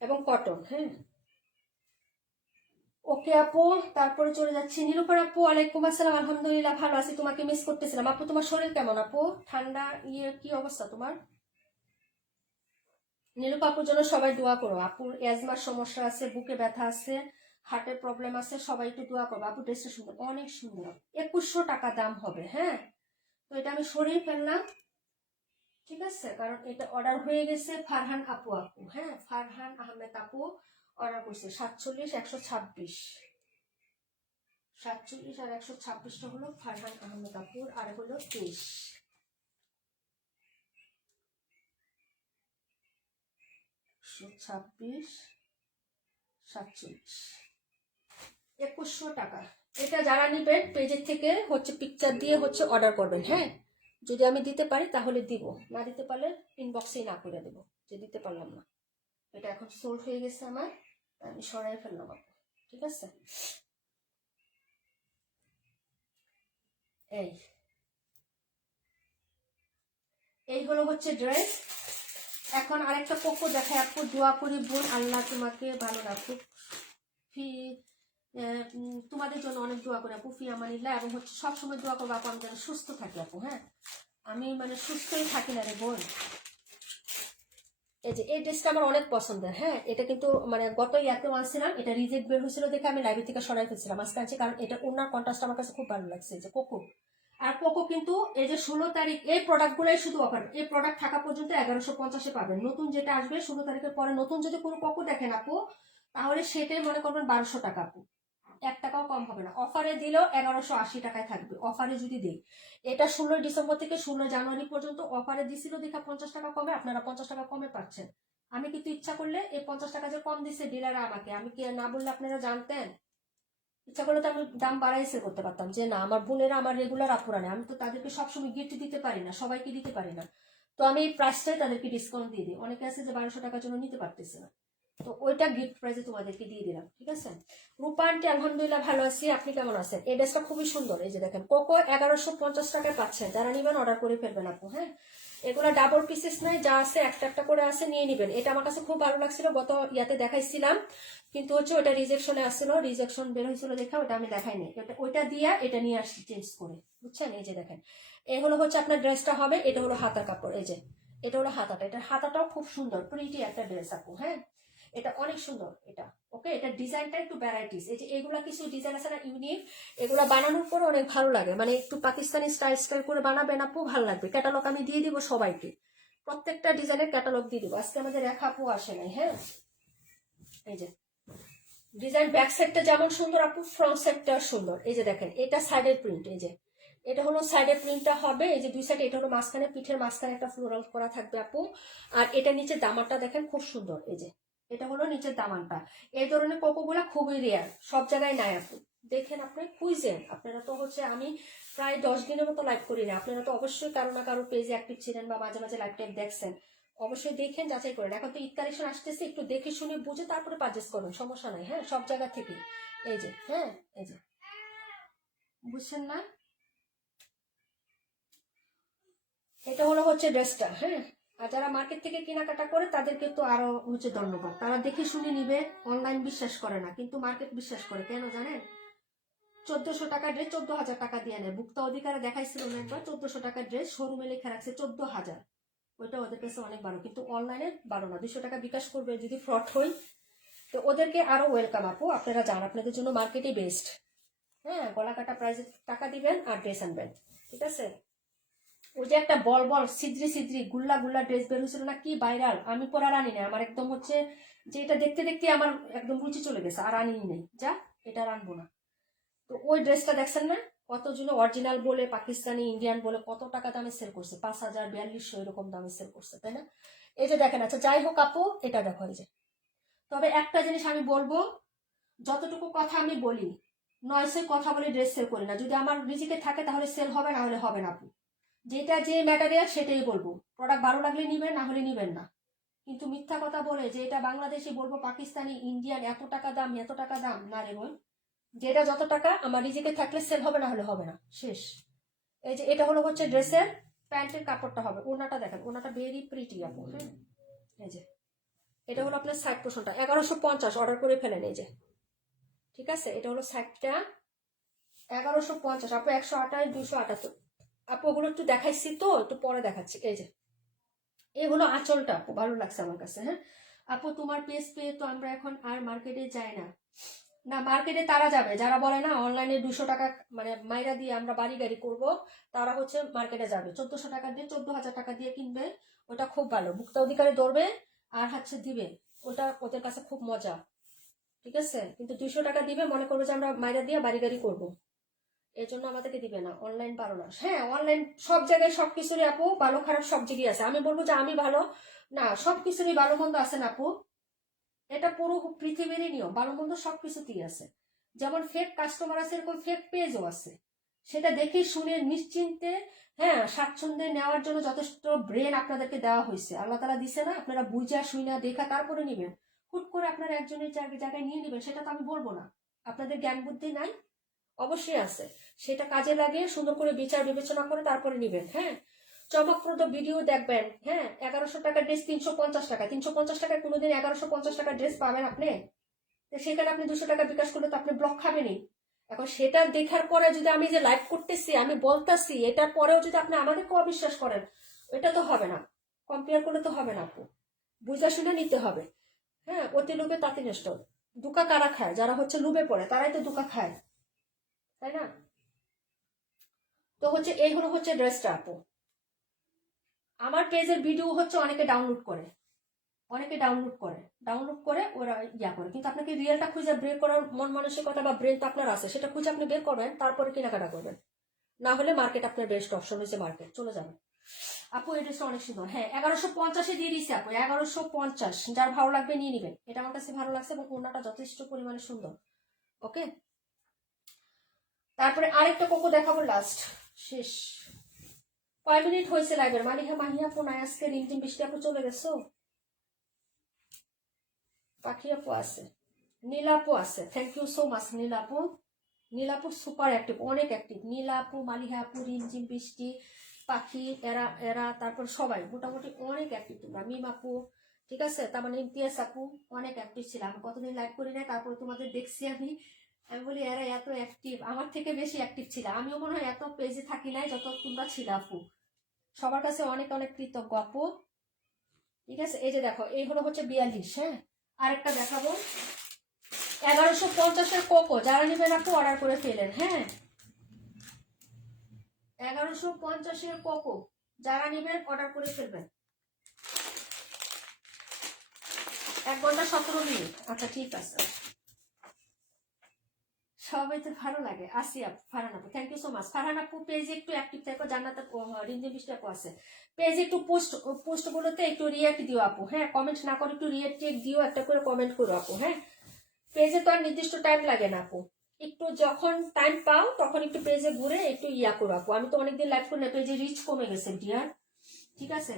এবং কটন। হ্যাঁ, ওকে আপু, তারপরে চলে যাচ্ছি নীলুফার আপু। ওয়ালাইকুম আসসালাম, আলহামদুলিল্লাহ ভালো আছি, তোমাকে মিস করতেছিলাম আপু। তোমার শরীর কেমন আপু? ঠান্ডা ইয়ে কি অবস্থা তোমার? নীলুফা আপুর জন্য সবাই দোয়া করো। আপুর অ্যাজমার সমস্যা আছে, বুকে ব্যথা আছে, হার্টের প্রবলেম আছে, সবাই একটু দোয়া করবো। আপু ড্রেসটা সুন্দর, অনেক সুন্দর। 2100 টাকা দাম হবে। হ্যাঁ, তো এটা আমি সরিয়ে ফেললাম। ঠিক আছে, কারণ এটা অর্ডার হয়ে গেছে ফারহান আপু। হ্যাঁ, ফারহান আহমেদ আপু অর্ডার করছে 47-126। 47 আর 126টা হলো ফারহান আহমেদ আপুর, আর হলো 23। 126, 47, 2100 টাকা। এটা যারা নিবেন পেজের থেকে হচ্ছে পিকচার দিয়ে হচ্ছে অর্ডার করবেন। হ্যাঁ, যদি আমি দিতে পারি তাহলে দিব, না দিতে পারলে ইনবক্সেই না করে দেবো, যে দিতে পারলাম না। এটা এখন সোল্ড হয়ে গেছে আমার, আমি সরাই ফেললাম আপু। ঠিক আছে, এই এই হলো হচ্ছে ড্রেস। এখন আরেকটা কোকো দেখায় আপু। দোয়া করি বোন, আল্লাহ তোমাকে ভালো রাখুক। ফি তোমাদের জন্য অনেক দোয়া করি আপু, ফি আমানিল্লাহ। এবং হচ্ছে সবসময় দোয়া করবো আপু, আমি যেন সুস্থ থাকি আপু। হ্যাঁ, আমি মানে সুস্থই থাকি না রে বোন। এই যে এই ড্রেসটা আমার অনেক পছন্দের। হ্যাঁ, এটা কিন্তু মানে গত ইয়াতে আনছিলাম, এটা রিজেক্ট বের হয়েছিল দেখে আমি লাইব্রেরি থেকে সরাই ফেলছিলাম, আজকে আনছি কারণ এটা ওনার কন্ট্রাস্ট আমার কাছে খুব ভালো লাগছে। এই যে কোকো, আর কোকো কিন্তু এই যে 16 তারিখ এই প্রোডাক্টগুলোই শুধু অফার, এই প্রোডাক্ট থাকা পর্যন্ত 1150-এ পাবেন। নতুন যেটা আসবে 16 তারিখের পরে নতুন যদি কোনো কোকো দেখেন আপু, তাহলে সেটাই মনে করবেন 1200 টাকা আপু, 1 টাকাও কম হবে না। অফারে দিলেও 1180 টাকায় থাকবে অফারে যদি দিই। এটা 16 ডিসেম্বর থেকে 16 জানুয়ারি পর্যন্ত অফারে দিছিল দেখা 50 টাকা কমে, আপনারা 50 টাকা কমে পাচ্ছেন। আমি কিন্তু ইচ্ছা করলে এই 50 টাকা যে কম দিচ্ছে ডিলাররা আমাকে, আমি কি না বললে আপনারা জানতেন? ইচ্ছা করলে তো আমি দাম বাড়াই সেল করতে পারতাম, যে না আমার বোনেরা আমার রেগুলার আপুরা নেয়, আমি তো তাদেরকে সবসময় গিফট দিতে পারি না, সবাইকে দিতে পারি না। তো আমি এই প্রাইসটাই তাদেরকে ডিসকাউন্ট দিয়ে দিই। অনেকে আছে যে 1200 টাকার জন্য নিতে পারতেছে না, তো ওইটা গিফট প্রাইজে তোমাদেরকে দিয়ে দিলাম, ঠিক আছে? রূপা আন্টি আলহামদুলিল্লাহ ভালো আছি, আপনি কেমন আছেন? এই ড্রেসটা খুবই সুন্দর। এই যে দেখেন কোকো 1150 টাকায় পাচ্ছেন, যারা নিবেন অর্ডার করে ফেলবেন আপু। হ্যাঁ, এগুলো ডাবল পিসেস নাই, যা আছে একটা একটা করে আছে, নিয়ে নিবেন। এটা আমার কাছে খুব ভালো লাগছিল, গত ইয়াতে দেখাইছিলাম, কিন্তু হচ্ছে ওটা রিজেকশনে আসছিল, রিজেকশন বের হয়েছিল দেখা ওটা আমি দেখাইনি, ওইটা দিয়া এটা নিয়ে আসছি চেঞ্জ করে, বুঝছেন? এই যে দেখেন এই হলো হচ্ছে আপনার ড্রেসটা হবে, এটা হলো হাতার কাপড়। এই যে এটা হলো হাতাটা, এটার হাতাটাও খুব সুন্দর, প্রিটি একটা ড্রেস আপু। হ্যাঁ, এটা অনেক সুন্দর এটা। ওকে, এটা ডিজাইনটা একটু ভ্যারাইটিস, এই যে এগুলা কিছু ডিজাইন আছে না ইউনিক, এগুলা বানানোর পরে অনেক ভালো লাগে, মানে একটু পাকিস্তানি স্টাইল স্টাইল করে বানাবেন আপু, ভালো লাগবে। ক্যাটালগ আমি দিয়ে দিব সবাইকে, প্রত্যেকটা ডিজাইনের ক্যাটালগ দিয়ে দিব। আজকে আমাদের রেখা আপু আসে নাই। হ্যাঁ, এই যে ডিজাইন ব্যাক সাইডটা যেমন সুন্দর আপু, ফ্রন্ট সাইডটা সুন্দর। এই যে দেখেন এটা সাইডের প্রিন্ট, এই যে এটা হলো সাইডের প্রিন্টটা হবে, এই যে দুই সাইডে, এটা হলো মাঝখানে, পিঠের মাঝখানে একটা ফ্লোরাল করা থাকবে আপু। আর এটা নিচে দামানটা দেখেন খুব সুন্দর, এই যে এটা হলো নিচের দামানটা। এই ধরনের কোকোগুলা খুবই রেয়ার, সব জায়গায় নাই আপু। দেখেন আপনি খুঁজছেন, আপনারা তো হচ্ছে আমি প্রায় 10 দিনের মতো লাইভ করি না, আপনারা তো অবশ্যই কারো না কারো পেজে অ্যাক্টিভ ছিলেন বা মাঝে মাঝে লাইভ টাইভ দেখছেন, অবশ্যই দেখেন যাচাই করেন। এখন তো ঈদ কালেকশন আসতেছে, একটু দেখে শুনে বুঝে তারপরে পারচেস করুন, সমস্যা নাই। হ্যাঁ, সব জায়গা থেকে। এই যে হ্যাঁ, এই যে বুঝছেন না, এটা হলো হচ্ছে ড্রেসটা। হ্যাঁ, আর যারা মার্কেট থেকে কেনাকাটা করে তাদেরকে তো আরো হচ্ছে ধন্যবাদ, তারা দেখে শুনে নিবে। অনলাইন বিশ্বাস করে না, কিন্তু মার্কেট বিশ্বাস করে। কেন জানেন? 1400 টাকা ড্রেস 14,000 টাকা দিয়ে নেয়। ভুক্ত অধিকারে দেখাইছিল না একবার, 1400 টাকার ড্রেস শোরুমে লেখা রাখছে 14,000, ওইটা ওদের কাছে অনেক ভালো, কিন্তু অনলাইনে ভালো না। 200 টাকা বিকাশ করবে যদি ফ্রড হই, তো ওদেরকে আরো ওয়েলকাম আপু, আপনারা যান, আপনাদের জন্য মার্কেটই বেস্ট। হ্যাঁ, গলা কাটা প্রাইসে টাকা দিবেন আর ড্রেস আনবেন, ঠিক আছে? ওই যে একটা বল বল সিদ্রি সিদ্রি গুল্লা গুল্লা ড্রেস বের হয়েছিল না, কি ভাইরাল, আমি পরে আর আনি না, আমার একদম হচ্ছে যে এটা দেখতে দেখতে আমার একদম রুচি চলে গেছে, আর আনি নেই, যা এটা আর আনবো না। তো ওই ড্রেসটা দেখছেন না, কতজন অরিজিনাল বলে পাকিস্তানি ইন্ডিয়ান বলে কত টাকা দামে সেল করছে, 5,000 4200 এরকম দামে সেল করছে, তাই না? এই যে দেখেন, আচ্ছা যাই হোক আপু, এটা দেখো। এই যে তবে একটা জিনিস আমি বলবো, যতটুকু কথা আমি বলি, নয়সে কথা বলে ড্রেস সেল করি না। যদি আমার রিজিকে থাকে তাহলে সেল হবে, না হলে হবে না আপু। যেটা যে ম্যাটেরিয়াল সেটাই বলবো, প্রোডাক্ট ভালো লাগলে নিবেন, না হলে নিবেন না। কিন্তু মিথ্যা কথা বলে যে এটা বাংলাদেশি বলবো পাকিস্তানি ইন্ডিয়ান এত টাকা দাম এত টাকা দাম, না রে বোন, যেটা যত টাকা আমার রিজিকে থাকলে সেল হবে, না হলে হবে না, শেষ। এই যে এটা হলো হচ্ছে ড্রেসের প্যান্টের কাপড়টা হবে, ওনাটা দেখেন, ওনাটা ভেরি প্রিটি আপু। হ্যাঁ, এই যে এটা হলো আপনার সাইড পোর্শনটা, 1150 অর্ডার করে ফেলেন। এই যে ঠিক আছে, এটা হলো সাইডটা 1150 আপু, 128 278 আপু। ওগুলো একটু দেখাইছি তো, একটু পরে দেখাচ্ছি। এই যে এই হলো আঁচলটা আপু, ভালো লাগছে আমার কাছে। হ্যাঁ আপু, তোমার পেজ পেয়ে তো আমরা এখন আর মার্কেটে যাই না। না, মার্কেটে তারা যাবে যারা বলে না অনলাইনে 200 টাকা মানে মাইরা দিয়ে আমরা বাড়ি গাড়ি করবো, তারা হচ্ছে মার্কেটে যাবে। 1400 টাকা দিয়ে 14,000 টাকা দিয়ে কিনবে, ওটা খুব ভালো, ভুক্ত অধিকারে ধরবে আর হচ্ছে দিবে, ওটা ওদের কাছে খুব মজা, ঠিক আছে? কিন্তু 200 টাকা দিবে, মনে করবে যে আমরা মাইরা দিয়ে বাড়ি গাড়ি করবো, এই জন্য আমাদেরকে দিবে না। অনলাইন ভালো না। হ্যাঁ, অনলাইন সব জায়গায় সবকিছুরই আপু ভালো খারাপ সব জায়গায় আছে, আমি বলবো যে আমি ভালো না, সবকিছুরই ভালো মন্দ আছে না আপু, এটা পুরো পৃথিবীরই নিয়ম, ভালো মন্দ সবকিছুতেই আছে। যেমন ফেক কাস্টমার আছে, এরকম ফেক পেজও আছে, সেটা দেখে শুনে নিশ্চিন্তে, হ্যাঁ, স্বাচ্ছন্দ্যে নেওয়ার জন্য যথেষ্ট ব্রেন আপনাদেরকে দেওয়া হয়েছে, আল্লাহ তালা দিছে না, আপনারা বুঝা শুইনা দেখা তারপরে নিবেন। হুট করে আপনারা একজনের জায়গায় নিয়ে নিবেন, সেটা তো আমি বলবো না। আপনাদের জ্ঞান বুদ্ধি নাই, অবশ্যই আছে, সেটা কাজে লাগে সুন্দর করে বিচার বিবেচনা করে তারপরে নিবেন। হ্যাঁ, চমকপ্রদ ভিডিও দেখবেন। হ্যাঁ, 1100 টাকার ড্রেস 350 টাকা, 350 টাকায় কোনোদিন 1150 টাকার ড্রেস পাবেন আপনি? সেখানে আপনি 200 টাকা বিকাশ করলে তো আপনি ব্লক খাবেনই। এখন সেটা দেখার পরে যদি আমি যে লাইভ করতেছি আমি বলতেছি, এটার পরেও যদি আপনি আমাদেরকে অবিশ্বাস করেন, এটা তো হবে না, কম্পেয়ার করলে তো হবে না আপু। বুঝা শুনে নিতে হবে। হ্যাঁ, অতি লোভে তাঁতি নষ্ট। দুকা কারা খায়? যারা হচ্ছে লোভে পড়ে তারাই তো দুকা খায়, তাই না? তো হচ্ছে এই হলো হচ্ছে ড্রেসটা আপু। আমার পেজের ভিডিও হচ্ছে অনেকে ডাউনলোড করে, ডাউনলোড করে ওরা ইয়া করে, কিন্তু আপনাকে রিয়েলটা খুঁজে বের করার মন মানসিকতা বা ব্রেন তো আপনার আছে, সেটা খুঁজে আপনি বের করবেন, তারপরে কেনাকাটা করবেন। না হলে মার্কেট আপনার বেস্ট অপশন হয়েছে, মার্কেট চলে যাবে। আপু এই ড্রেসটা অনেক সুন্দর। হ্যাঁ, 1150 দিয়ে দিয়েছি আপু, 1150। যার ভালো লাগবে নিয়ে নিবেন, এটা আমার কাছে ভালো লাগছে এবং ওড়নাটা যথেষ্ট পরিমাণে সুন্দর। ওকে, তারপরে আরেকটা কোকো দেখাবো, লাস্ট, শেষ। কয় মিনিট হয়েছে লাইভের? মালিহা মাহিয়া আপু নাই আজকে, রিমঝিম বৃষ্টি আপু চলে গেছো, পাখি আপু আছে, নীলাপু আছে, থ্যাংক ইউ সো মাচ নীলাপু। নীলাপু সুপার অ্যাক্টিভ, অনেক অ্যাক্টিভ। নীলাপু, মালিহা আপু, রিমঝিম বৃষ্টি, পাখি, এরা এরা তারপর সবাই মোটামুটি অনেক অ্যাক্টিভ। তোমরা মিম আপু, ঠিক আছে, তার মানে ইমতিয়াজ আপু অনেক অ্যাক্টিভ ছিল। আমি কতদিন লাইভ করি না, তারপরে তোমাদের দেখছি আমি, আমি বলি এরা এত অ্যাক্টিভ, আমার থেকে বেশি অ্যাক্টিভ ছিল। আমিও মনে হয় এত পেজে থাকি নাই যত তোমরা ছিল আপু। সবার কাছে অনেক অনেক কৃতজ্ঞ আপু। ঠিক আছে, এই যে দেখো, এই হলো হচ্ছে 42। হ্যাঁ, আরেকটা দেখাবো, 1150-এর কোকো, যারা নেবেন আপু অর্ডার করে ফেলেন। হ্যাঁ, 1150-এর কোকো, যারা নেবেন অর্ডার করে ফেলবেন। 1 ঘন্টা 17 মিনিট। আচ্ছা ঠিক আছে, সবাই তো ভালো লাগে। আসি আপু, ফারহান আপু, thank you so much. Farhan আপু পেজে একটু অ্যাক্টিভ থাকো, জান্নাত রিমঝিম বৃষ্টি আপু আছে পেজে, একটু পোস্ট গুলোতে একটু রিয়াক্ট দিও আপু। হ্যাঁ, কমেন্ট না করে একটু রিয়াক্ট দিও, একটা করে কমেন্ট করো আপু। হ্যাঁ, পেজে তো আর নির্দিষ্ট টাইম লাগে না আপু, একটু যখন টাইম পাও তখন একটু পেজে ঘুরে একটু ইয়া করো আপু। আমি তো অনেকদিন লাইভ করি না, পেজে রিচ কমে গেছে ডিয়ার। ঠিক আছে,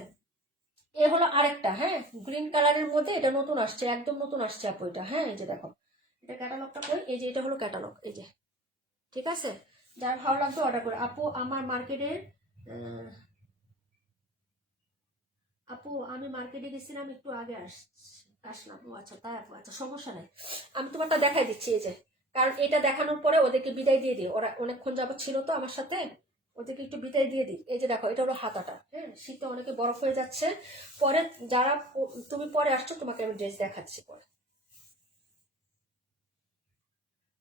এ হলো আরেকটা। হ্যাঁ, গ্রিন কালারের মধ্যে, এটা নতুন আসছে, একদম নতুন আসছে আপু এটা। হ্যাঁ, এই যে দেখো, এটা ক্যাটালগটা কই, এই যে এটা হলো ক্যাটালগ, এই যে। ঠিক আছে, যার ভালো লাগবে অর্ডার করে আপু। আমার মার্কেটের আপু, আমি মার্কেটে গেছিলাম একটু আগে, আসলাম। ও আচ্ছা, তাই আপু, আচ্ছা সমস্যা নাই, আমি তোমারটা দেখাই দিচ্ছি। এই যে, কারণ এটা দেখানোর পরে ওদেরকে বিদায় দিয়ে দিই, ওরা অনেকক্ষণ যাবত ছিল তো আমার সাথে, ওদেরকে একটু বিদায় দিয়ে দিই। এই যে দেখো, এটা হলো হাতাটা। হ্যাঁ, শীতে অনেকে বরফ হয়ে যাচ্ছে, পরে যারা তুমি পরে আসছো তোমাকে আমি ড্রেস দেখাচ্ছি পরে।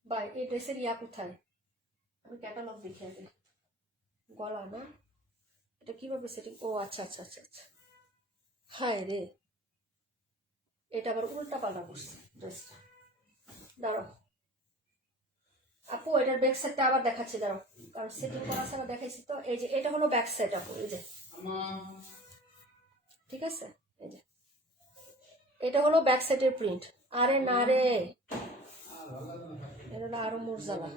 বাই, এই ড্রেসের ইয়া কোথায়? আমি ক্যাটালগ দেখি আগে। গলা না, এটা কিভাবে সেটিং? ও আচ্ছা আচ্ছা আচ্ছা আচ্ছা, হায় রে, এটা আবার উল্টা পাল্টা করছে ড্রেসটা। দাঁড়াও আপু, এটার ব্যাক সাইডটা আবার দেখাচ্ছি, দাঁড়াও, কারণ সেটিং করা আছে আবার দেখাইছি তো। এই যে এটা হলো ব্যাক সাইড আপু, এই যে। ঠিক আছে, এই যে এটা হলো ব্যাক সাইডের প্রিন্ট। আরে না রে, এটা হলো আরো মুরজালা।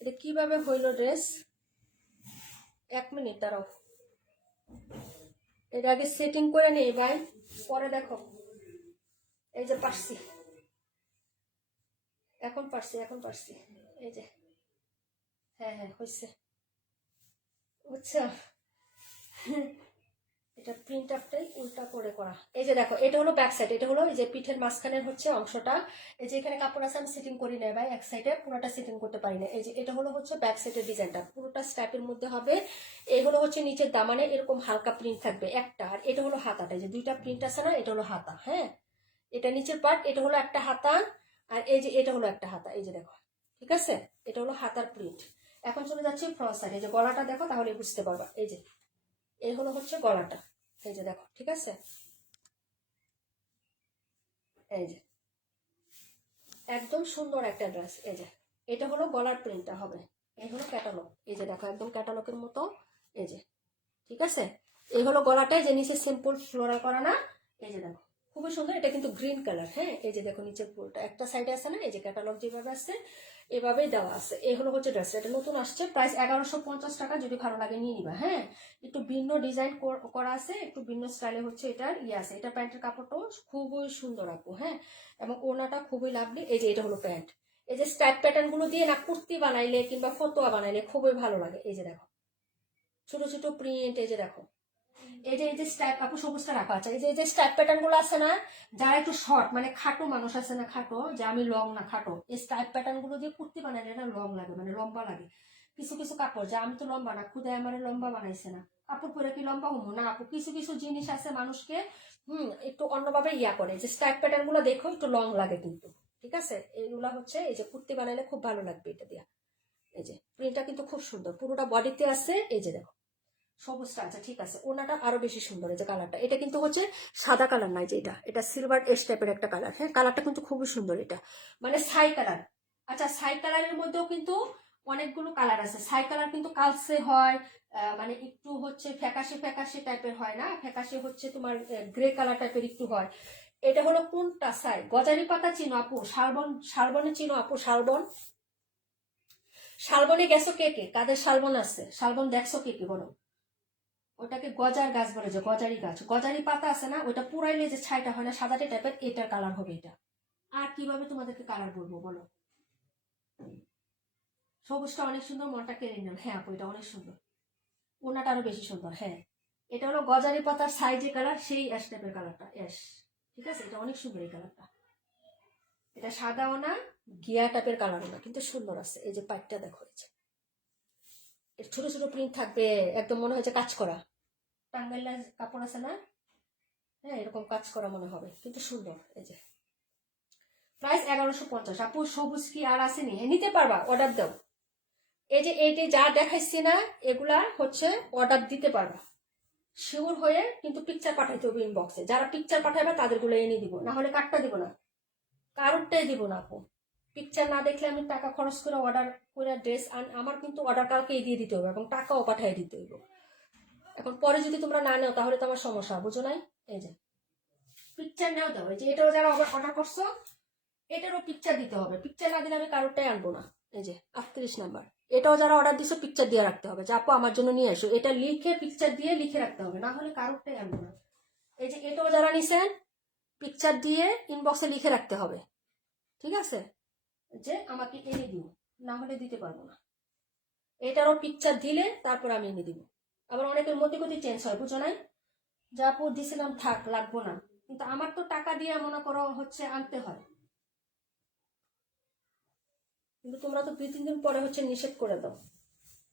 এটা কিভাবে হইলো ড্রেস? 1 মিনিট দাঁড়াও, এটা আগে সেটিং করে নেই ভাই, পরে দেখো। এই যে পারছি, এখন পারছি। এই যে, হ্যাঁ হ্যাঁ হয়েছে, বুঝছো? এটা প্রিন্ট আপটাই উল্টা করে করা। এই যে দেখো, এটা হলো ব্যাক সাইড, এটা হলো এই যে পিঠের মাঝখানের হচ্ছে অংশটা। এই যে এখানে কাপড় আছে, আমি সিটিং করি না ভাই, এক সাইডে পুরোটা সিটিং করতে পারি না। এই যে এটা হলো হচ্ছে ব্যাক সাইডের ডিজাইনটা, পুরোটা স্ট্যাপের মধ্যে হবে। এই হলো হচ্ছে নিচের দামানে এরকম হালকা প্রিন্ট থাকবে একটা, আর এটা হলো হাতাটা, যে দুইটা প্রিন্ট আছে না, এটা হলো হাতা। হ্যাঁ, এটা নিচের পার্ট, এটা হলো একটা হাতা, আর এই যে এটা হলো একটা হাতা। এই যে দেখো, ঠিক আছে, এটা হলো হাতার প্রিন্ট। এখন চলে যাচ্ছে ফ্রন্ট সাইড, এই যে গলাটা দেখো, তাহলে বুঝতে পারবা। এই যে এই হলো হচ্ছে গলাটা, এই যে দেখো, ঠিক আছে, এই যে একদম সুন্দর একটা ড্রেস। এই যে এটা হলো গলার প্রিন্টটা হবে, এই হলো ক্যাটালগ। এই যে দেখো, একদম ক্যাটালগের মতো। এই যে, ঠিক আছে, এই হলো গলাটাই, যে নিচে সিম্পল ফ্লোরাল করা না। এই যে দেখো, খুবই সুন্দর, এটা কিন্তু গ্রিন কালার। হ্যাঁ, এই যে দেখো নিচের ফুলটা একটা সাইডে আছে না, এই যে ক্যাটালগ যেভাবে আছে এভাবেই দেওয়া আছে। এই হলো হচ্ছে ড্রেস, এটা নতুন আসছে, প্রাইস 1150 টাকা। যদি ভালো লাগে নিয়ে নিবা। হ্যাঁ, একটু ভিন্ন ডিজাইন করা আছে, একটু ভিন্ন স্টাইলে হচ্ছে এটার ইয়ে আছে। এটা প্যান্টের কাপড়টাও খুবই সুন্দর আপু। হ্যাঁ, এবং ওনাটা খুবই লাভলি। এই যে এটা হলো প্যান্ট, এই যে স্ট্রাইপ প্যাটার্ন গুলো দিয়ে না কুর্তি বানাইলে কিংবা ফতোয়া বানাইলে খুবই ভালো লাগে। এই যে দেখো, ছোট ছোট প্রিন্ট। এই যে দেখো, এই যে স্ট্রাইপ আপু, সবুজটা রাখা আছে। এই যে স্ট্রাইপ প্যাটার্ন গুলো আছে না, যারা একটু শর্ট মানে খাটো মানুষ আছে না, খাটো, যে আমি লং না খাটো, এই স্ট্রাইপ প্যাটার্ন গুলো দিয়ে কুর্তি বানাইলে না লং লাগে, মানে লম্বা লাগে। কিছু কিছু কাপড় যা আমি তো লম্বা না, খুদে আমার লম্বা বানাইছে না, কাপড় পরে কি লম্বা হবো না আপু? কিছু কিছু জিনিস আছে মানুষকে একটু অন্যভাবে ইয়া করে, যে স্ট্রাইপ প্যাটার্ন গুলো দেখো একটু লং লাগে কিন্তু, ঠিক আছে? এইগুলা হচ্ছে এই যে কুর্তি বানাইলে খুব ভালো লাগবে এটা দিয়া। এই যে প্রিন্টটা কিন্তু খুব সুন্দর, পুরোটা বডিতে আছে। এই যে দেখো সবুজটা, আচ্ছা ঠিক আছে। ওনাটা আরো বেশি সুন্দর, এই যে কালারটা, এটা কিন্তু হচ্ছে সাদা কালার নাই, যে এটা সিলভার এস টাইপের একটা কালার। হ্যাঁ, কালারটা কিন্তু খুবই সুন্দর, এটা মানে ছাই কালার। আচ্ছা, ছাই কালারের মধ্যেও কিন্তু অনেকগুলো কালার আছে। ছাই কালার কিন্তু কালসে হয়, মানে একটু হচ্ছে ফ্যাকাশে ফ্যাকাশে টাইপের হয় না, ফ্যাকাশে হচ্ছে তোমার গ্রে কালার টাইপের একটু হয়। এটা হলো কোনটা ছাই? গজারি পাতা চিনো আপু? শালবন, শালবনে চিনো আপু? শালবন, শালবনে গেছো কে কে? কাদের শালবন আছে? শালবন দেখছো কে কে বলো? ওটাকে গজার গাছ বলে, যে গজারি গাছ, গজারি পাতা আছে না, ওটা পুরাইলে যে ছাইটা হয় না সাদাটে টাইপের, এটার কালার হবে এটা। আর কিভাবে তোমাদেরকে কালার বলবো বলো? সবুজটা অনেক সুন্দর, মনটা কেড়ে নিল। হ্যাঁ আপু, এটা অনেক সুন্দর, ওনাটা আরো বেশি সুন্দর। হ্যাঁ, এটা হলো গজারি পাতার সাইজে কালার, সেই অ্যাশ টাইপের কালারটা, অ্যাশ, ঠিক আছে? এটা অনেক সুন্দর এই কালারটা। এটা সাদাও না, গিয়া টাইপের কালারও না, কিন্তু সুন্দর আছে। এই যে পাইপটা দেখো, এই যে এর ছোট ছোট প্রিন্ট থাকবে, একদম মনে হচ্ছে কাজ করা টাঙ্গাইলা কাপড় আছে না, হ্যাঁ এরকম কাজ করা মনে হবে, কিন্তু সুন্দর। এই যে প্রাইস 1150। আপু সবুজ কি আর আসেনি? নিতে পারবা, অর্ডার দাও। এই যে এই যে যা দেখাইছি না, এগুলা হচ্ছে অর্ডার দিতে পারবা শিওর হয়ে, কিন্তু পিকচার পাঠাইতে হবে ইনবক্সে। যারা পিকচার পাঠাবে তাদেরগুলো এনে দিব, না হলে কাটটা দিব না, কারোরটাই দিব না আপু। পিকচার না দেখলে আমি টাকা খরচ করে অর্ডার করে ড্রেস আমার কিন্তু অর্ডার কালকেই দিয়ে দিতে হবে এবং টাকাও পাঠিয়ে দিতে হবে। এখন পরে যদি তোমরা না নেও তাহলে তো আমার সমস্যা, বুঝো নাই? এই যে পিকচার নাও দাও, এই যে এটাও যারা অর্ডার করছো এটারও পিকচার দিতে হবে, পিকচার না দিলে আমি কারোরটাই আনবো না। এই যে 38 নাম্বার, এটাও যারা অর্ডার দিছো পিকচার দিয়ে রাখতে হবে, যে আপু আমার জন্য নিয়ে এসো, এটা লিখে পিকচার দিয়ে লিখে রাখতে হবে, না হলে কারোরটাই আনবো না। এই যে এটাও যারা নিছেন পিকচার দিয়ে ইনবক্সে লিখে রাখতে হবে, ঠিক আছে? যে আমাকে এনে দিও, না হলে দিতে পারবো না। এটারও পিকচার দিলে তারপর আমি এনে দিব। আবার অনেকের মধ্যে গতি চেঞ্জ হয়, বুঝো নাই? যা আপু দিছিলাম থাক, লাগবো না, কিন্তু আমার তো টাকা দিয়ে মনে করো হচ্ছে আনতে হয়, কিন্তু তোমরা তো 2-3 দিন পরে হচ্ছে নিষেধ করে দাও,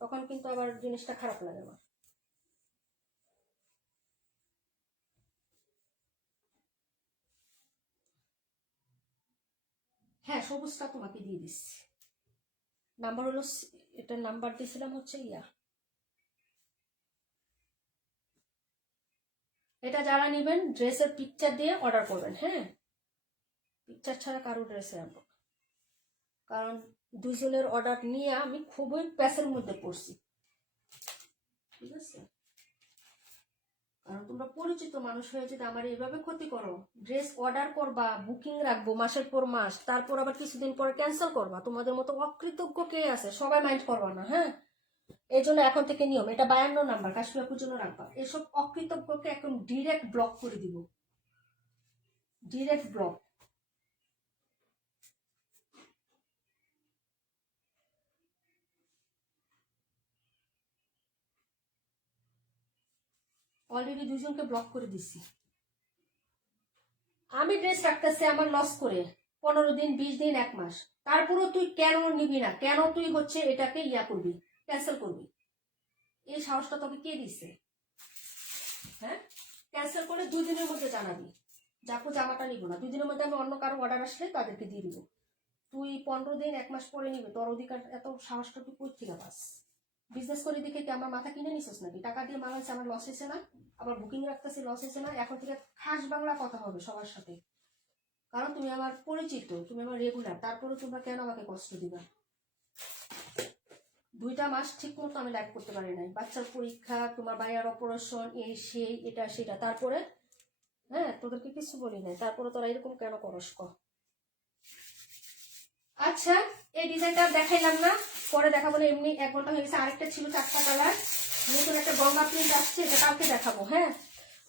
তখন কিন্তু আবার জিনিসটা খারাপ লাগে আমার। হ্যাঁ, সবুজটা তোমাকে দিয়ে দিচ্ছি, নাম্বার হলো, এটার নাম্বার দিয়েছিলাম হচ্ছে ইয়া। এটা যারা নেবেন ড্রেসের পিকচার দিয়ে অর্ডার করবেন, হ্যাঁ পিকচার ছাড়া কারো ড্রেসে আনবো, কারণ দুজনের অর্ডার নিয়ে আমি খুবই প্যাসের মধ্যে পড়ছি, ঠিক আছে? কারণ তোমরা পরিচিত মানুষ হয়ে যদি আমার এইভাবে ক্ষতি করো, ড্রেস অর্ডার করবা, বুকিং রাখবো মাসের পর মাস, তারপর আবার কিছুদিন পরে ক্যান্সেল করবা, তোমাদের মতো অকৃতজ্ঞ কে আছে? সবাই মাইন্ড করবা না, হ্যাঁ? এই জন্য এখন থেকে নিয়ম, এটা 52 নাম্বার, কাশ্মীর জন্য রাখবা। এসব অকৃতজ্ঞকে এখন ডিরেক্ট ব্লক করে দিব, ডিরেক্ট ব্লক। অলরেডি দুজনকে ব্লক করে দিছি। আমি ড্রেস রাখতেছি আমার লস করে 15 দিন, 20 দিন, 1 মাস, তারপরও তুই কেন নিবি না? কেন তুই হচ্ছে এটাকে ইয়া করবি, ক্যান্সেল করবি? এই সাহসটা তোকে কে দিচ্ছে? হ্যাঁ, ক্যান্সেল করে 2 দিনের মধ্যে জানাবি, যাকো জামাটা নিব না, 2 দিনের মধ্যে আমি অন্য কারো অর্ডার আসলে তাদেরকে দিয়ে দিব। তুই 15 দিন, 1 মাস পরে নিবি, তোর অধিকার, এত সাহসটা তুই কই থেকে পাস? বিজনেস করে দেখে কি আমার মাথা কিনে নিছিস নাকি? টাকা দিয়ে মাল আছে, আমার লস হয়েছে না? আবার বুকিং রাখতেছি, লস হয়েছে না? এখন থেকে খাস বাংলা কথা হবে সবার সাথে, কারণ তুমি আমার পরিচিত, তুমি আমার রেগুলার, তারপরে তোমরা কেন আমাকে কষ্ট দিবা? 2টা মাস ঠিক মতো আমি লাইভ করতে পারি নাই, বাচ্চার পরীক্ষা, তোমার বাইরের অপারেশন, এই সেই এটা সেটা, তারপরে হ্যাঁ তোদেরকে কিছু বলি নাই, তারপরে তোরা এরকম কেন করস ক? আচ্ছা, এই ডিজাইনটা দেখাইলাম না, পরে দেখাবো না, এমনি 1 ঘন্টা হয়ে গেছে। আরেকটা ছিল 4টা কালার, নতুন একটা গঙ্গা প্রিন্ট আসছে, এটা কালকে দেখাবো, হ্যাঁ?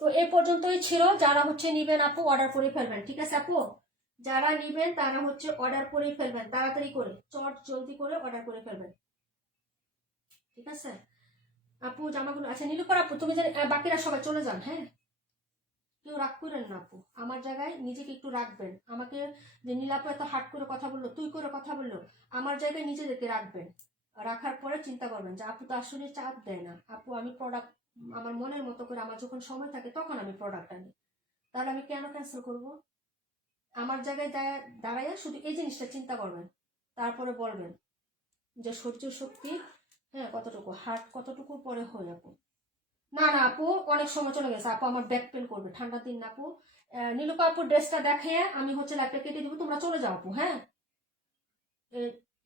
তো এই পর্যন্তই ছিল। যারা হচ্ছে নিবেন আপু অর্ডার করে ফেলবেন, ঠিক আছে আপু? যারা নিবেন তারা হচ্ছে অর্ডার করে ফেলবেন, তাড়াতাড়ি করে, চট জলদি করে অর্ডার করে ফেলবেন, ঠিক আছে? আপু জামাগুলো, আচ্ছা নীলুফার আপু তুমি জানি, বাকিরা সবাই চলে যান, হ্যাঁ? কেউ রাগ করেন না আপু, আমার জায়গায় নিজেকে একটু রাখবেন। আমাকে যে নীলাপু এত হাট করে কথা বললো, তুই করে কথা বললো, আমার জায়গায় নিজেদেরকে রাখবেন। রাখার পরে চিন্তা করবেন যে আপু তো আসলে চাপ দেয় না, আপু আমি প্রোডাক্ট আমার মনের মতো করে আমার যখন সময় থাকে তখন আমি প্রোডাক্ট আনি, তাহলে আমি কেন ক্যান্সেল করব? আমার জায়গায় দাঁড়াইয়া শুধু এই জিনিসটা চিন্তা করবেন, তারপরে বলবেন যে সহ্য শক্তি, হ্যাঁ কতটুকু, হার্ট কতটুকু পরে হয় আপু। না না আপু, অনেক সময় চলে গেছে আপু, আমার ব্যাক পেন করবে, ঠান্ডার দিন না আপু। নীলুকা আপু ড্রেসটা দেখে আমি হচ্ছে লাইফটা কেটে দিব, তোমরা চলে যাও আপু। হ্যাঁ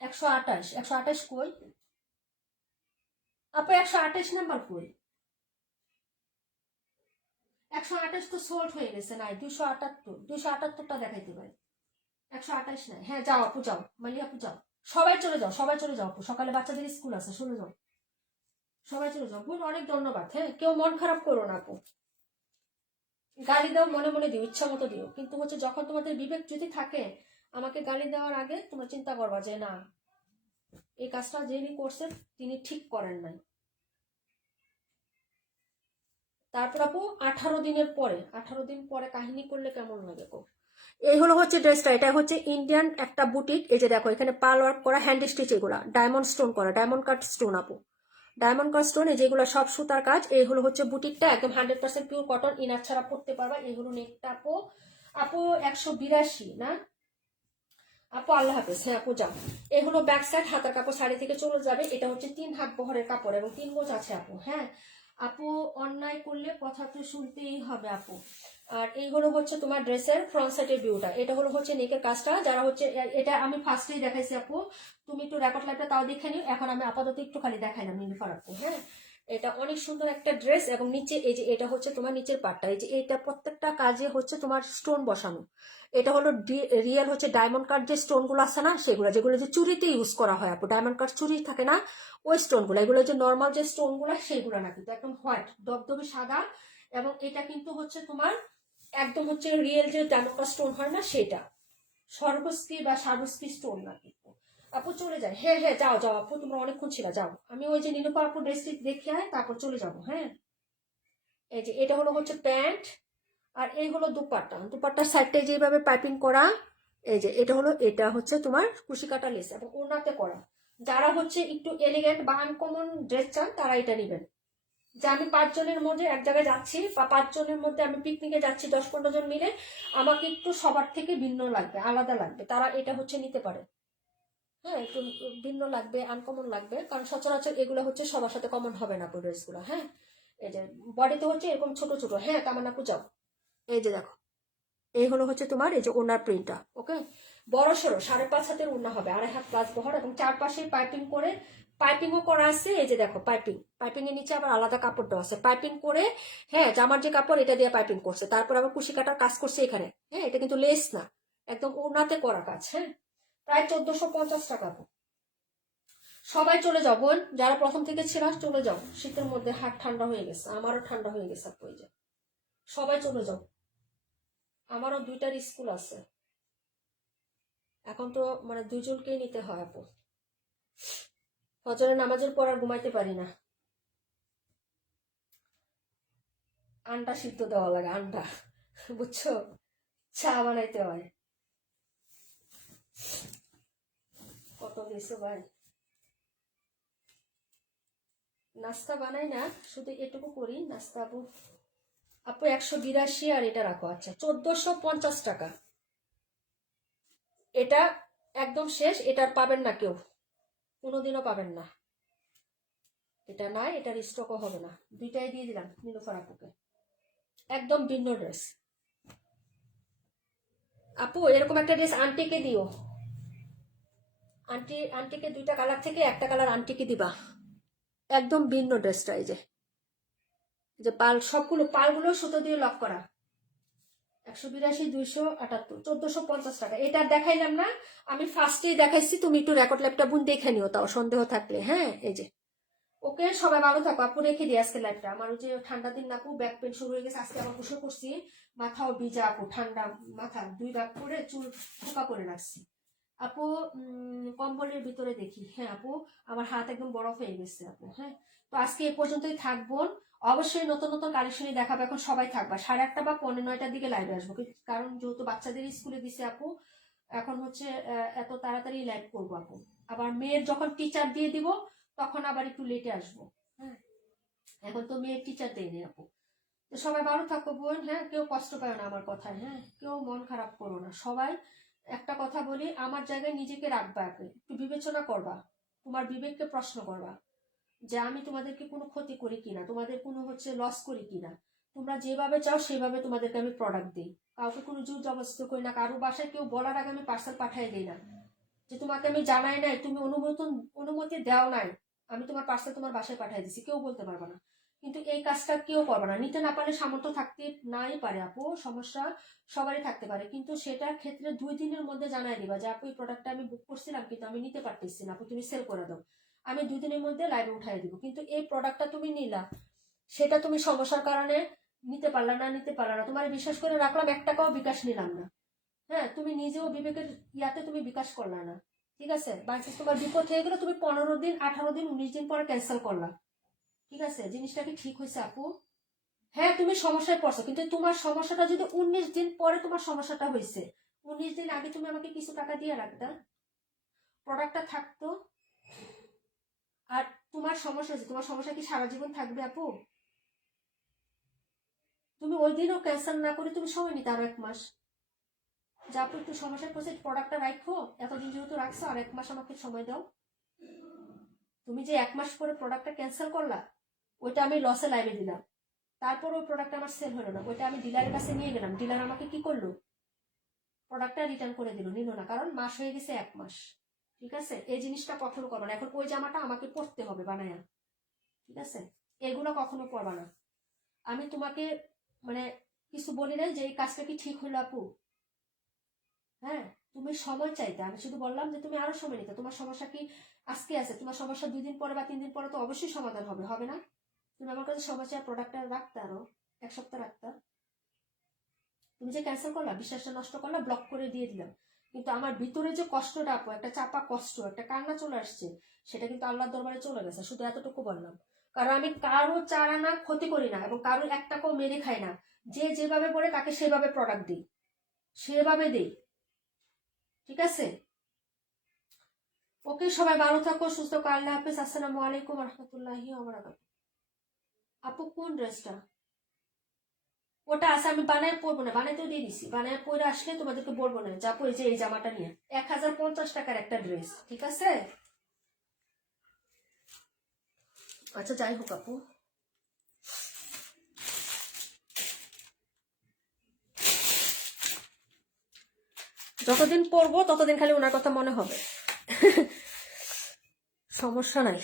128, 128 কই আপু, 128 নাম্বার কই? 128 তো সোল্ড হয়ে গেছে, নাই 278, 278টা দেখাইতে পারে, 128 নাই। হ্যাঁ যাও আপু যাও, মালি আপু যাও, সবাই চলে যাও, সবাই চলে যাও আপু, সকালে বাচ্চাদের স্কুল আছে, চলে যাও, সবাই চলে যাও। বোন অনেক ধন্যবাদ, হ্যাঁ কেউ মন খারাপ করো না আপু, গালি দাও মনে মনে দিও, ইচ্ছা মতো দিও, কিন্তু হচ্ছে যখন তোমাদের বিবেক যদি থাকে, আমাকে গালি দেওয়ার আগে তোমরা চিন্তা করবা যে না, এই কাজটা যিনি করছেন তিনি ঠিক করেন নাই। তারপর আপু 18 দিনের পরে, 18 দিন পরে কাহিনী করলে কেমন লাগে গো? এই হলো হচ্ছে ড্রেসটা, এটা হচ্ছে ইন্ডিয়ান একটা বুটিক। এই যে দেখো এখানে পার্ল ওয়ার্ক করা, হ্যান্ড স্টিচ, এগুলা ডায়মন্ড স্টোন করা, ডায়মন্ড কাট স্টোন আপু, ডায়মন্ড কাট স্টোন, যেগুলো সব সুতার কাজ। এই হলো হচ্ছে বুটিকটা, একদম 100% পিওর কটন, ইনার ছাড়া পড়তে পারবা। এই হলো নেকটা আপু, আপু 182 না আপু, আল্লাহ হাফেজ। হ্যাঁ আপু যাও। এই হলো ব্যাক সাইড, হাতার কাপড় শাড়ি থেকে চলে যাবে, এটা হচ্ছে 3 হাত বহরের কাপড় এবং 3 গোজ আছে আপু। হ্যাঁ আপু, অন্যায় করলে কথা তো শুনতেই হবে আপু। আর এই হলো হচ্ছে তোমার ড্রেসের ফ্রন্ট সাইডের ভিউটা, এটা হলো হচ্ছে নেকের কাজটা, যারা হচ্ছে এটা আমি ফার্স্টেই দেখাইছি আপু, তুমি একটু রেকর্ড লাইভটা তাও দেখে নিও, এখন আমি আপাতত একটু খালি দেখাইলাম নীলুফার আপু। হ্যাঁ এটা অনেক সুন্দর একটা ড্রেস, এবং নিচে এই যে এটা হচ্ছে তোমার নিচের পাটটা, এই যে এটা প্রত্যেকটা কাজে হচ্ছে তোমার স্টোন বসানো, এটা হলো রিয়েল হচ্ছে ডায়মন্ড কাট যে স্টোন গুলো আছে না, সেগুলো যেগুলো যে চুরিতে ইউজ করা হয় আপু, ডায়মন্ড কাট চুরি থাকে না, ওই স্টোন গুলো, এগুলো যে নর্মাল যে স্টোন গুলো সেইগুলো না, কিন্তু একদম হোয়াইট দবদবে সাদা, এবং এটা কিন্তু হচ্ছে তোমার একদম হচ্ছে রিয়েল যে ডায়মন্ড কাট স্টোন হয় না সেটা, সর্বস্কি বা সার্বস্কি স্টোন না কিন্তু। আপু চলে যায়, হ্যাঁ হ্যাঁ যাও যাও আপু, তোমরা অনেকক্ষণ ছিল, যাও, আমি ওই যে নীলুফা আপু ড্রেসটি দেখে আয়, তারপর চলে যাবো। হ্যাঁ এই যে এটা হলো হচ্ছে প্যান্ট, আর এই হলো দুপাট্টা, দুপাট্টার সাইডটায় যেভাবে পাইপিং করা, এই যে এটা হচ্ছে তোমার কুশি কাটা লেস এবং ওড়নাতে করা। যারা হচ্ছে একটু এলিগেন্ট বা আনকমন ড্রেস চান তারা এটা নেবেন, যে আমি 5 জনের মধ্যে এক জায়গায় যাচ্ছি, বা 5 জনের মধ্যে আমি পিকনিকে যাচ্ছি 10-15 জন মিলে, আমাকে একটু সবার থেকে ভিন্ন লাগবে, আলাদা লাগবে, তারা এটা হচ্ছে নিতে পারে। হ্যাঁ একটু ভিন্ন লাগবে, আনকমন লাগবে, কারণ সচরাচর এগুলো হচ্ছে সবার সাথে কমন হবে না ড্রেসগুলো। হ্যাঁ এই যে বডিতে হচ্ছে এরকম ছোট ছোট, হ্যাঁ কামানা পূজাও, এই যে দেখো এই হলো হচ্ছে তোমার এই যে ওনার প্রিন্টটা। ওকে বড় সড়ো 5.5 হাতের ওড়না হবে, 2.5 হাত প্লাস বহর, এবং চারপাশে পাইপিং করে, পাইপিংও করা আছে। এই যে দেখো পাইপিং এর নিচে আবার আলাদা কাপড় দেওয়া আছে পাইপিং করে। হ্যাঁ জামার যে কাপড় এটা দিয়ে পাইপিং করছে, তারপর আবার কুশি কাটার কাজ করছে এখানে। হ্যাঁ এটা কিন্তু লেস না, একদম ওড়নাতে করা কাজ। হ্যাঁ প্রায় 1450 টাকা। সবাই চলে যাও বোন, যারা প্রথম থেকে ছিল চলে যাও, শীতের মধ্যে হাত ঠান্ডা হয়ে গেছে, আমারও ঠান্ডা হয়ে গেছে আপু। এই যে সবাই চলে যাও, আমারও 2টার স্কুল আছে, এখন তো মানে 2জনকেই নিতে হয় আপু, ফজরের নামাজের পর আর ঘুমাইতে পারি না, আন্ডা সিদ্ধ দেওয়া লাগে, আন্ডা বুঝছো, চা বানাইতে হয়। কত দিছো ভাই, নাস্তা বানাই না, শুধু এটুকু করি নাস্তা আপু। আপু 182, আর এটা রাখো, আচ্ছা 1450 টাকা। এটা একদম শেষ, এটা আর পাবেন না কেউ, কোনোদিনও পাবেন না, এটা নাই, এটার স্টকও হবে না, 2টাই দিয়ে দিলাম নীলুফার আপুকে, একদম ভিন্ন ড্রেস। আপু এরকম একটা ড্রেস আন্টিকে দিও, আন্টিকে 2টা কালার থেকে একটা কালার আন্টিকে দিবা, একদম ভিন্ন ড্রেসটা। এই যে পাল, সবগুলো পালগুলো সুতো দিয়ে লক করা, 182, 278, 1450 টাকা। এটা দেখাইলাম না, আমি ফার্স্টেই দেখাইছি, তুমি একটু রেকর্ড ল্যাপটা বোন দেখে নিও তাও সন্দেহ থাকলে। হ্যাঁ এই যে ওকে সবাই ভালো থাকো আপু, রেখে দিই আজকে লাইভটা, আমার ওই যে ঠান্ডা দিন আপু, ব্যাক পেন শুরু হয়ে গেছে, আজকে আবার গোসল করছি, মাথাও ভিজা আপু, ঠান্ডা মাথা 2 ভাগ করে চুল খোপা করে রাখছি আপু। কম্বলের ভিতরে দেখি, হ্যাঁ আপু আমার হাত একদম বরফ হয়ে গেছে আপু। হ্যাঁ তো আজকে এ পর্যন্তই থাকবো, অবশ্যই নতুন নতুন কালেকশনই দেখাবো, এখন সবাই থাকবা 8:30 বা 9:45টার দিকে লাইভে আসবো, কারণ যেহেতু বাচ্চাদের স্কুলে দিছে আপু, এখন হচ্ছে এত তাড়াতাড়ি লাইভ করবো আপু। আবার মেয়ের যখন টিচার দিয়ে দিব তখন আবার একটু লেটে আসবো। হ্যাঁ, এখন তো মেয়ের টিচার দেয়নি আপু। তো সবাই ভালো থাকো বোন। হ্যাঁ, কেউ কষ্ট পায় না আমার কথায়। হ্যাঁ, কেউ মন খারাপ করো না। সবাই একটা কথা বলি, আমার জায়গায় নিজেকে রাখবা, একটু বিবেচনা করবা, তোমার বিবেককে প্রশ্ন করবা যে আমি তোমাদেরকে কোনো ক্ষতি করি কিনা, তোমাদের কোনো লস করি কিনা। তোমরা যেভাবে চাও সেভাবে তোমাদেরকে আমি প্রোডাক্ট দিই। কাউকে কোনো জোর জবরদস্তি করি না। কারো বাসায় কেউ বলার আগে আমি পার্সেল পাঠিয়ে দিই না যে তোমাকে আমি জানাই নাই, তুমি অনুমতি দেও নাই, আমি তোমার পার্সেল তোমার বাসায় পাঠিয়ে দিছি, কেউ বলতে পারবে না। কিন্তু এই কাজটা কেউ করবে না। নিতে না পারলে সামর্থ্য থাকতে নাই পারে আপু, সমস্যা সবারই থাকতে পারে, কিন্তু সেটার ক্ষেত্রে 2 দিনের মধ্যে জানাই দিবা যে আপু এই প্রোডাক্টটা আমি বুক করছিলাম কিন্তু আমি নিতে পারতেছি না, আপু তুমি সেল করে দাও, আমি 2 দিনের মধ্যে লাইভে উঠাই দিব। কিন্তু এই প্রোডাক্টটা তুমি নিলা, সেটা তুমি সমস্যার কারণে নিতে পারলা না, তোমার বিশ্বাস করে রাখলাম, 1 টাকাও বিকাশ নিলাম না। হ্যাঁ, তুমি নিজেও বিবেকের ইয়াতে তুমি বিকাশ করলা না, ঠিক আছে। বাইচান্স তোমার বিপদ হয়ে গেলে তুমি 15 দিন, 18 দিন, 19 দিন পরে ক্যান্সেল করলা, ঠিক আছে। জিনিসটা কি ঠিক হয়েছে আপু? হ্যাঁ, তুমি সমস্যায় পড়ছো, কিন্তু তোমার সমস্যাটা যদি 19 দিন পরে তোমার সমস্যাটা হয়েছে, 19 দিন আগে তুমি আমাকে কিছু টাকা দিয়ে রাখতা, প্রোডাক্টটা থাকতো। আর তোমার সমস্যা হয়েছে, তোমার সমস্যা কি সারা জীবন থাকবে আপু? তুমি ওই দিনও ক্যান্সেল না করে তুমি সময় নিতে আরো 1 মাস, যা আপু একটু সমস্যার পড়ছে, প্রোডাক্টটা রাখো, এতদিন যেহেতু রাখছো আর 1 মাস আমাকে সময় দাও। তুমি যে 1 মাস পরে প্রোডাক্টটা ক্যান্সেল করলা, ওইটা আমি লসে লাইভে দিলাম, তারপর ওই প্রোডাক্ট আমার সেল হলো না, ওইটা আমি ডিলারের কাছে নিয়ে গেলাম, ডিলার আমাকে কি করলো, প্রোডাক্টটা রিটার্ন করে দিল, নিল না, কারণ মাস হয়ে গেছে 1 মাস, ঠিক আছে। এই জিনিসটা কখনো করবা না। এখন ওই জামাটা আমাকে পরতে হবে বানায়া, ঠিক আছে, এগুলো কখনো পরবা না। আমি তোমাকে মানে কিছু বলি নাই যে এই কাজটা কি ঠিক হলো আপু। হ্যাঁ, তুমি সময় চাইতে, আমি শুধু বললাম যে তুমি আরো সময় নিতে। তোমার সমস্যা কি আজকে আছে, তোমার সমস্যা 2 দিন পরে বা 3 দিন পরে তো অবশ্যই সমাধান হবে, হবে না? তুমি আমার কাছে সময় চাই, প্রোডাক্টটা রাখতে আরো 1 সপ্তাহ রাখতা। তুমি যে ক্যান্সেল করলা, বিশ্বাসটা নষ্ট করলা, ব্লক করে দিয়ে দিলাম, কিন্তু আমার ভিতরে যে কষ্টটা আপু, একটা চাপা কষ্ট, একটা কান্না চলে আসছে, সেটা কিন্তু আল্লাহর দরবারে চলে গেছে। শুধু এতটুকু বললাম, কারণ আমি কারো চারা না ক্ষতি করি না এবং কারো 1 টাকাও মেরে খাই না। যে যেভাবে বলে তাকে সেভাবে প্রোডাক্ট দিই, সেভাবে দিই, ঠিক আছে। ওকে, সবাই ভালো থাকো, সুস্থ থাকো, আল্লাহ হাফেজ, আসসালামু আলাইকুম রহমতুল্লাহি ওয়া বারাকাতুহু। আপু কোন ড্রেসটা? ওটা আছে, আমি বানায় পরবো না, বানাইতেও দিয়ে দিছি, বানায় পরে আসলে তোমাদেরকে বলবো না যা পরে যে এই জামাটা নিয়ে 1050 টাকার একটা ড্রেস, ঠিক আছে। আচ্ছা যাই হোক আপু, যতদিন পরবো ততদিন খালি ওনার কথা মনে হবে, সমস্যা নাই।